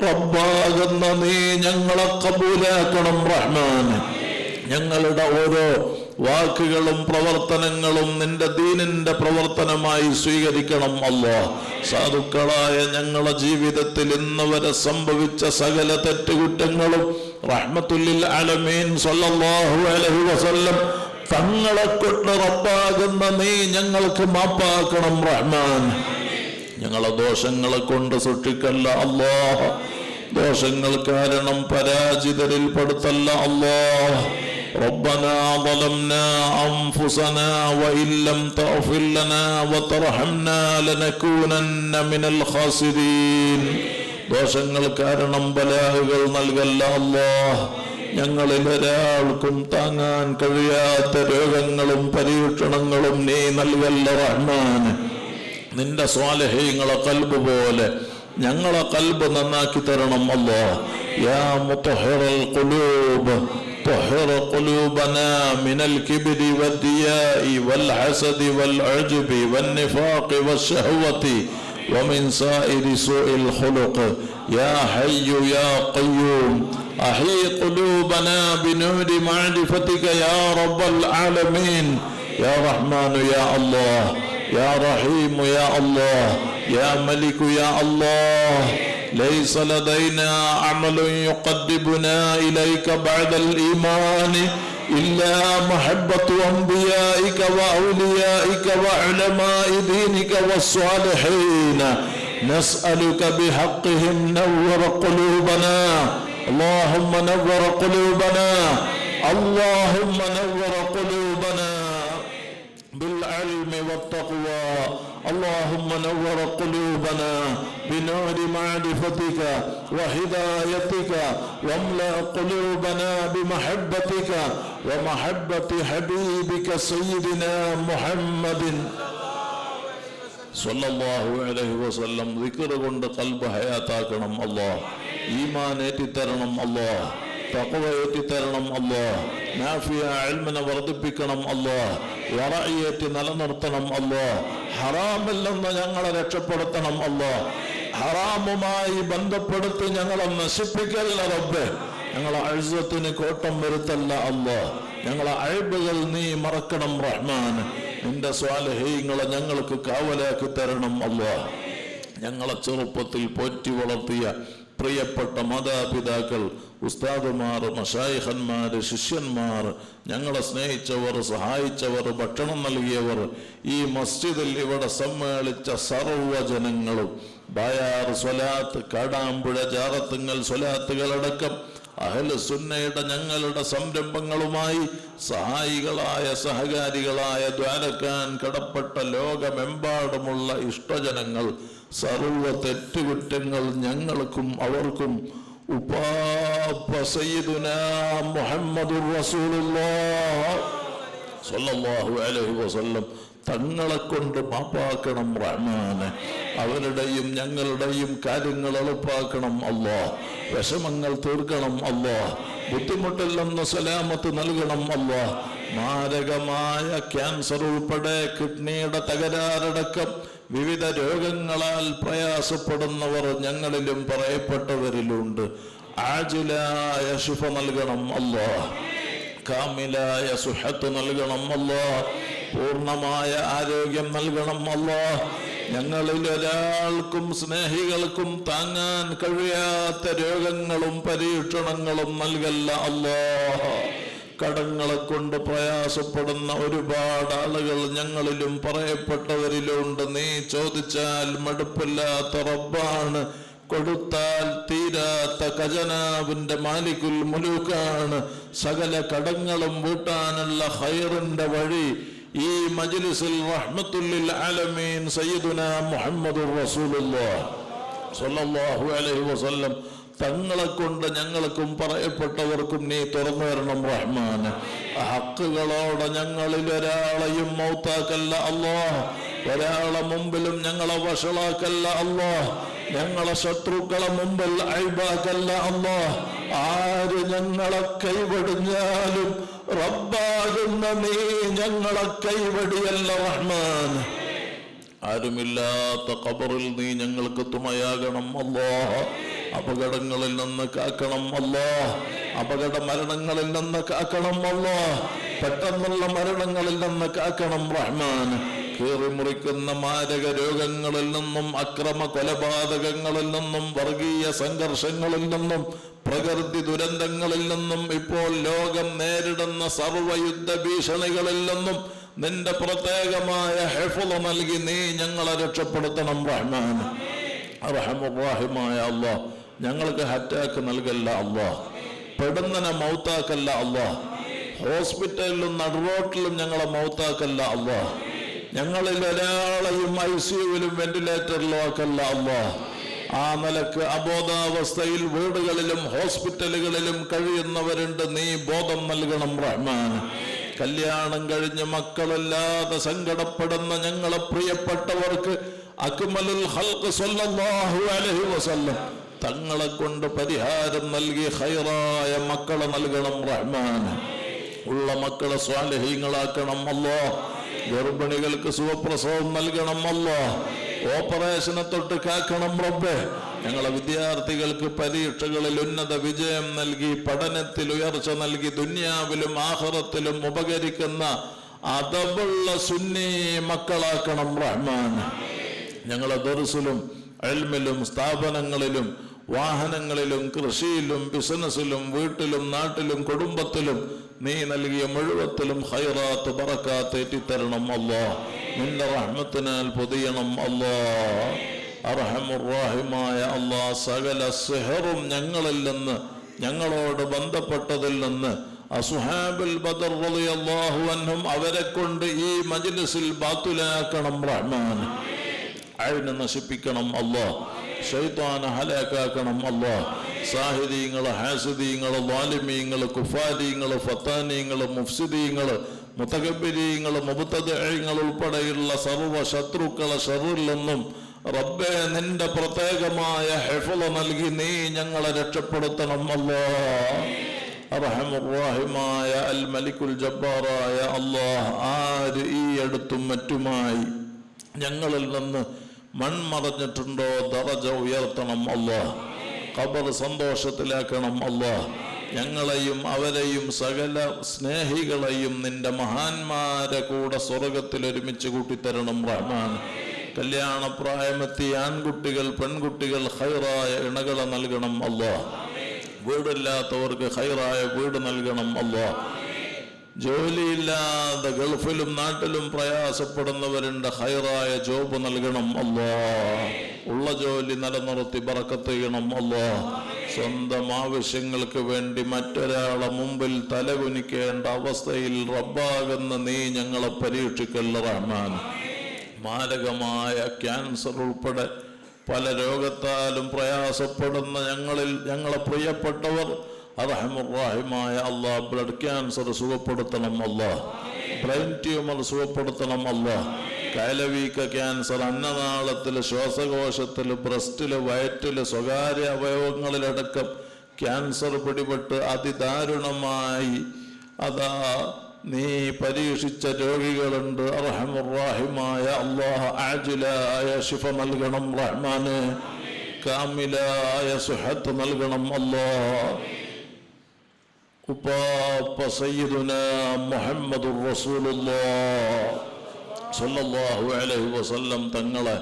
റബ്ബാകുന്ന നീ ഞങ്ങളെ കബൂലാക്കണം റഹ്മാൻ. ഞങ്ങളുടെ ഓരോ വാക്കുകളും പ്രവർത്തനങ്ങളും നിന്റെ ദീനിന്റെ പ്രവർത്തനമായി സ്വീകരിക്കണം അല്ലാഹ്. സാധുക്കളായ ഞങ്ങളുടെ ജീവിതത്തിൽ ഇന്ന് വരെ സംഭവിച്ച സകല തെറ്റുകുറ്റങ്ങളും റഹ്മത്തുല്ലിൽ ആലമീൻ സ്വല്ലല്ലാഹു അലൈഹി വസല്ലം തങ്ങളെ കൊണ്ട് റബ്ബാകുന്ന നീ ഞങ്ങൾക്ക് മാപ്പാക്കണം റഹ്മാൻ. ഞങ്ങളെ ദോഷങ്ങളെ കൊണ്ട് സൃഷ്ടിക്കല്ല അല്ലാഹ്. ദോഷങ്ങൾ കാരണം പരാജിതരിൽ പെടുത്തല്ല അല്ലാഹ്. ربنا ظلمنا أنفسنا وإن لم تغفر لنا وترحمنا لنكونن من الخاسرين. ദോഷങ്ങൾ കാരണം ബലാഹുകൾ നൽകല്ല അല്ലാഹ്. ഞങ്ങളിൽ ഒരാൾക്കും താങ്ങാൻ കഴിയാത്ത രോഗങ്ങളും പരീക്ഷണങ്ങളും നീ നൽകല്ല റഹ്മാൻ. നിന്റെ സ്വാലിഹീങ്ങളെ ഖൽബ് പോലെ ഞങ്ങളെ ഖൽബ് നന്നാക്കി തരണം അല്ലാഹ്. യാ മുത്ഹിറൽ ഖുലൂബ് طهر قلوبنا من الكبر والرياء والحسد والعجب والنفاق والشهوة ومن سائر سوء الخلق يا حي يا قيوم أحيي قلوبنا بنور معرفتك يا رب العالمين. يا رحمن يا الله يا رحيم يا الله يا ملك يا الله. ليس لدينا عمل يقربنا إليك بعد الإيمان إلا محبة أنبيائك وأوليائك وعلماء دينك والصالحين. نسألك بحقهم نور قلوبنا. اللهم نور قلوبنا. اللهم نور قلوبنا بالعلم والتقوى. اللهم نور قلوبنا بنور معرفتك وهدايتك واملأ قلوبنا بمحبتك ومحبة حبيبك سيدنا محمد സല്ലല്ലാഹു അലൈഹി വസല്ലം. ദിക്ർ കൊണ്ട് ഖൽബ് ഹയാത്താക്കണം അല്ലാഹ്. ഈമാൻ ഏറ്റിത്തരണം അല്ലാഹ്. തഖ്വ ഏറ്റിത്തരണം അല്ലാഹ്. നാഫിയ ഇൽമിനെ വർദ്ധിപ്പിക്കണം അല്ലാഹ്. വറഇയത്ത് നിലനിർത്തണം അല്ലാഹ്. ഹറാമിൽ നിന്ന് ഞങ്ങളെ രക്ഷപ്പെടുത്തണം അല്ലാഹ്. ഹറാമുമായി ബന്ധപ്പെടുത്തി ഞങ്ങളെ നശിപ്പിക്കല്ല റബ്ബേ. ഞങ്ങളെ അഴ്സത്തിന് കോട്ടം വരുത്തല്ല അല്ലാഹ്. ഞങ്ങളെ അയ്ബുകൾ നീ മറക്കണം റഹ്മാൻ. നിന്റെ സ്വാലിഹീങ്ങളെ ഞങ്ങൾക്ക് കാവലാക്കി തരണം അല്ലാഹ്. ഞങ്ങളെ ചെറുപ്പത്തിൽ പോറ്റി വളർത്തിയ പ്രിയപ്പെട്ട മാതാപിതാക്കൾ, ഉസ്താദുമാർ, മശായിഖന്മാർ, ശിഷ്യന്മാർ, ഞങ്ങളെ സ്നേഹിച്ചവർ, സഹായിച്ചവർ, ഭക്ഷണം നൽകിയവർ, ഈ മസ്ജിദിൽ ഇവിടെ സമ്മേളിച്ച സർവ്വജനങ്ങളും, ബായാർ സ്വലാത്ത്, കാടാമ്പുഴ, ജാറത്തുങ്ങൽ സ്വലാത്തുകളടക്കം അഹ്ലു സുന്നയുടെ ഞങ്ങളുടെ സംരംഭങ്ങളുമായി സഹായികളായ, സഹകാരികളായ, ദ്വാരക്കാൻ കടപ്പെട്ട ലോകമെമ്പാടുമുള്ള ഇഷ്ടജനങ്ങൾ, സർവ്വ തെറ്റുകുറ്റങ്ങൾ ഞങ്ങൾക്കും അവർക്കും ഉപ്പാപ്പ സയ്യിദുനാ മുഹമ്മദുർ റസൂലുള്ളാഹ് സ്വല്ലല്ലാഹു അലൈഹി വസല്ലം തങ്ങളെ കൊണ്ട് മാപ്പാക്കണം റഹ്മാനെ. അവരുടെയും ഞങ്ങളുടെയും കാര്യങ്ങൾ എളുപ്പാക്കണം അല്ലാഹ്. വിഷമങ്ങൾ തീർക്കണം അല്ലാഹ്. ബുദ്ധിമുട്ടിൽ നിന്ന് സലാമത്ത് നൽകണം അല്ലാഹ്. മാരകമായ ക്യാൻസർ ഉൾപ്പെടെ കിഡ്നിയുടെ തകരാറടക്കം വിവിധ രോഗങ്ങളാൽ പ്രയാസപ്പെടുന്നവർ ഞങ്ങളിലും പറയപ്പെട്ടവരിലുണ്ട്. ആജിലായ ശിഫ നൽകണം അല്ലാഹ്. കാമിലായ സുഹത്ത് നൽകണം അല്ലാഹ്. പൂർണ്ണമായ ആരോഗ്യം നൽകണം അല്ലാഹ്. ഞങ്ങളിൽ ഒരാൾക്കും സ്നേഹികൾക്കും താങ്ങാൻ കഴിയാത്ത രോഗങ്ങളും പരീക്ഷണങ്ങളും നൽകല്ല അല്ലാഹ്. കടങ്ങളെ കൊണ്ട് പ്രയാസപ്പെടുന്ന ഒരുപാട് ആളുകൾ ഞങ്ങളിലും പറയപ്പെട്ടവരിലുണ്ട്. നീ ചോദിച്ചാൽ മടുപ്പില്ലാത്ത റബ്ബാണ്. കൊടുത്താൽ തീരാത്ത ഖജനാവിന്റെ മാലിക്കുൽ മുലൂക്കാണ്. സകല കടങ്ങളും വീട്ടാനുള്ള ഖൈറിന്റെ വഴി ഈ മജ്ലിസിൽ റഹ്മത്തുല്ലിൽ ആലമീൻ സയ്യിദുനാ മുഹമ്മദുർ റസൂലുള്ളാഹ് സ്വല്ലല്ലാഹു അലൈഹി വസല്ലം തങ്ങളെ കൊണ്ട് ഞങ്ങൾക്കും പറയപ്പെട്ടവർക്കും നീ തുറന്നു തരണം റഹ്മാന്. ഹക്കുകളോടെ ഞങ്ങളിൽ ഒരാളെയും മൗത്താക്കല്ല അല്ലാഹ്. ഒരാളെ മുമ്പിലും ഞങ്ങളെ വഷളാക്കല്ല അല്ലാഹ്. ഞങ്ങളെ ശത്രുക്കളെ മുമ്പിൽ അയ്ബാക്കല്ല അല്ലാഹ്. ആര് ഞങ്ങളെ കൈവടിഞ്ഞാലും റബ്ബാകുന്ന നീ ഞങ്ങളെ കൈവടിയല്ല റഹ്മാൻ. ആരുമില്ലാത്ത ഖബറിൽ നീ ഞങ്ങൾക്ക് തുണയാകണം അല്ലാഹ്. അപകടങ്ങളിൽ നിന്ന് കാക്കണം അല്ലാ. അപകട മരണങ്ങളിൽ നിന്ന് കാക്കണം അല്ലാ. പെട്ടെന്നുള്ള മരണങ്ങളിൽ നിന്ന് കാക്കണം റഹ്മാൻ. കീറിമുറിക്കുന്ന മാരക രോഗങ്ങളിൽ നിന്നും, അക്രമ കൊലപാതകങ്ങളിൽ നിന്നും, വർഗീയ സംഘർഷങ്ങളിൽ നിന്നും, പ്രകൃതി ദുരന്തങ്ങളിൽ നിന്നും, ഇപ്പോൾ ലോകം നേരിടുന്ന സർവ്വയുദ്ധ ഭീഷണികളിൽ നിന്നും നിന്റെ പ്രത്യേകമായ ഹിഫ്ള് നൽകി നീ ഞങ്ങളെ രക്ഷപ്പെടുത്തണം റഹ്മാൻ. അർഹമുർ-റഹീമായ അല്ലാഹ്, ഞങ്ങൾക്ക് അറ്റാക്ക് നൽകല്ല അല്ലാഹ്, പെടുന്നനെ മൗത്താക്കല്ല അല്ലാഹ്, ഹോസ്പിറ്റലിലും നടുറോട്ടിലും ഞങ്ങളെ മൗത്താക്കല്ല അല്ലാഹ്, ഞങ്ങളിൽ ഒരാളെയും ICUവിലും വെന്റിലേറ്ററിലും ആക്കല്ല അല്ലാഹ്. ആ നിലക്ക് അബോധാവസ്ഥയിൽ വീടുകളിലും ഹോസ്പിറ്റലുകളിലും കഴിയുന്നവരുണ്ട്, നീ ബോധം നൽകണം റഹ്മാൻ. കല്യാണം കഴിഞ്ഞ് മക്കളില്ലാതെ സങ്കടപ്പെടുന്ന ഞങ്ങളെ പ്രിയപ്പെട്ടവർക്ക് അക്മലുൽ ഖൽഖ് സ്വല്ലല്ലാഹു അലൈഹി വസല്ലം തങ്ങളെ കൊണ്ട് പരിഹാരം നൽകി ഖൈറായ മക്കളെ നൽകണം റഹ്മാൻ. ഉള്ള മക്കളെ സ്വാലിഹീങ്ങളാക്കണം അല്ലാഹ്. ഗർഭിണികൾക്ക് സുഖപ്രസവം നൽകണം അല്ലാഹ്. ഓപ്പറേഷനെ തൊട്ട് കാക്കണം റബ്ബേ. ഞങ്ങളെ വിദ്യാർത്ഥികൾക്ക് പരീക്ഷകളിൽ ഉന്നത വിജയം നൽകി, പഠനത്തിൽ ഉയർച്ച നൽകി, ദുനിയാവിലും ആഖിറത്തിലും ഉപകരിക്കുന്ന അദബുള്ള സുന്നി മക്കളാക്കണം റഹ്മാൻ. ഞങ്ങളെ ദർസിലും ഇൽമിലും സ്ഥാപനങ്ങളിലും വാഹനങ്ങളിലും കൃഷിയിലും ബിസിനസ്സിലും വീട്ടിലും നാട്ടിലും കുടുംബത്തിലും നീ നൽകിയ മുഴുവത്തിലും ഖൈറാത്ത് ബറകാത്ത് ഏറ്റിത്തരണം അല്ലാഹ്. നിന്റെ റഹ്മത്തിനാൽ പൊതിയണം അല്ലാഹ്. അർഹമുർ-റഹീമായ അല്ലാഹ്, സകല സിഹറും ഞങ്ങളിൽ നിന്ന്, ഞങ്ങളോട് ബന്ധപ്പെട്ടതിൽ നിന്ന് അസ്ഹാബുൽ ബദർ റളിയല്ലാഹു അൻഹും അവരെ കൊണ്ട് ഈ മജ്ലിസിൽ ബാത്തുലാക്കണം റഹ്മാൻ. അയിനെ നശിപ്പിക്കണം അല്ലാഹ്. ശൈത്താനെ ഹലാക്കാക്കണം അല്ലാഹ്. സാഹിദീങ്ങള്, ഹാസിദീങ്ങള്, ളാലിമീങ്ങള്, കുഫാരീങ്ങള്, ഫത്താനീങ്ങള്, മുഫ്സിദീങ്ങള്, മുതകബ്ബിരീങ്ങള്, മുബ്തദിഈങ്ങൾ ഉൾപ്പെടെയുള്ള സർവ്വ ശത്രുക്കളെ ശർറിൽ നിന്നും റബ്ബേ നിന്റെ പ്രത്യേകമായ ഹിഫ്ള് നൽകി നീ ഞങ്ങളെ രക്ഷപ്പെടുത്തണം അല്ലാഹ്. അർഹമുർ-റഹീമായ അൽ മലിക്കുൽ ജബ്ബാറായ അല്ലാഹ്, ആര് ഈ അടുത്തും മറ്റുമായി ഞങ്ങളിൽ നിന്ന് മൺമറഞ്ഞിട്ടുണ്ടോ ദറജ ഉയർത്തണം അല്ലാഹ്. ഖബർ സന്തോഷത്തിലാക്കണം അല്ലാഹ്. ഞങ്ങളെയും അവരെയും സകല സ്നേഹികളെയും നിന്റെ മഹാന്മാരെ കൂടെ സ്വർഗത്തിൽ ഒരുമിച്ച് കൂട്ടിത്തരണം റഹ്മാൻ. കല്യാണപ്രായമെത്തിയ ആൺകുട്ടികൾ, പെൺകുട്ടികൾ ഖൈറായ ഇണകളെ നൽകണം അല്ലാഹ്. വീടില്ലാത്തവർക്ക് ഖൈറായ വീട് നൽകണം അല്ലാഹ്. ജോലിയില്ലാതെ ഗൾഫിലും നാട്ടിലും പ്രയാസപ്പെടുന്നവരുണ്ട്, ഖൈറായ ജോബ് നൽകണം അല്ലാഹ്. ഉള്ള ജോലി നിലനിർത്തി ബറക്കത്ത് ചെയ്യണം അല്ലാഹ്. സ്വന്തം ആവശ്യങ്ങൾക്ക് വേണ്ടി മറ്റൊരാളെ മുമ്പിൽ തലകുനിക്കേണ്ട അവസ്ഥയിൽ റബ്ബാകുന്ന നീ ഞങ്ങളെ പരീക്ഷിക്കല്ല റഹ്മാൻ. മാരകമായ ക്യാൻസർ ഉൾപ്പെടെ പല രോഗത്താലും പ്രയാസപ്പെടുന്ന ഞങ്ങളെ പ്രിയപ്പെട്ടവർ അർഹമുർ-റഹീമായ അല്ലാഹ്, ബ്ലഡ് ക്യാൻസർ സുഖപ്പെടുത്തണം അല്ലാഹ്. ബ്രെയിൻ ട്യൂമർ സുഖപ്പെടുത്തണം അല്ലാഹ്. കയലവീക്ക ക്യാൻസർ, അന്നനാളത്തില്, ശ്വാസകോശത്തില്, ബ്രസ്റ്റില്, വയറ്റില്, സ്വകാര്യ അവയവങ്ങളിലടക്കം ക്യാൻസർ പിടിപെട്ട് അതിദാരുണമായി അതാ നീ പരീക്ഷിച്ച രോഗികളുണ്ട്. അർഹമുർ-റഹീമായ അല്ലാഹ്, ആജിലായ ശിഫ നൽകണം റഹ്മാനെ. കാമിലായ സുഹത്ത് നൽകണം അല്ലാഹ്. ഉപ്പാപ്പ സയ്യിദുനാ മുഹമ്മദുർ റസൂലുള്ളാഹ് സ്വല്ലല്ലാഹു അലൈഹി വസല്ലം തങ്ങളെ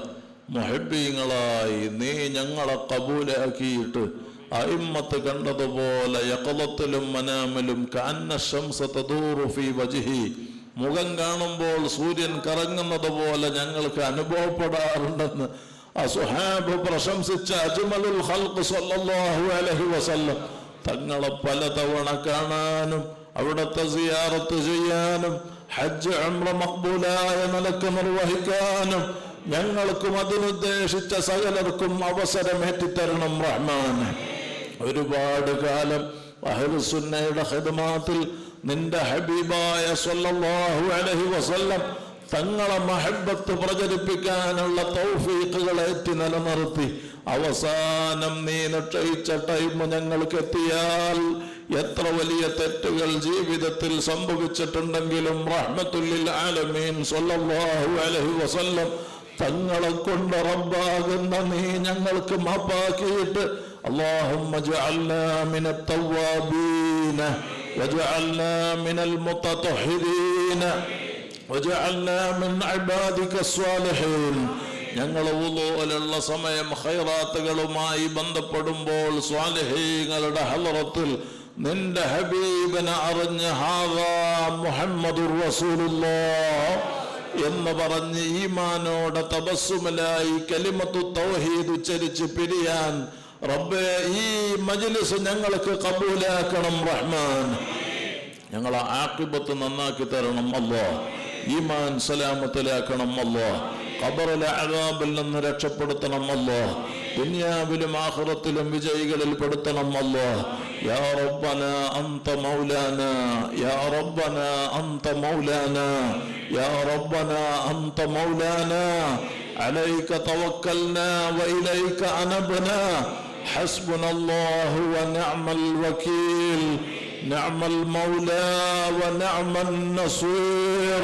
മുഹബ്ബീങ്ങളായി നീ ഞങ്ങളെ കബൂലാക്കിയിട്ട് അയിമ്മത്ത് കണ്ടതുപോലെ യഖളത്തിലും മനാമിലും കഅന്ന ശംസ തദൂറു ഫീ വജ്ഹി, മുഖം കാണുമ്പോൾ സൂര്യൻ കറങ്ങുന്നത് പോലെ ഞങ്ങൾക്ക് അനുഭവപ്പെടാറുണ്ടെന്ന് അസ്ഹാബ് പ്രശംസിച്ച അജ്മലുൽ ഖൽഖ് സ്വല്ലല്ലാഹു അലൈഹി വസല്ലം തങ്ങളെ പലതവണ കാണാനും അവിടുത്തെ സിയാറത്ത് ചെയ്യാനും ഹജ്ജ് ഉംറ മഖ്ബൂലായ നിലക്ക് നിർവഹിക്കാനും ഞങ്ങൾക്കും അതിനുദ്ദേശിച്ച സകലർക്കും അവസരമേറ്റിത്തരണം റഹ്മാൻ. ഒരുപാട് കാലം അഹ്ലുസുന്നയുടെ ഖിദ്മാത്തിൽ നിന്റെ ഹബീബായ സ്വല്ലല്ലാഹു അലൈഹി വസല്ലം തങ്ങളെ മഹബ്ബത്ത് പ്രചരിപ്പിക്കാനുള്ള തൗഫീഖുകൾ ഏറ്റി നിലനിർത്തി അവസാനം നീ നിശ്ചയിച്ച ടൈം ഞങ്ങൾക്ക് എത്തിയാൽ എത്ര വലിയ തെറ്റുകൾ ജീവിതത്തിൽ സംഭവിച്ചിട്ടുണ്ടെങ്കിലും റഹ്മത്തുൽ ലിൽ ആലമീൻ സ്വല്ലല്ലാഹു അലൈഹി വസല്ലം തങ്ങളെ കൊണ്ട് റബ്ബാകുന്ന നീ ഞങ്ങൾക്ക് മാപ്പാക്കിയിട്ട് اللهم اجعلنا من التوابين واجعلنا من المتطهرين واجعلنا من عبادك الصالحين. ഞങ്ങൾ വുളൂഅലുള്ള സമയം ഖൈറാത്തുകളുമായി ബന്ധപ്പെടുമ്പോൾ സ്വാലിഹീങ്ങളുടെ ഹളറത്തിൽ നിന്റെ ഹബീബിനെ അറിഞ്ഞ് ഹാദാ മുഹമ്മദുർ റസൂലുള്ളാഹ് എന്ന് പറഞ്ഞ് ഈമാനോടെ തബസ്സുമലായി കലിമത്തു തൗഹീദ് ഉച്ചരിച്ച് പിരിയാൻ റബ്ബേ ഈ മജ്ലിസ് ഞങ്ങൾക്ക് ഖബൂലാക്കണം റഹ്മാൻ. ഞങ്ങളെ ആഖിബത്ത് നന്നാക്കി തരണം അല്ലാഹ്. ഈമാൻ സലാമത്തിലാക്കണം അല്ലാഹ്. ഖബറിലെ അദാബിൽ നിന്ന് രക്ഷപ്പെടുത്തണം അല്ലാഹ്. ദുനിയാവിലും ആഖിറത്തിലും വിജയികളിൽ പെടുത്തണം അല്ലാഹ്. യാ റബ്ബനാ അൻത മൗലാനാ യാ റബ്ബനാ അൻത മൗലാനാ യാ റബ്ബനാ അൻത മൗലാനാ അലൈക തവക്കൽനാ വഇലൈക അനബ്നാ ഹസ്ബുനല്ലാഹു വനിഅമൽ വകീൽ നിഅമൽ മൗലാ വനിഅമൻ നസീർ.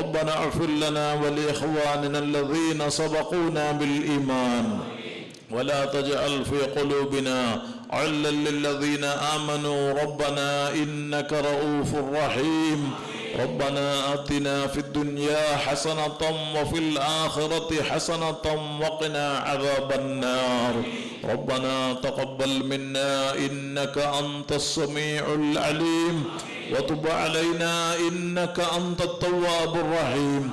ربنا اغفر لنا ولإخواننا الذين سبقونا بالإيمان ولا تجعل في قلوبنا غلا للذين آمنوا ربنا إنك رؤوف رحيم. ربنا آتنا في الدنيا حسنة وفي الآخرة حسنة وقنا عذاب النار. ربنا تقبل منا إنك أنت السميع العليم وتب علينا إنك أنت التواب الرحيم.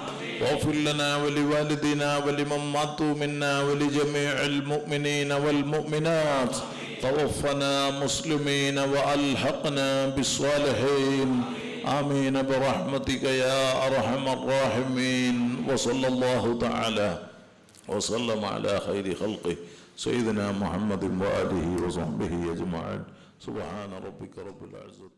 واغفر لنا ولوالدنا ولمن ماتوا منا ولجميع المؤمنين والمؤمنات. توفنا مسلمين وألحقنا بالصالحين. آمين برحمتك يا أرحم الراحمين. وصلى الله تعالى وسلم على خير خلقه سيدنا محمد وآله وصحبه أجمعين. سبحان ربك رب العزة